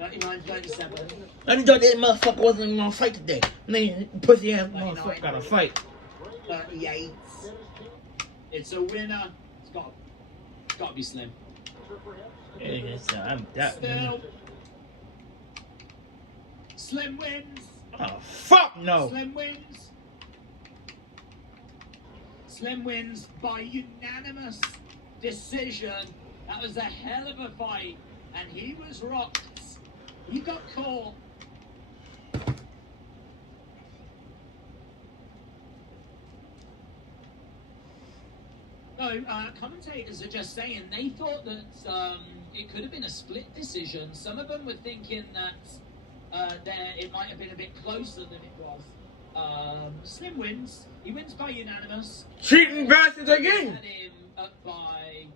39-37. I just thought that motherfucker wasn't even gonna fight today. And then pussy ass motherfucker gotta fight. 38. It's a winner. It's got to be Slim. I'm that. Still, Slim wins. Oh fuck no. Slim wins. Slim wins by unanimous decision. That was a hell of a fight, and he was rocked. He got caught. So, commentators are just saying they thought that it could have been a split decision. Some of them were thinking that it might have been a bit closer than it was. Slim wins. He wins by unanimous. Cheating bastards again. Had him up by,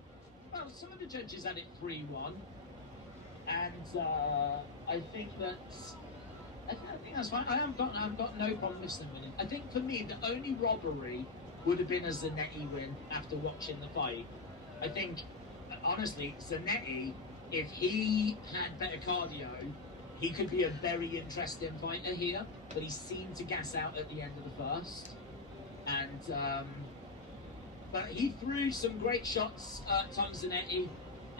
well, some of the judges had it 3-1, and I think that's fine. I haven't got no problem with Slim winning. I think for me the only robbery would have been a Zanetti win after watching the fight. I think, honestly, Zanetti, if he had better cardio, he could be a very interesting fighter here, but he seemed to gas out at the end of the first. And, but he threw some great shots, Tom Zanetti,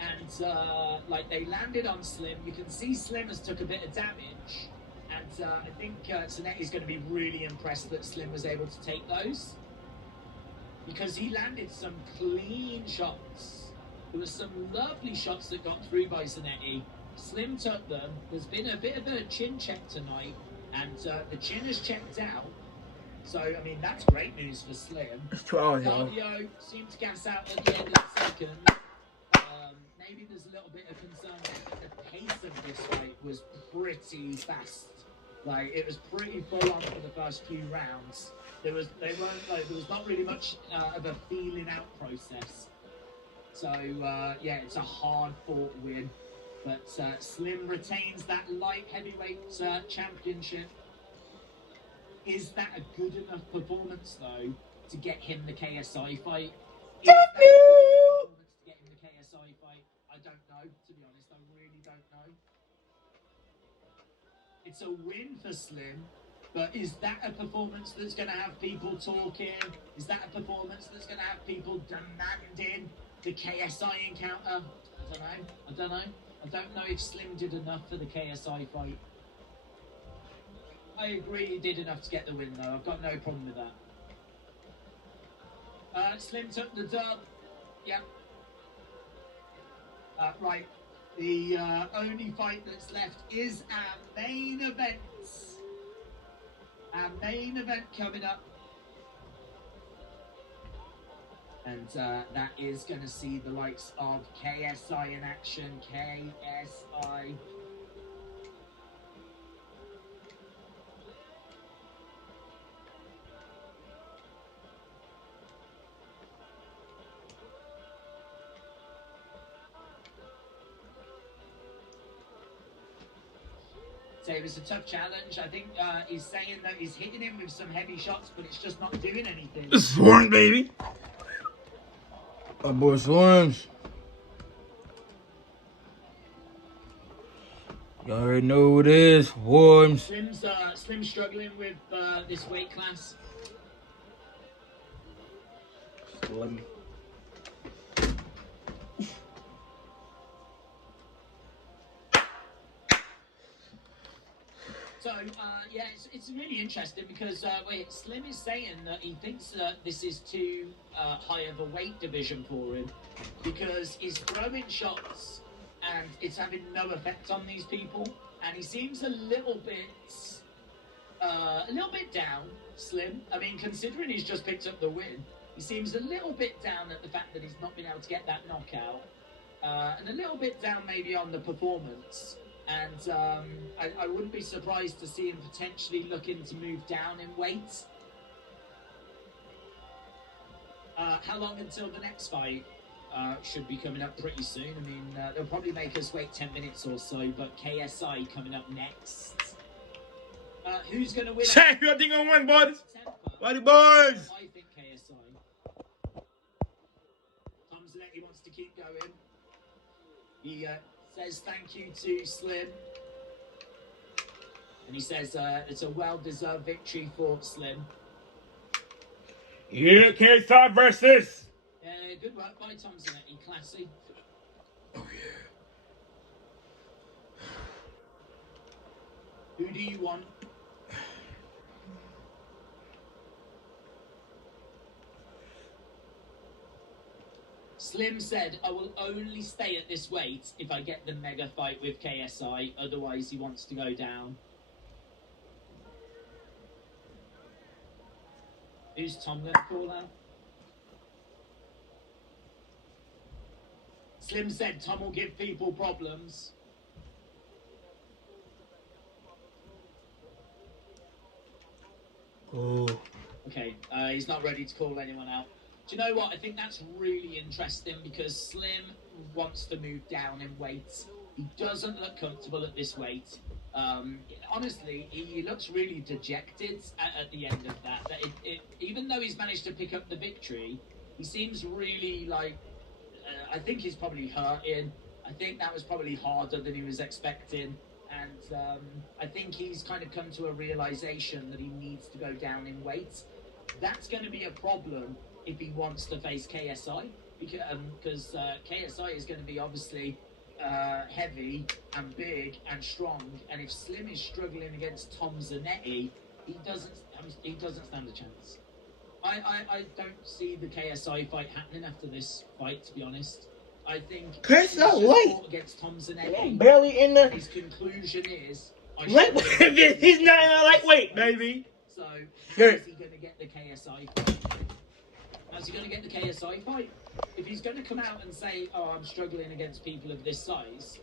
and, like, they landed on Slim. You can see Slim has took a bit of damage, and I think Zanetti's going to be really impressed that Slim was able to take those, because he landed some clean shots. There were some lovely shots that got through by Zanetti. Slim took them. There's been a bit of a chin check tonight, and the chin has checked out. So, I mean, that's great news for Slim. Cardio seemed to gas out at the end of the second. Maybe there's a little bit of concern that the pace of this fight was pretty fast. Like, it was pretty full on for the first few rounds. There was not really much of a feeling out process. So yeah, it's a hard fought win, but Slim retains that light heavyweight championship. Is that a good enough performance though to get him the KSI fight? Is that a good enough performance to get him the KSI fight? I don't know, to be honest. I really don't know. It's a win for Slim. But is that a performance that's going to have people talking? Is that a performance that's going to have people demanding the KSI encounter? I don't know. I don't know if Slim did enough for the KSI fight. I agree he did enough to get the win, though. I've got no problem with that. Slim took the dub. Yep. Right. The only fight that's left is our main event. Our main event coming up, and that is going to see the likes of KSI in action. KSI. So it was a tough challenge. I think he's saying that he's hitting him with some heavy shots, but it's just not doing anything. Swarm, baby. My boy Swarms. You already know who it is. Swarms. Slim's struggling with this weight class. Slim. So, yeah, it's really interesting because Slim is saying that he thinks that this is too high of a weight division for him because he's throwing shots and it's having no effect on these people. And he seems a little bit down, Slim. I mean, considering he's just picked up the win, he seems a little bit down at the fact that he's not been able to get that knockout. And a little bit down maybe on the performance. And I wouldn't be surprised to see him potentially looking to move down in weight. How long until the next fight? Should be coming up pretty soon. I mean, they'll probably make us wait 10 minutes or so, but KSI coming up next. Who's going to win? Check your thing on one, boys. Buddy boys. I think KSI. Tom Zanetti wants to keep going. He says thank you to Slim. And he says it's a well-deserved victory for Slim. Yeah, KSI versus. Good work by Tom Zanetti, classy. Oh yeah. Who do you want? Slim said, I will only stay at this weight if I get the mega fight with KSI, otherwise he wants to go down. Who's Tom going to call out? Slim said Tom will give people problems. Oh. Okay, he's not ready to call anyone out. Do you know what? I think that's really interesting because Slim wants to move down in weight. He doesn't look comfortable at this weight. Honestly, he looks really dejected at the end of that. Even though he's managed to pick up the victory, he seems really like... I think he's probably hurting. I think that was probably harder than he was expecting. And I think he's kind of come to a realization that he needs to go down in weight. That's going to be a problem if he wants to face KSI, because KSI is going to be obviously heavy and big and strong, and if Slim is struggling against Tom Zanetti, he doesn't stand a chance. I don't see the KSI fight happening after this fight, to be honest. I think KSI light against Tom Zanetti. Barely in the. His conclusion is Lightweight. He's not in a lightweight, baby. So how is he going to get the KSI fight? How's he going to get the KSI fight? If he's going to come out and say, "Oh, I'm struggling against people of this size,"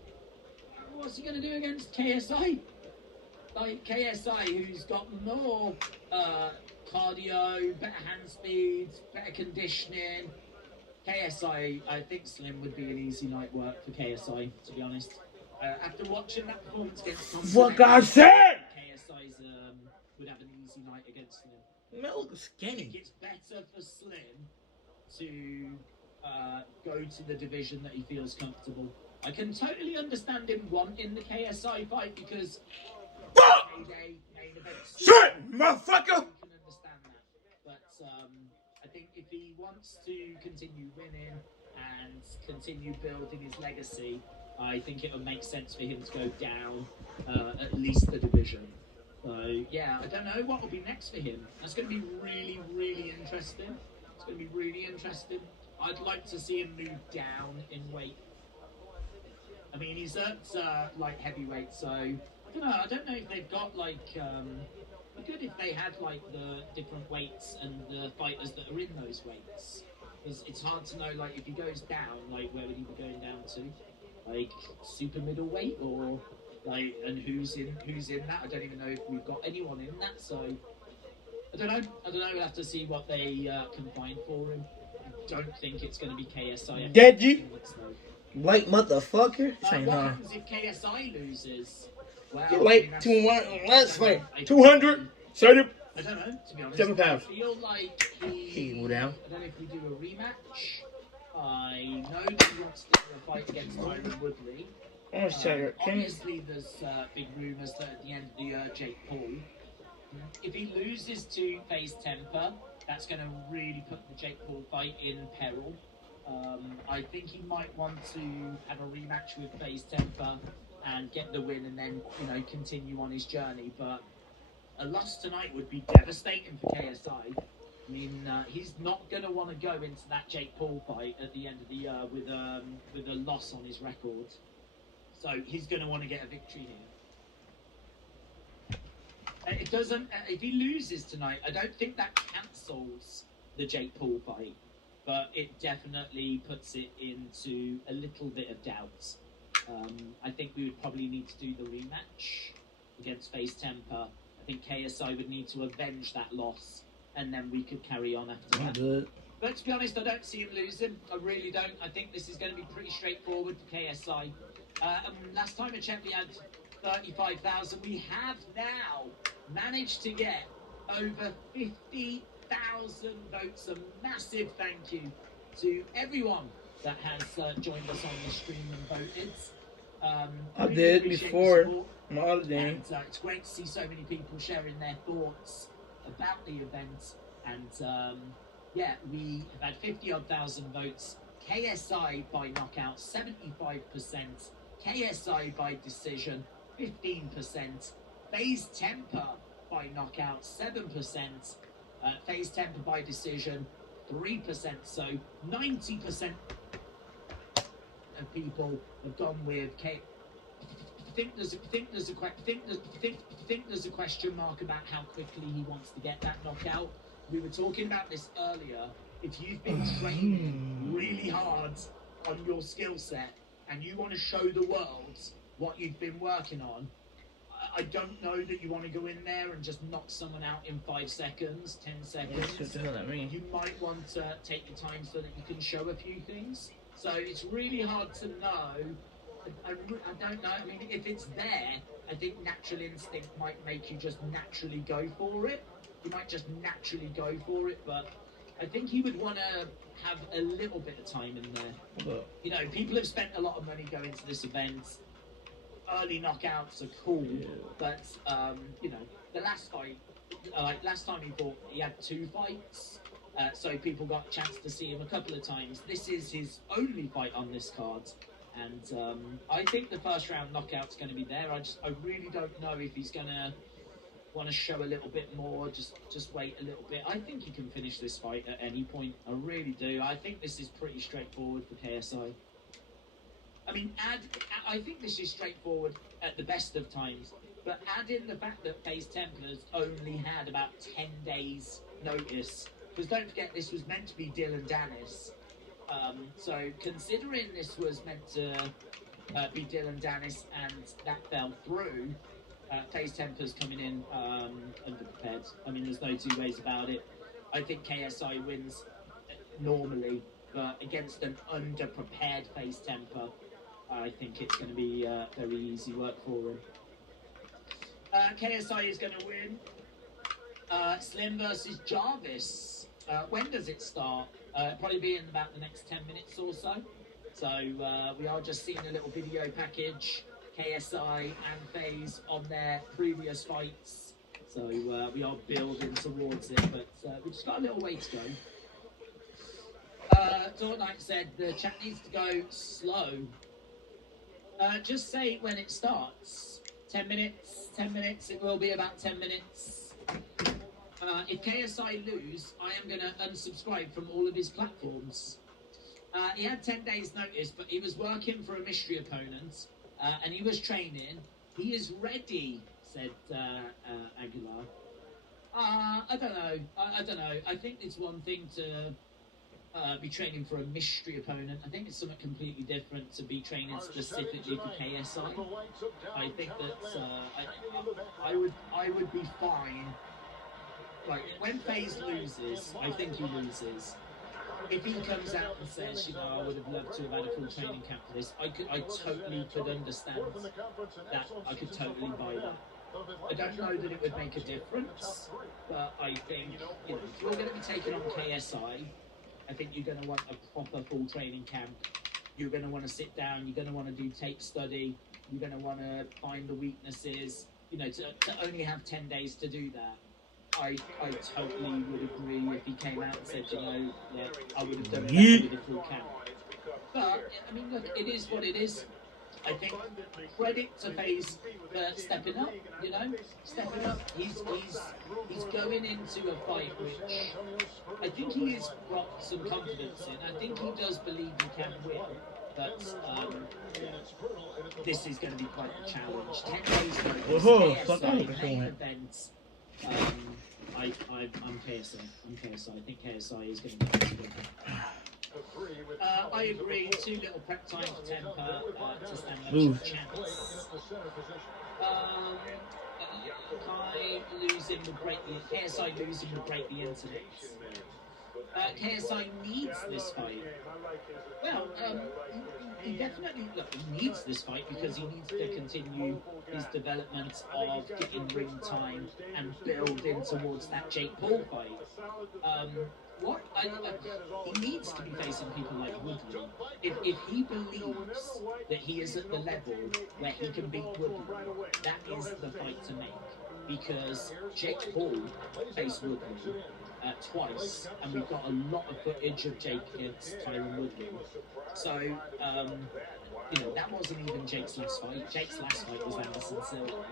what's he going to do against KSI? Like KSI, who's got more cardio, better hand speed, better conditioning. KSI, I think Slim would be an easy night work for KSI, to be honest. After watching that performance against Tom What God said! KSI's would have an easy night against Slim. Man, look skinny. I think it's better for Slim to go to the division that he feels comfortable. I can totally understand him wanting the KSI fight because payday, main event. Shit, motherfucker! I can understand that, but I think if he wants to continue winning and continue building his legacy, I think it would make sense for him to go down at least the division. So yeah, I don't know what will be next for him. That's going to be really, really interesting. It's going to be really interesting. I'd like to see him move down in weight. I mean, he's at light heavyweight, so I don't know if they've got like. It'd be good if they had like the different weights and the fighters that are in those weights. It's hard to know like if he goes down, like where would he be going down to? Like super middleweight or like, and who's in that? I don't even know if we've got anyone in that. So I don't know. We'll have to see what they can find for him. I don't think it's going to be KSI. Deji? Light motherfucker? What happens if KSI loses? Well, You're like 200. Let's fight. 200. I don't know, to be honest. 7 pounds. I feel like He can go down. I don't know if we do a rematch. I know that he wants to do a fight against Tyron Woodley. Obviously, there's big rumours that at the end of the year, Jake Paul. If he loses to FaZe Temper, that's going to really put the Jake Paul fight in peril. I think he might want to have a rematch with FaZe Temper and get the win and then, continue on his journey. But a loss tonight would be devastating for KSI. I mean, he's not going to want to go into that Jake Paul fight at the end of the year with a loss on his record. So he's going to want to get a victory here. It doesn't. If he loses tonight, I don't think that cancels the Jake Paul fight, but it definitely puts it into a little bit of doubt. I think we would probably need to do the rematch against FaZe Temper. I think KSI would need to avenge that loss, and then we could carry on after that. But to be honest, I don't see him losing. I really don't. I think this is going to be pretty straightforward for KSI. Last time I checked, we had 35,000. We have now managed to get over 50,000 votes. A massive thank you to everyone that has joined us on the stream and voted. I really did appreciate before the support. my other game. And it's great to see so many people sharing their thoughts about the event. And yeah, we have had 50-odd thousand votes. KSI by knockout, 75%. KSI by decision, 15%. FaZe Temper by knockout, 7%. FaZe Temper by decision, 3%. So 90% of people have gone with K. I think there's a question mark about how quickly he wants to get that knockout. We were talking about this earlier. If you've been training really hard on your skill set and you want to show the world what you've been working on, I don't know that you want to go in there and just knock someone out in 5 seconds, 10 seconds. What the hell that mean? You might want to take your time so that you can show a few things. So it's really hard to know. I don't know. I mean, if it's there, I think natural instinct might make you just naturally go for it. You might just naturally go for it, but I think he would want to have a little bit of time in there. You know, people have spent a lot of money going to this event. Early knockouts are cool, but you know, the last fight, like last time he fought, he had 2 fights, so people got a chance to see him a couple of times. This is his only fight on this card, and I think the first round knockout's going to be there. I really don't know if he's going to want to show a little bit more, just wait a little bit. I think he can finish this fight at any point. I really do. I think this is pretty straightforward for KSI. I mean, I think this is straightforward at the best of times, but add in the fact that FaZe Temper's only had about 10 days notice, because don't forget this was meant to be Dylan Dennis. So considering this was meant to be Dylan Dennis and that fell through, FaZe Temper's coming in underprepared. I mean, there's no 2 ways about it. I think KSI wins normally, but against an underprepared FaZe Temper, I think it's going to be very easy work for him. KSI is going to win. Slim versus Jarvis. When does it start? Probably be in about the next 10 minutes or so. So we are just seeing a little video package. KSI and FaZe on their previous fights. So we are building towards it, but we've just got a little way to go. Dortnight said the chat needs to go slow. Just say when it starts. 10 minutes, 10 minutes, it will be about 10 minutes. If KSI lose, I am going to unsubscribe from all of his platforms. He had 10 days notice, but he was working for a mystery opponent, and he was training. He is ready, said Aguilar. I don't know. I don't know. I think it's one thing to be training for a mystery opponent. I think it's something completely different to be training specifically for KSI. I think that I would be fine. Like when FaZe loses, I think he loses. If he comes out and says, you know, I would have loved to have had a full training camp for this, I totally could understand that. I could totally buy that. I don't know that it would make a difference, but I think, you know, if you're going to be taking on KSI, I think you're going to want a proper full training camp. You're going to want to sit down. You're going to want to do tape study. You're going to want to find the weaknesses. You know, to only have 10 days to do that. I totally would agree if he came out and said, you know, yeah, I would have done that with a full camp. But, I mean, look, it is what it is. I think credit to FaZe stepping up, you know, stepping up. He's going into a fight which I think he has got some confidence in. I think he does believe he can win, but this is going to be quite a challenge. 10 days notice, main event. I'm KSI. I'm KSI. I think KSI is going to be able to win. I agree. Too little prep time for Temper to stand up to the chance. KSI losing will break the internet. KSI needs this fight. Well, he definitely needs this fight because he needs to continue his development of getting ring time and building towards that Jake Paul fight. he needs to be facing people like Woodley. If he believes that he is at the level where he can beat Woodley, that is the fight to make. Because Jake Paul faced Woodley twice, and we've got a lot of footage of Jake against Tyron Woodley. So, you know, that wasn't even Jake's last fight. Jake's last fight was Anderson Silva.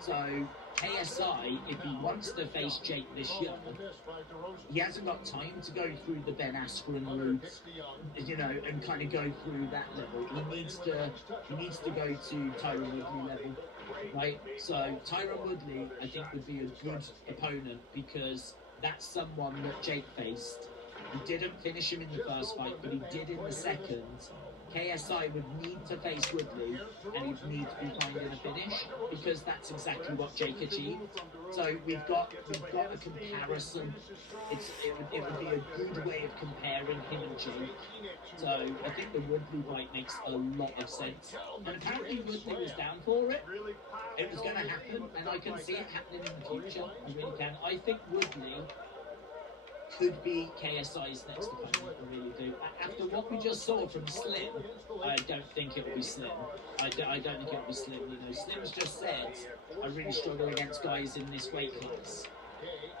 So, KSI, if he wants to face Jake this year, he hasn't got time to go through the Ben Askren route, you know, and kind of go through that level. He needs to go to Tyron Woodley level, right? So Tyron Woodley, I think, would be a good opponent because that's someone that Jake faced. He didn't finish him in the first fight, but he did in the second. KSI would need to face Woodley, and he'd need to be finding a finish because that's exactly what Jake achieved. So we've got a comparison. It would be a good way of comparing him and Jake. So I think the Woodley fight makes a lot of sense. And apparently Woodley was down for it. It was going to happen, and I can see it happening in the future. I really can. I think Woodley could be KSI's next opponent, I really do. After what we just saw from Slim, I don't think it will be Slim. I don't think it will be Slim. You know, Slim's just said, I really struggle against guys in this weight class.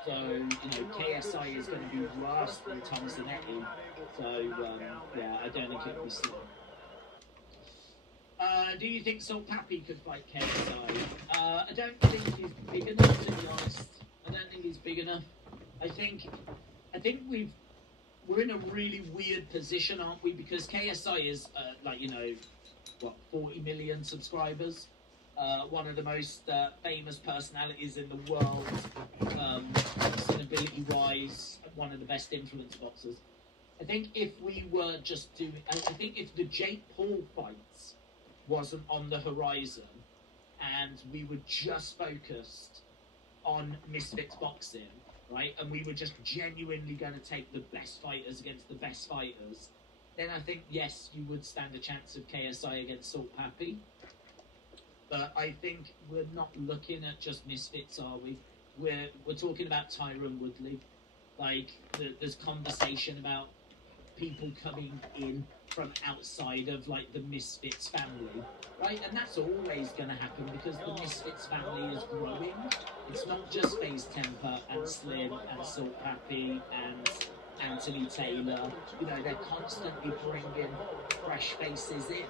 So, you know, KSI is going to be worse than Tom Zanetti. So, yeah, I don't think it will be Slim. Do you think Salt Pappy could fight KSI? I don't think he's big enough, to be honest. I don't think he's big enough. I think we're in a really weird position, aren't we? Because KSI is like, you know, what, 40 million subscribers, one of the most famous personalities in the world, sustainability-wise, one of the best influence boxers. I think if we were just doing, I think if the Jake Paul fights wasn't on the horizon and we were just focused on Misfits boxing, right, and we were just genuinely going to take the best fighters against the best fighters, then I think, yes, you would stand a chance of KSI against Salt Pappy. But I think we're not looking at just Misfits, are we? We're talking about Tyron Woodley. Like, there's conversation about people coming in from outside of, like, the Misfits family, right? And that's always going to happen because the Misfits family is growing. It's not just FaZe Temper and Slim and Salt Pappy and Anthony Taylor. You know, they're constantly bringing fresh faces in.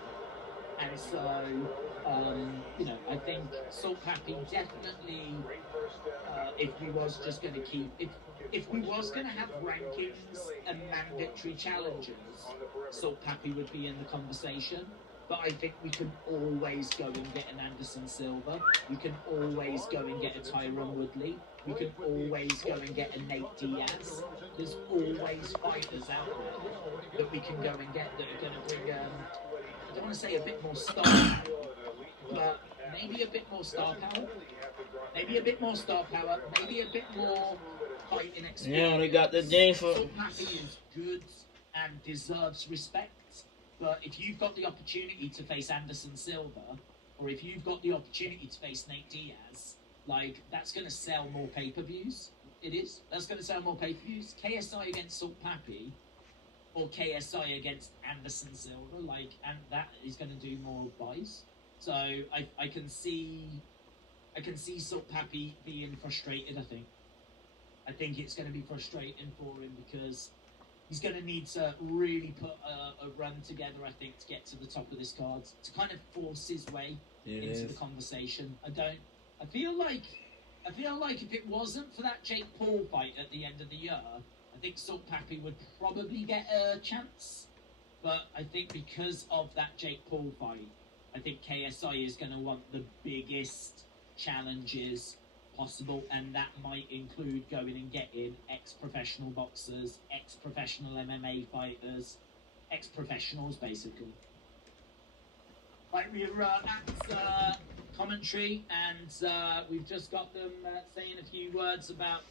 And so, you know, I think Salt Pappy definitely, if we was just going to keep... If we was going to have rankings and mandatory challenges, Salt Pappy would be in the conversation. But I think we can always go and get an Anderson Silva. We can always go and get a Tyron Woodley. We can always go and get a Nate Diaz. There's always fighters out there that we can go and get that are going to bring, I don't want to say a bit more star power, but maybe a bit more star power. Maybe a bit more star power. Maybe a bit more fighting experience. Yeah, we got the game for... Salt Pappy is good and deserves respect. But if you've got the opportunity to face Anderson Silva, or if you've got the opportunity to face Nate Diaz, like, that's going to sell more pay-per-views. It is. That's going to sell more pay-per-views. KSI against Salt Pappy, or KSI against Anderson Silva, like, and that is going to do more buys. So I can see Salt Pappy being frustrated. I think it's going to be frustrating for him because he's going to need to really put a run together, I think, to get to the top of this card, to kind of force his way into the conversation. I feel like if it wasn't for that Jake Paul fight at the end of the year, I think Salt Pappy would probably get a chance. But I think because of that Jake Paul fight, I think KSI is going to want the biggest challenges possible, and that might include going and getting ex-professional boxers, ex-professional MMA fighters, ex-professionals, basically. Right, we're at commentary, and we've just got them saying a few words about,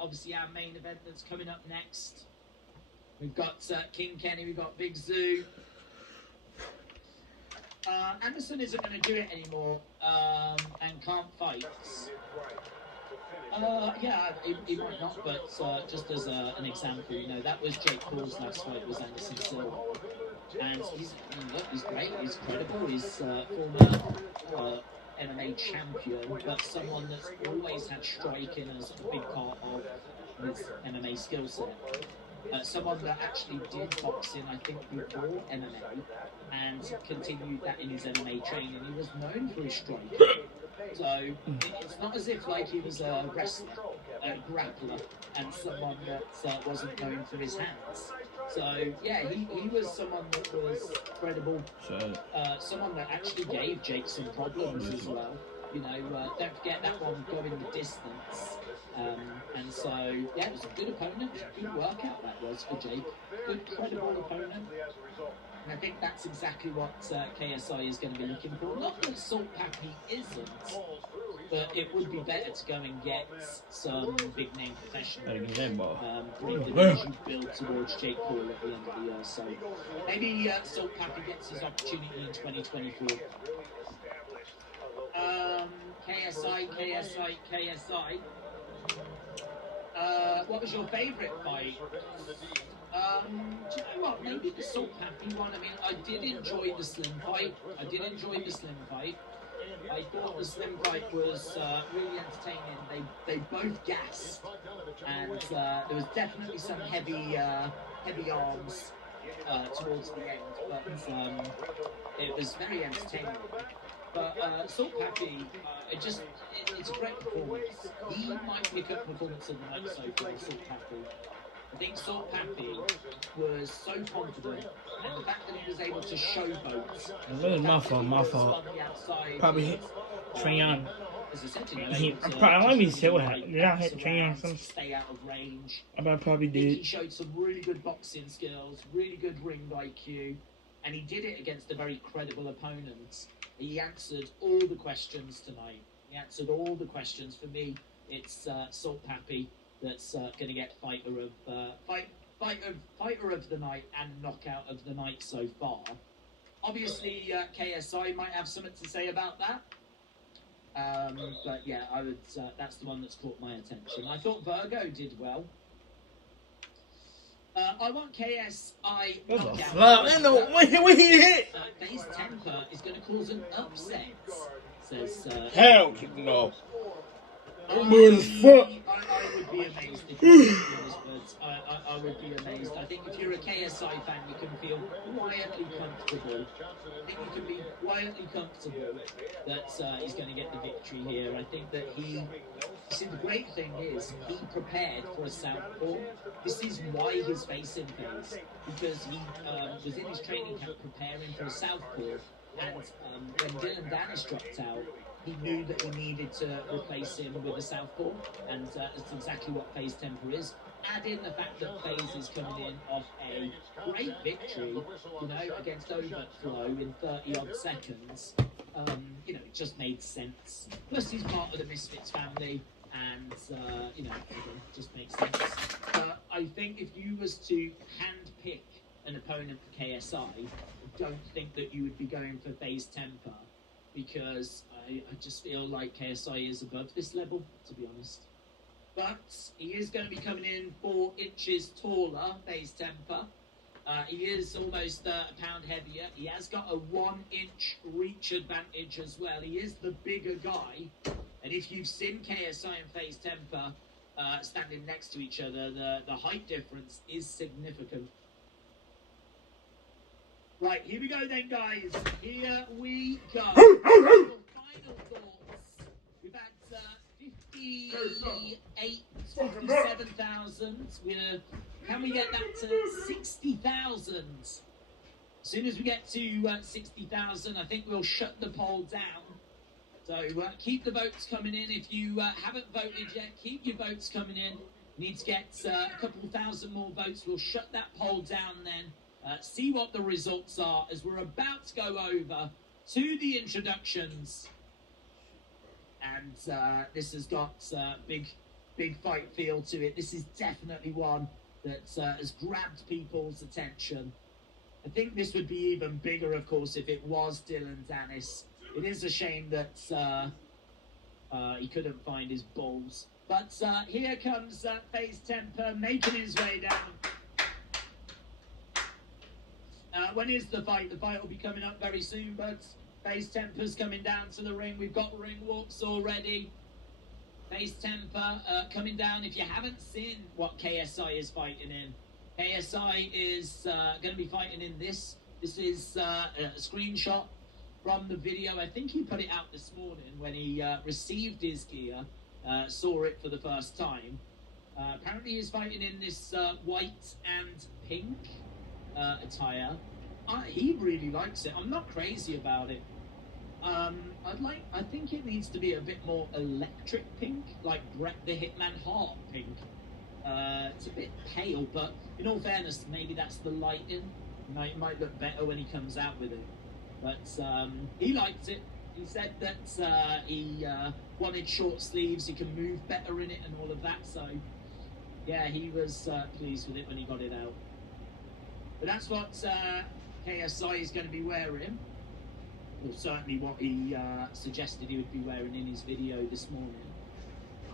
obviously, our main event that's coming up next. We've got King Kenny, we've got Big Zoo. Anderson isn't going to do it anymore and can't fight. Yeah, it might not, but just as an example, you know, that was Jake Paul's last fight, was Anderson Silva. And he's great, he's credible, he's former MMA champion, but someone that's always had striking as a big part of his MMA skill set. Someone that actually did boxing, I think, before MMA, and continued that in his MMA training. He was known for his striking. So it's not as if like he was a wrestler, a grappler, and someone that wasn't known for his hands. So yeah, he was someone that was credible, someone that actually gave Jake some problems as well. You know, don't forget that one going the distance. And so, yeah, it was a good opponent, good workout that was for Jake. Good, credible opponent. And I think that's exactly what KSI is going to be looking for. Not that Salt Pappy isn't, but it would be better to go and get some big name professionals. Bring the division build towards Jake Paul at the end of the year. So maybe Salt Pappy gets his opportunity in 2024. KSI. What was your favourite fight? Do you know what? Maybe the Salt Pappy one. I mean, I did enjoy the Slim fight. I thought the Slim fight was really entertaining. They both gassed, and there was definitely some heavy arms towards the end, but it was very entertaining. But Salt Pappy, it's a great performance. He might pick up performance of the night so far, Salt Pappy. I think Salt Pappy was so confident, and the fact that he was able to showboat. My fault. Probably hit Trae Young. As I said, you know, Let me see what happened. Did I hit Trae Young? Stay out of range. I probably I think did. he showed some really good boxing skills, really good ring IQ, and he did it against a very credible opponent. He answered all the questions tonight. He answered all the questions. For me, it's Salt Pappy that's going to get fighter of the night and knockout of the night so far. Obviously, KSI might have something to say about that. But yeah, I would. That's the one that's caught my attention. I thought Virgo did well. I want KSI knockout. When he hit. Base temper is going to cause an upset. Says. Hell no. I'm weird as fuck. I would be amazed if you but I would be amazed. I think if you're a KSI fan, you can feel quietly comfortable. I think you can be quietly comfortable that he's going to get the victory here. I think that see, the great thing is he prepared for a southpaw. This is why he's facing things, because he was in his training camp preparing for a southpaw, and when Dylan Dennis dropped out, he knew that he needed to replace him with a southpaw, and that's exactly what FaZe Temper is. Add in the fact that FaZe is coming in off a great victory, you know, against Overflow in 30-odd seconds. You know, it just made sense. Plus, he's part of the Misfits family, and, you know, it just makes sense. But I think if you was to hand-pick an opponent for KSI, I don't think that you would be going for FaZe Temper, because I just feel like KSI is above this level, to be honest. But he is going to be coming in 4 inches taller, FaZe Temper. He is almost a pound heavier. He has got a 1-inch reach advantage as well. He is the bigger guy. And if you've seen KSI and FaZe Temper standing next to each other, the height difference is significant. Right, here we go then, guys. Here we go. Final thoughts. We've had 57,000. Can we get that to 60,000? As soon as we get to 60,000, I think we'll shut the poll down. So keep the votes coming in. If you haven't voted yet, keep your votes coming in. We need to get a couple thousand more votes. We'll shut that poll down then. See what the results are as we're about to go over to the introductions. And this has got big fight feel to it. This is definitely one that has grabbed people's attention. I think this would be even bigger, of course, if it was Dylan Dennis. It is a shame that he couldn't find his balls But here comes FaZe Temper making his way down. When is the fight? The fight will be coming up very soon, but FaZe Temper's coming down to the ring. We've got ring walks already. FaZe Temper coming down. If you haven't seen what KSI is fighting in, KSI is going to be fighting in this. This is a screenshot from the video. I think he put it out this morning when he received his gear, saw it for the first time. Apparently he's fighting in this white and pink attire. He really likes it. I'm not crazy about it. I think it needs to be a bit more electric pink, like Bret the Hitman Hart pink. It's a bit pale, but in all fairness, maybe that's the lighting. It might look better when he comes out with it. But he liked it. He said that he wanted short sleeves, he can move better in it and all of that. So, yeah, he was pleased with it when he got it out. But that's what KSI is going to be wearing. Or certainly what he suggested he would be wearing in his video this morning.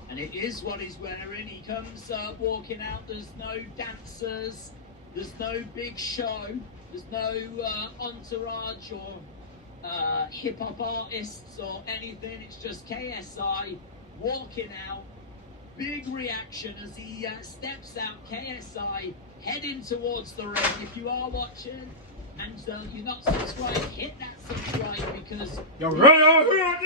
And it is what he's wearing. He comes walking out. There's no dancers. There's no big show. There's no entourage or hip-hop artists or anything. It's just KSI walking out. Big reaction as he steps out. KSI heading towards the ring. If you are watching and you're not subscribed, hit that subscribe because you're right out here.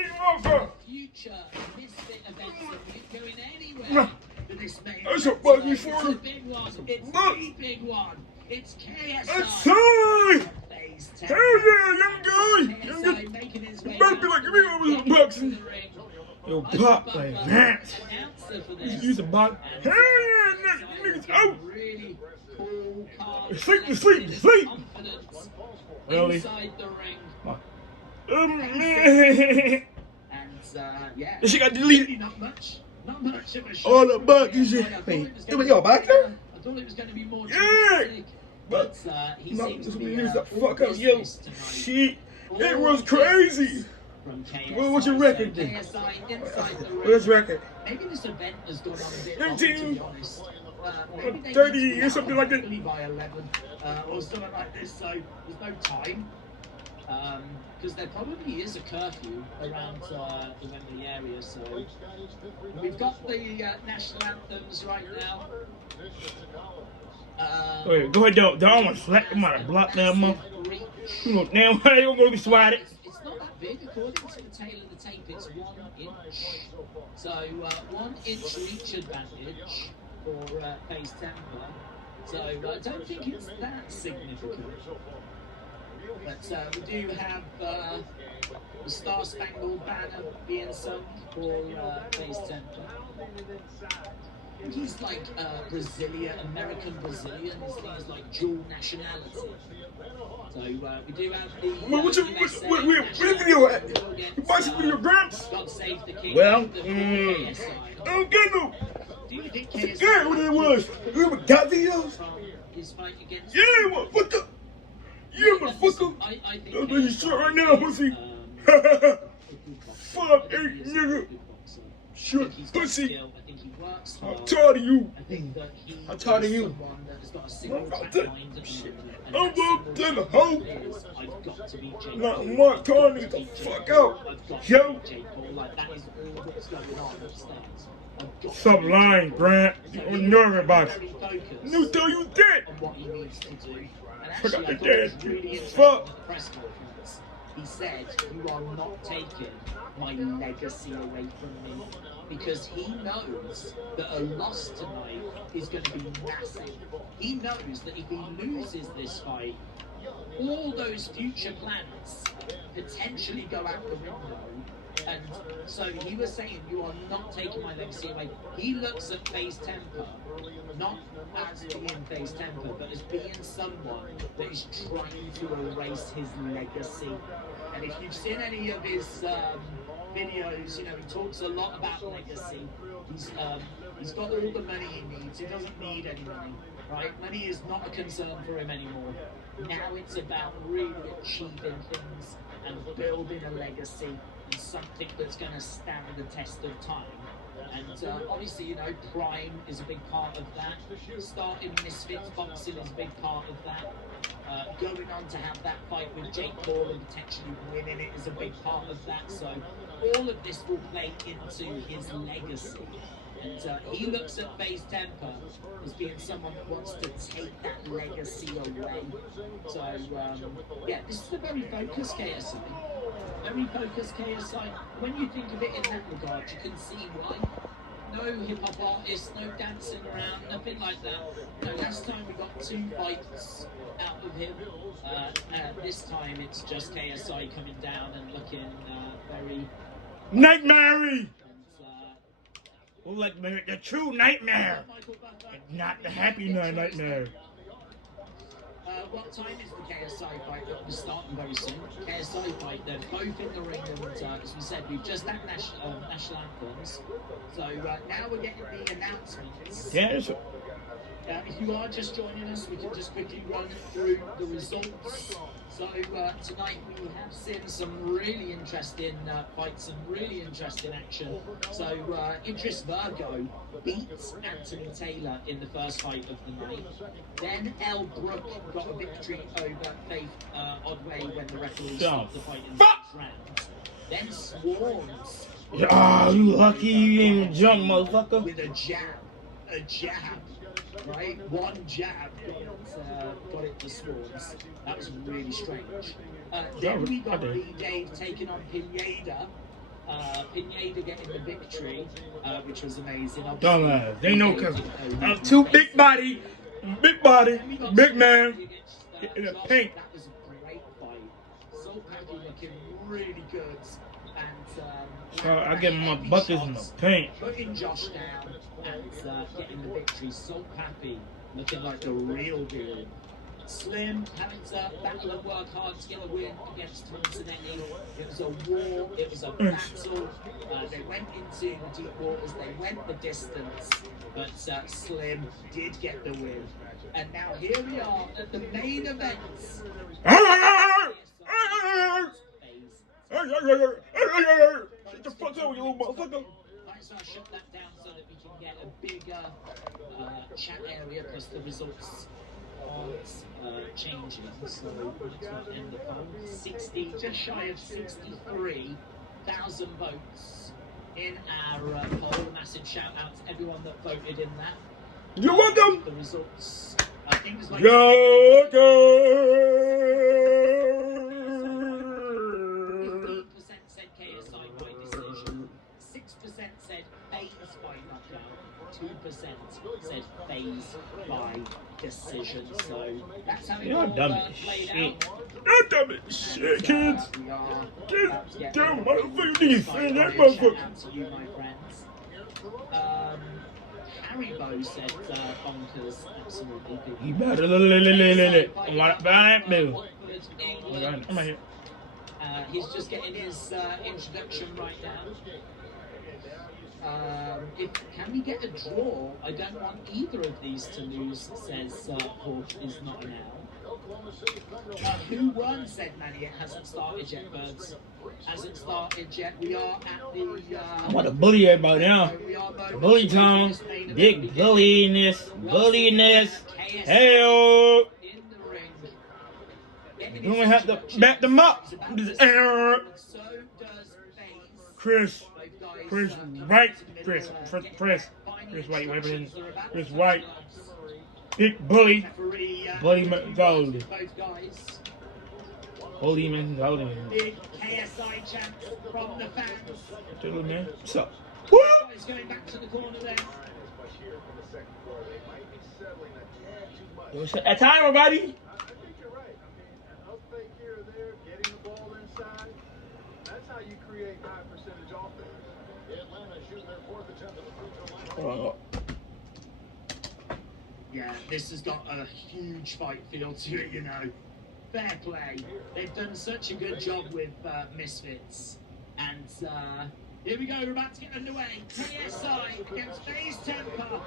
Future Misfit events are going anywhere for this main. That's a bug before. It's a big one. It's the big one. It's KSI. It's time! Hell yeah, young guy! Young guy! You better be like me over the boxing. Yo, pop like that. Use a box. Hell yeah, niggas out! Sleep, sleep, sleep! Really? Yeah. This shit got deleted. Not much of a show. All the bugs and shit. Wait, y'all back there? I thought it was going to be more dramatic. But he seems to be the fuck up, yo. Shit, it was crazy. What's your record then? What's your record? Maybe this event has gone on a bit 19, 30 or something like that. By 11 or something like this, so there's no time. Because there probably is a curfew around the Wembley area, so we've got the national anthems right now. Wait, go ahead, don't want to slap him out of block that mother. You know, now I ain't gonna be swatted. It's not that big, according to the tail of the tape, it's 1 inch. So 1 inch reach advantage for FaZe Temper. So I don't think it's that significant. But we do have the Star Spangled Banner being sung for FaZe Temper. He's like Brazilian, American Brazilian. He's like dual nationality. So we do have the. Where's the video at? You watching video, Gramps? God Save the King. Well, I don't get no. Do you think I forgot what it was. You ever got videos? His fight against. Yeah, motherfucker. Yeah, motherfucker. I think. I'm you shit right now, pussy. Fuck, hey, nigga. Shit, pussy. I'm tired of you. I'm tired of you. I'm about to the hoe. Not Mark telling me to fuck out. Yo. Stop lying, Grant. You're nervous about it. No, tell you dead. Forgot the dead. Fuck. He said, "You are not taking my legacy away from me." Because he knows that a loss tonight is going to be massive. He knows that if he loses this fight, all those future plans potentially go out the window. And so he was saying, you are not taking my legacy away. He looks at FaZe Temper, not as being FaZe Temper, but as being someone that is trying to erase his legacy. And if you've seen any of his videos, you know, he talks a lot about legacy. He's got all the money he needs. He doesn't need any money, right? Money is not a concern for him anymore. Now it's about really achieving things and building a legacy and something that's going to stand the test of time. And obviously, you know, Prime is a big part of that. Starting Misfits boxing is a big part of that. Going on to have that fight with Jake Paul and potentially winning it is a big part of that. So all of this will play into his legacy. And he looks at FaZe Temper as being someone that wants to take that legacy away. So, yeah, this is a very focused KSI. Very focused KSI. When you think of it in that regard, you can see why. No hip-hop artists, no dancing around, nothing like that. You know, last time we got 2 fights out of him. This time it's just KSI coming down and looking very... Nightmare! Like the true nightmare, not the happy nightmare. What time is the KSI fight? That will be starting very soon. KSI fight, they're both in the ring, and as we said, we've just had national anthems. So now we're getting the announcements. Yes. If you are just joining us, we can just quickly run through the results. So tonight we have seen some really interesting fights, some really interesting action. So Idris Virgo beats Anthony Taylor in the first fight of the night. Then El Brook got a victory over Faith Odway when the referee stopped the fight in the next round. Then Swarms. Ah, you lucky you ain't junk, motherfucker. With a jab. Right, one jab got it to Swarms. That was really strange. Then we got B-Dave taking on Pineda. Pineda getting the victory, which was amazing. Dumbass, they know because I'm too big body, big man in the paint. That was a great fight. So Pappy looking really good, and I get my buckets in the paint. Putting Josh down and getting the victory. So Pappy looking like the real deal. Slim having to battle and work hard to get a win against Thompsonetti. It was a war, it was a battle. They went into the deep waters, they went the distance, but Slim did get the win. And now here we are at the main event. Shut the fuck up, you little motherfucker. Let's shut that down so that we can get a bigger chat area plus the results aren't changing. So let's not end the poll. 60, just shy of 63,000 votes in our poll. Massive shout out to everyone that voted in that. You're welcome. The results, I think it's like You're 15% said KSI by decision, 6% said FaZe by knockout, 2% said FaZe by decision. So that's how it all played out. You're dumb as shit, kids. Kids, dumb motherfucker. You say that motherfucker. Shout out to you, my friends. Haribo said bonkers, absolutely. You better I'm right behind me. I'm right here. He's just getting his introduction right now. Can we get a draw? I don't want either of these to lose, says Porsche is not an L. Who won, said Manny. It hasn't started yet, Birds. Hasn't started yet. We are at the... I want to bully everybody now. Bully time. Big bullyiness. Hell. In the ring. You don't have to back them up. So does FaZe. Chris White, Chris White, big bully, bully mentality. Bully mentality. Big KSI chant from the fans. Tell him, man. What's up? He's going back to the corner there. At that time, everybody. Yeah, this has got a huge fight feel to it, you know. Fair play. They've done such a good job with Misfits. And here we go, we're about to get underway. KSI against FaZe Temper.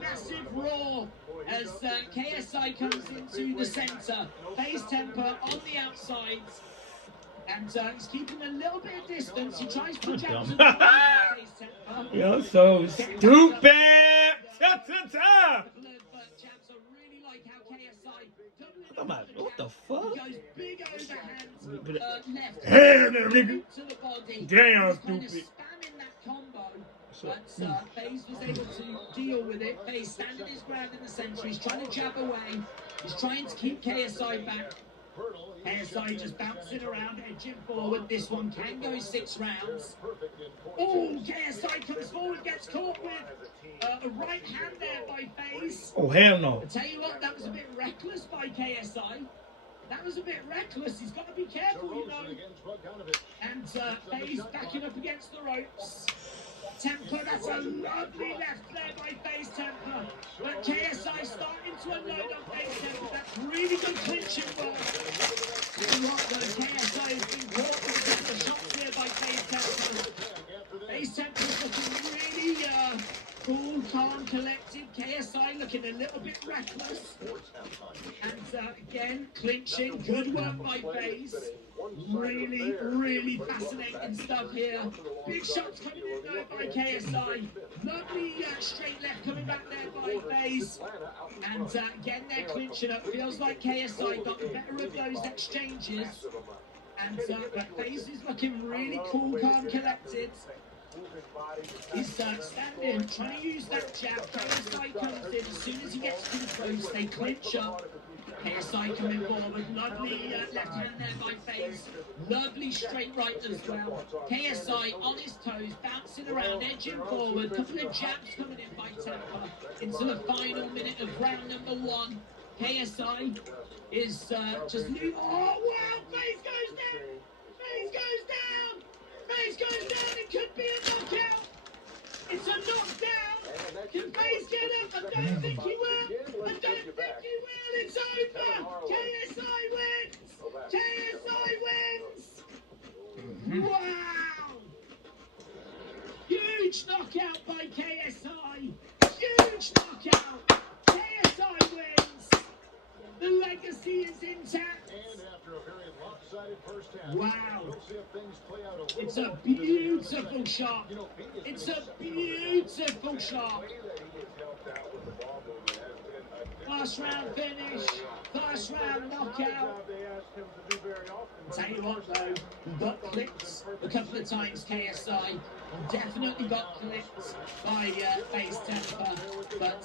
Massive roar as KSI comes into the center. FaZe Temper on the outsides. And he's keeping a little bit of distance. He tries to jab to Dumb. face temper. You're so stupid. Ta-ta-ta. Jabs are really like how KSI doubling I'm like, what the fuck? goes big overhands, Put it- left Hey, there, nigga. to the body. Damn, He's kind of stupid. spamming that combo. But FaZe was able to deal with it. FaZe standing his ground in the center. He's trying to jab away. He's trying to keep KSI back. KSI just bouncing around, edging forward. This one can go 6 rounds. Oh, KSI comes forward, gets caught with a right hand there by FaZe. Oh, hell no. I tell you what, that was a bit reckless by KSI. That was a bit reckless. He's got to be careful, you know. And FaZe backing up against the ropes. Temper, that's a lovely left there by FaZe Temper. But KSI starting to unload on FaZe Temper. That's really good clinching work. You know what though, KSI has been caught with a couple of shots here by FaZe Temper. FaZe Temper's looking really cool, calm, collected. KSI looking a little bit reckless. And again, clinching. Good work by FaZe. Really, really fascinating stuff here. Big shots coming in though by KSI. Lovely straight left coming back there by FaZe. And again, they're clinching up. Feels like KSI got the better of those exchanges. And but FaZe is looking really cool, calm, collected. He's standing, trying to use that jab. KSI comes in. As soon as he gets too close, they clinch up. KSI coming forward. Lovely left hand there by FaZe. Lovely straight right as well. KSI on his toes, bouncing around, edging forward. Couple of jabs coming in by Temper into the final minute of round number 1. KSI is just new. Oh wow! FaZe goes down! FaZe goes down! FaZe goes down! It could be a knockout! It's a knockdown! Can FaZe get up? I don't think he will! I don't think he will! It's over! KSI wins! KSI wins! Wow! Huge knockout by KSI! Huge knockout! KSI wins! The legacy is intact! Wow! It's a beautiful shot! It's a beautiful shot! First round finish, first round knockout. Tell you what though, he got clipped a couple of times, KSI. Definitely got clipped by FaZe Temper, but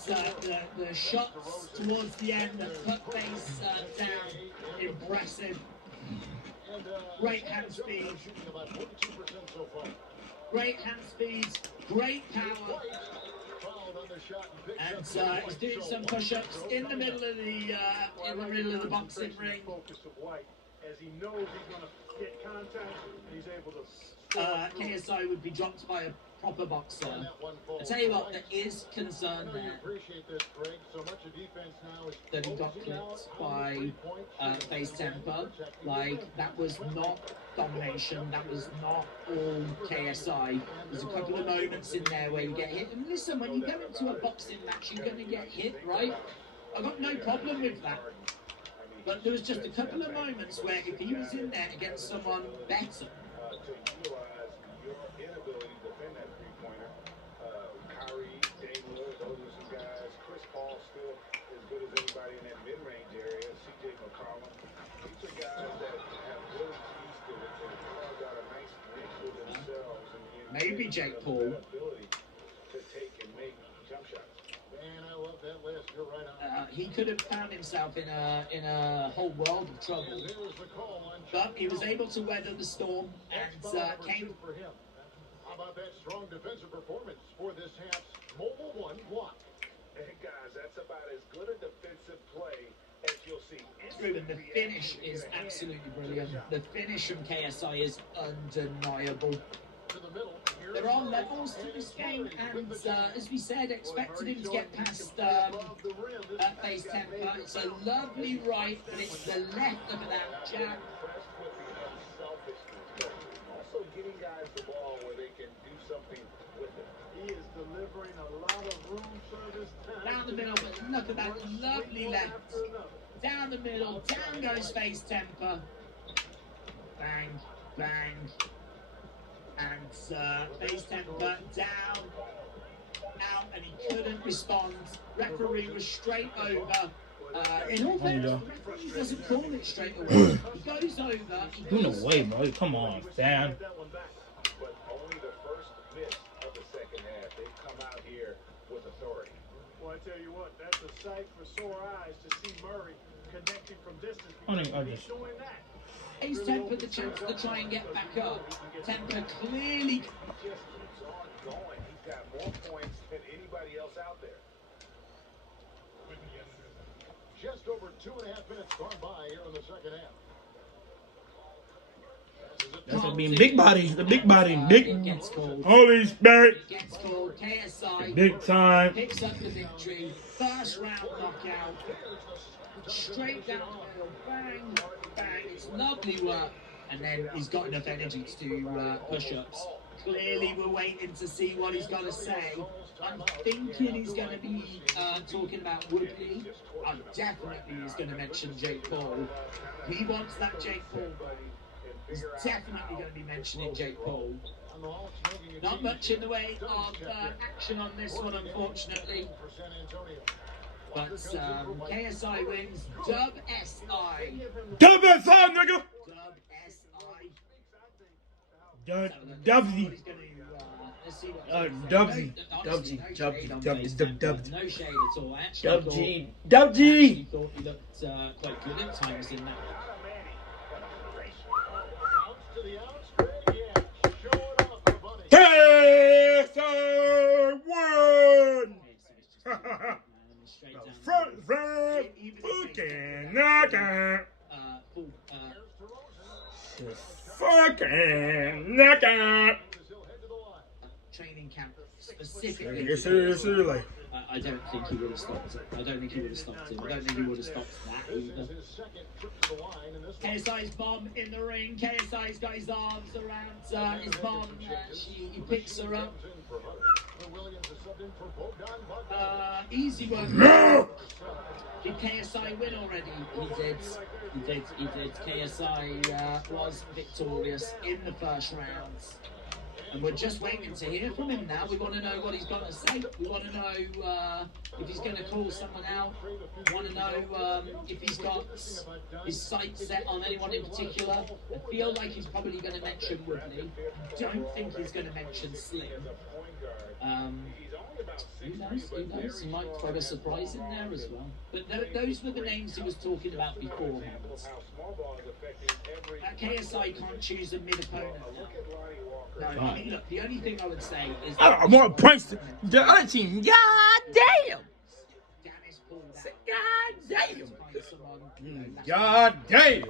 the shots towards the end that put FaZe down, impressive. Great hand speed. Great hand speed, great power. And he's doing some push-ups in the middle of the boxing ring. As he knows he's going to get contact, he's able to. KSI would be dropped by a proper boxer. I tell you what, there is concern there that he got clipped by FaZe Temper. Like, that was not domination, that was not all KSI. There's a couple of moments in there where you get hit. And listen, when you go into a boxing match, you're going to get hit, right? I've got no problem with that. But there was just a couple of moments where if he was in there against someone better, Kyrie, Dame Lillard, those are some guys. Chris Paul still as good as anybody in that mid-range area. CJ McCollum. These are guys that have really feasted and carved out a nice niche for themselves. And maybe Jake Paul. Ability to take and make jump shots. Man, I love that list. You're right on. he could have found himself in a whole world of trouble. But he was able to weather the storm and came. For him. How about that strong defensive performance for this half's Mobile One block? Hey guys, that's about as good a defensive play as you'll see. And the finish is absolutely brilliant. The finish from KSI is undeniable. There are levels to this game, and as we said, expected him to get past FaZe Temper. It's a lovely right, but it's the left of that jab. Also getting guys the ball where they can do something with it. He is delivering a lot of room service time. Down the middle, but look at that lovely left. Down the middle, down goes FaZe Temper. Bang, bang. And Face Temper down, out, and he couldn't respond. Referee was straight over. In all fairness, the referee doesn't call it straight away. He goes over. Doing away, bro. Come on, fam. But only the first bit of the second half. They've come out here with authority. Well, I tell you what, that's a sight for sore eyes to see Murray connecting from distance. He's doing that. Face Temper the chance to try and get back up. Temper clearly. He just keeps on going. He's got more points than anybody else out there. Just over 2.5 minutes gone by here in the second half. That's what being big body. The big body. Big. Gets called. Holy Spirit. Gets called. KSI. Big time. Picks up the victory. First round knockout. Straight down the middle. Bang, bang. It's lovely work. And then he's got enough energy to do push-ups. Clearly, we're waiting to see what he's going to say. I'm thinking he's going to be talking about Woodley. Definitely he's going to mention Jake Paul. He wants that Jake Paul. He's definitely going to be mentioning Jake Paul. Not much in the way of action on this one, unfortunately. But KSI wins. Dub SI. Dub SI, nigga. Dub SI. Dubsy. Dubsy. No shade at all. I Dubsy. Dubsy. thought he looked quite good at times in that. KSI won. Front fucking knockout. Fucking knockout. Training camp specifically. Yes, sir. Like. I don't think he would have stopped it. I don't think he would have stopped him. I don't think he would have stopped that either. KSI's bomb in the ring. KSI's got his arms around his bomb. He picks her up. Easy one. No! Did KSI win already? He did. KSI was victorious in the first round. And we're just waiting to hear from him now. We want to know what he's going to say. We want to know if he's going to call someone out. We want to know if he's got his sights set on anyone in particular. I feel like he's probably going to mention Woodley. I don't think he's going to mention Slim. Who knows? He might throw a surprise in there as well. But those were the names he was talking about beforehand. KSI can't choose a mid-opponent now. No, I mean, look, the only thing I would say is... I want to punch the other team. God damn. God damn.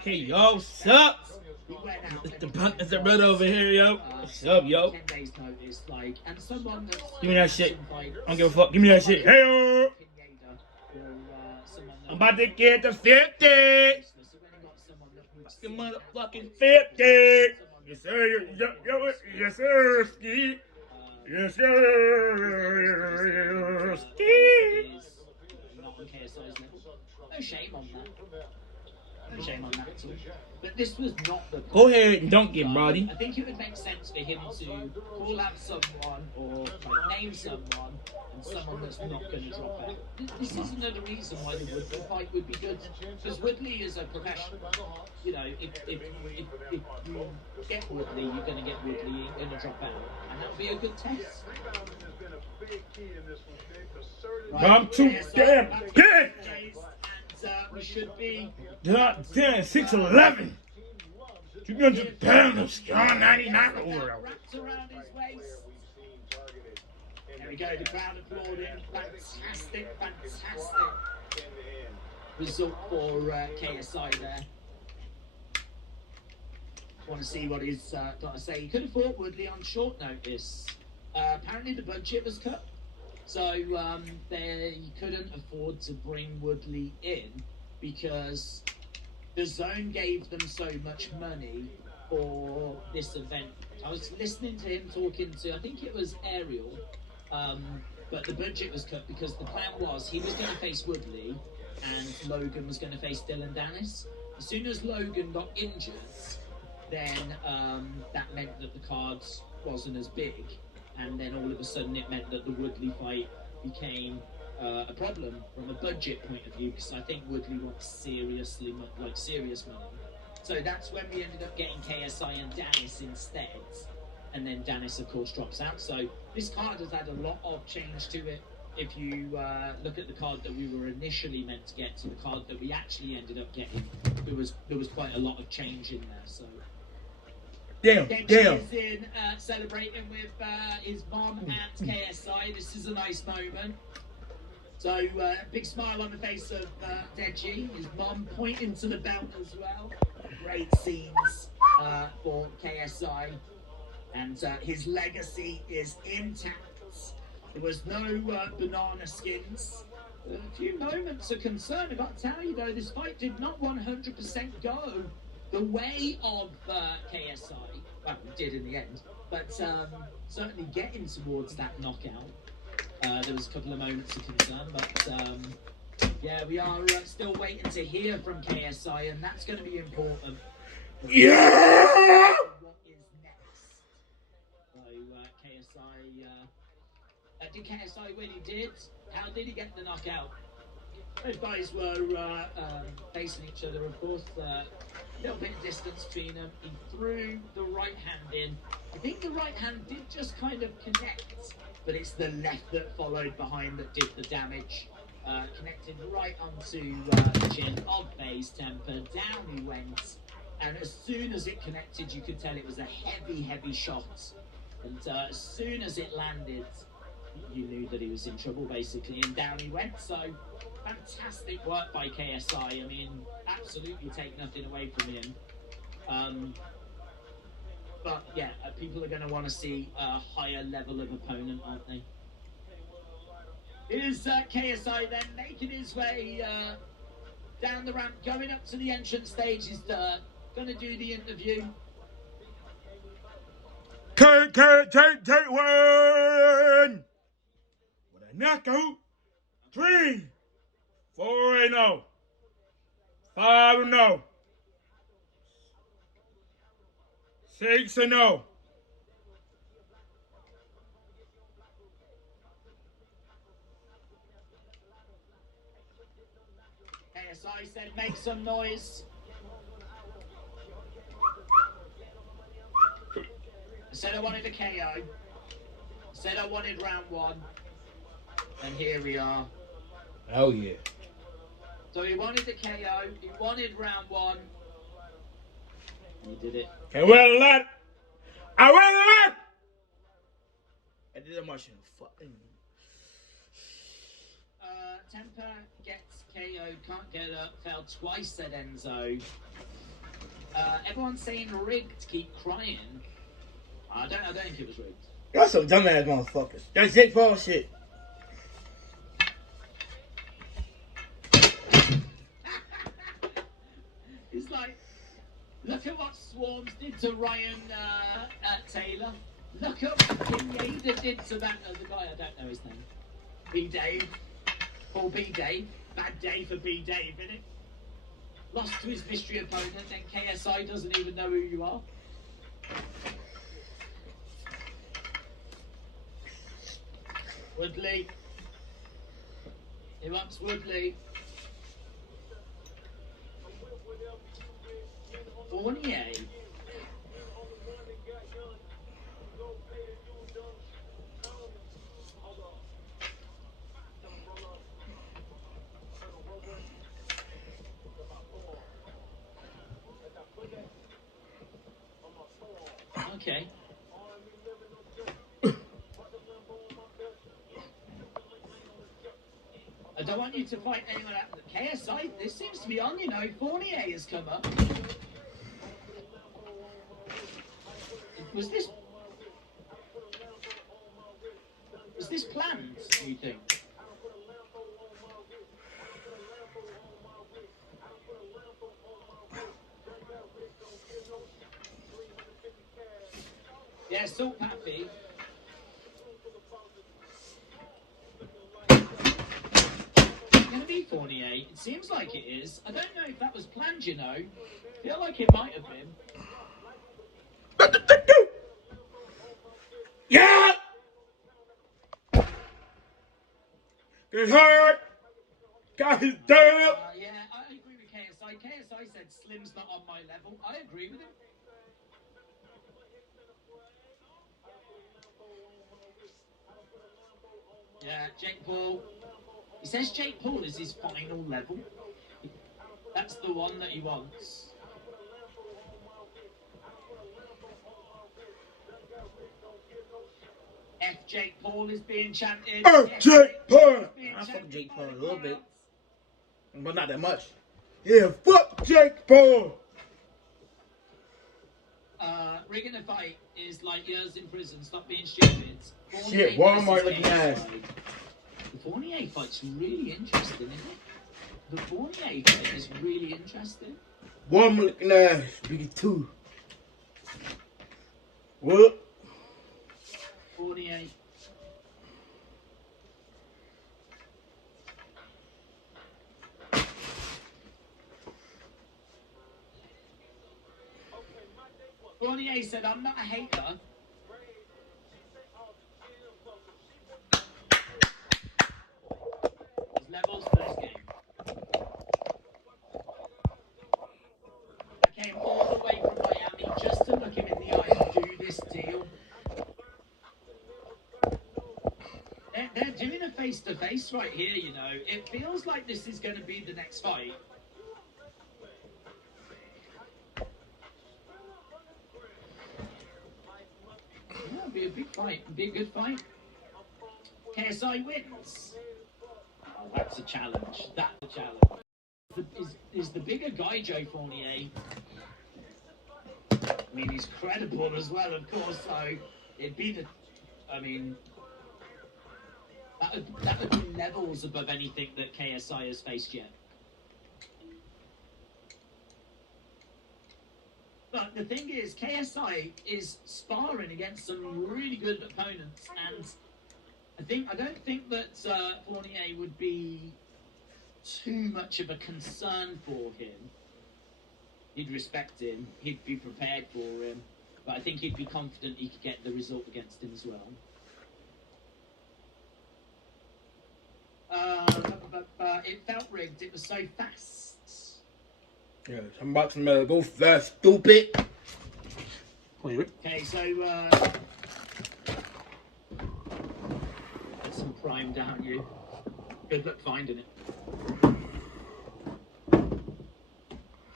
Okay, yo, what's up? It's the brother over here, yo. What's up, yo? 10 days notice, like, and someone that's... Give me that shit. I don't give a fuck. Give me that shit. Hey, yo. I'm about to get the 50. The motherfucking 50. Yes, sir. Yes, sir. Ski. Yes, sir. Ski. Not on KSI's level. No shame on that. No shame on that at all. But this was not the... Go ahead and dunk it, buddy. I think it would make sense for him to call out someone or name someone and someone that's not going to drop out. This is another reason why the Woodley fight would be good. Because Woodley is a professional. You know, if you get Woodley, you're going to get Woodley, you're going to drop out. And that'll be a good test. Right, I'm too damn good. We should be... Damn, 6'11". 200 pounds, strong 99 over. Wrapped around his waist. There we go, the crowd applauding. Fantastic result for KSI there. Want to see what he's got to say. He could have fought Woodley on short notice. Apparently the budget was cut. So they couldn't afford to bring Woodley in because the Zone gave them so much money for this event. I was listening to him talking to, I think it was Ariel, but the budget was cut because the plan was he was going to face Woodley and Logan was going to face Dylan Dennis. As soon as Logan got injured, then that meant that the cards wasn't as big, and then all of a sudden it meant that the Woodley fight became a problem from a budget point of view, because I think Woodley wants serious money. So that's when we ended up getting KSI and Dennis instead, and then Dennis of course drops out. So this card has had a lot of change to it. If you look at the card that we were initially meant to get to the card that we actually ended up getting, there was quite a lot of change in there. So damn. is in celebrating with his mom at KSI. This is a nice moment. So big smile on the face of Deji. His mom pointing to the belt as well. Great scenes for KSI, and his legacy is intact. There was no banana skins. A few moments of concern. I've got to tell you though, this fight did not 100% go the way of KSI. Well, it did in the end, but certainly getting towards that knockout. There was a couple of moments of concern, but yeah, we are still waiting to hear from KSI, and that's going to be important. Yeah! What is next? So KSI, did KSI win? He did. How did he get the knockout? Those guys were facing each other, of course. A little bit of distance between them. He threw the right hand in. I think the right hand did just kind of connect, but it's the left that followed behind that did the damage. Connected right onto the chin of FaZe Temper. Down he went, and as soon as it connected, you could tell it was a heavy shot. And as soon as it landed, you knew that he was in trouble, basically, and down he went. So fantastic work by KSI. I mean, absolutely take nothing away from him. But yeah, people are going to want to see a higher level of opponent, aren't they? Here's KSI then making his way down the ramp, going up to the entrance stage. He's going to do the interview. Take one! With a knockout. 3, 4-0. 5-0. 6-0. KSI said, make some noise. I said I wanted a KO. I said I wanted round 1. And here we are. Oh yeah. So he wanted the KO. He wanted round 1. He did it. I win a lot. I win a lot. I did that much in fucking. Temper gets KO, can't get up, fell twice at Enzo. Everyone's saying rigged, keep crying. I don't think it was rigged. Y'all some dumbass motherfuckers. That's Jake Paul shit. It's like, look at what Swarms did to Ryan Taylor. Look at what Pineda did to that other guy. I don't know his name. B-Dave. Paul B-Dave. Bad day for B-Dave, isn't it? Lost to his mystery opponent, then KSI doesn't even know who you are. Woodley. He wants Woodley. Fournier. Okay. I don't want you to fight anyone out of the KSI. This seems to be on, you know. Fournier has come up. Was this planned, do you think? Yeah, Salt Pappy. It's going to be Fournier. fight. It seems like it is. I don't know if that was planned, you know. I feel like it might have been. Yeah! Get hurt! Got his dub! Yeah, I agree with KSI. KSI said Slim's not on my level. I agree with him. Yeah, Jake Paul. He says Jake Paul is his final level. That's the one that he wants. F Jake Paul is being chanted. Jake Paul! I fuck Jake Paul a little bit, but not that much. Yeah, fuck Jake Paul! Rigging a fight is like years in prison. Stop being stupid. Shit, Walmart looking ass. The Fournier fight's really interesting, isn't it? The Fournier fight is really interesting. Walmart looking ass. Biggie 2. What? Fournier. Fournier said, I'm not a hater. There's levels for this game. I came all the way from Miami just to look him in the eye and do this deal. They're doing a face-to-face right here, you know. It feels like this is going to be the next fight. Yeah, it'll be a big fight. It'll be a good fight. KSI wins. Oh, that's a challenge. That's a challenge. Is the bigger guy Joe Fournier. I mean, he's credible as well, of course, so it'd be the... I mean... That would be levels above anything that KSI has faced yet. But the thing is, KSI is sparring against some really good opponents, and I don't think that Fournier would be too much of a concern for him. He'd respect him, he'd be prepared for him, but I think he'd be confident he could get the result against him as well. It felt rigged. It was so fast. Yeah, some boxing medal go fast, stupid. Okay, so put some prime down you. Good luck finding it.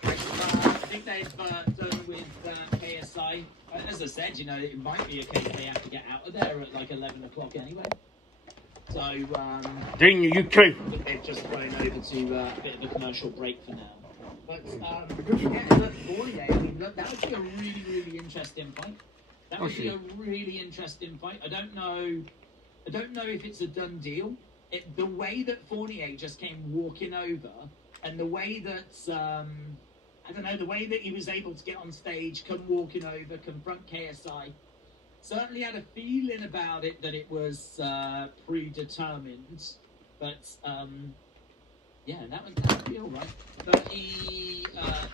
I think they've done with KSI. As I said, you know, it might be a case they have to get out of there at like 11 o'clock anyway. So, Dang you, UK. they've just thrown over to a bit of a commercial break for now. But, yeah, look, Fournier, I mean, look, that would be a really, really interesting fight. That would be a really interesting fight. I don't know if it's a done deal. The way that Fournier just came walking over, and the way that, I don't know, the way that he was able to get on stage, come walking over, confront KSI, certainly had a feeling about it that it was predetermined, but yeah, that would be all right.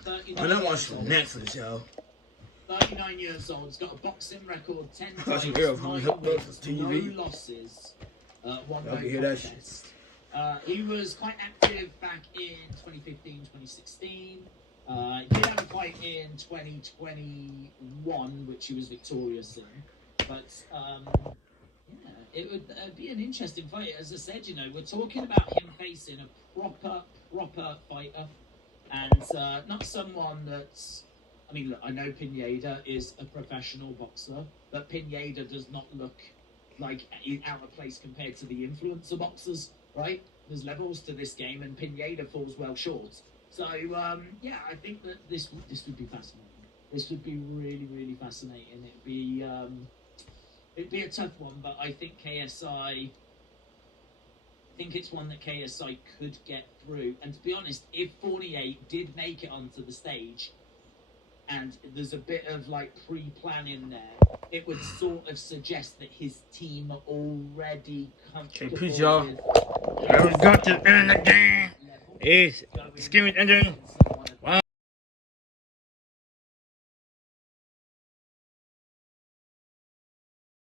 39 I don't watch Netflix, yo. 39 years old. He's got a boxing record, 10 I fights, should hear from 9 the wins, TV. no losses, 1 Y'all no can hear that contest. He was quite active back in 2015, 2016. He did have a fight in 2021, which he was victorious in. But, yeah, it would be an interesting fight. As I said, you know, we're talking about him facing a proper fighter. And not someone that's... I mean, look, I know Pineda is a professional boxer, but Pineda does not look like out of place compared to the influencer boxers, right? There's levels to this game, and Pineda falls well short. So, yeah, I think that this would be fascinating. This would be really, really fascinating. It'd be a tough one, but I think KSI... I think it's one that KSI could get through. And to be honest, if Fournier did make it onto the stage, and there's a bit of like pre-planning there, it would sort of suggest that his team are already comfortable peace, y'all. with Never got to end the game. level. is scrimmage ending.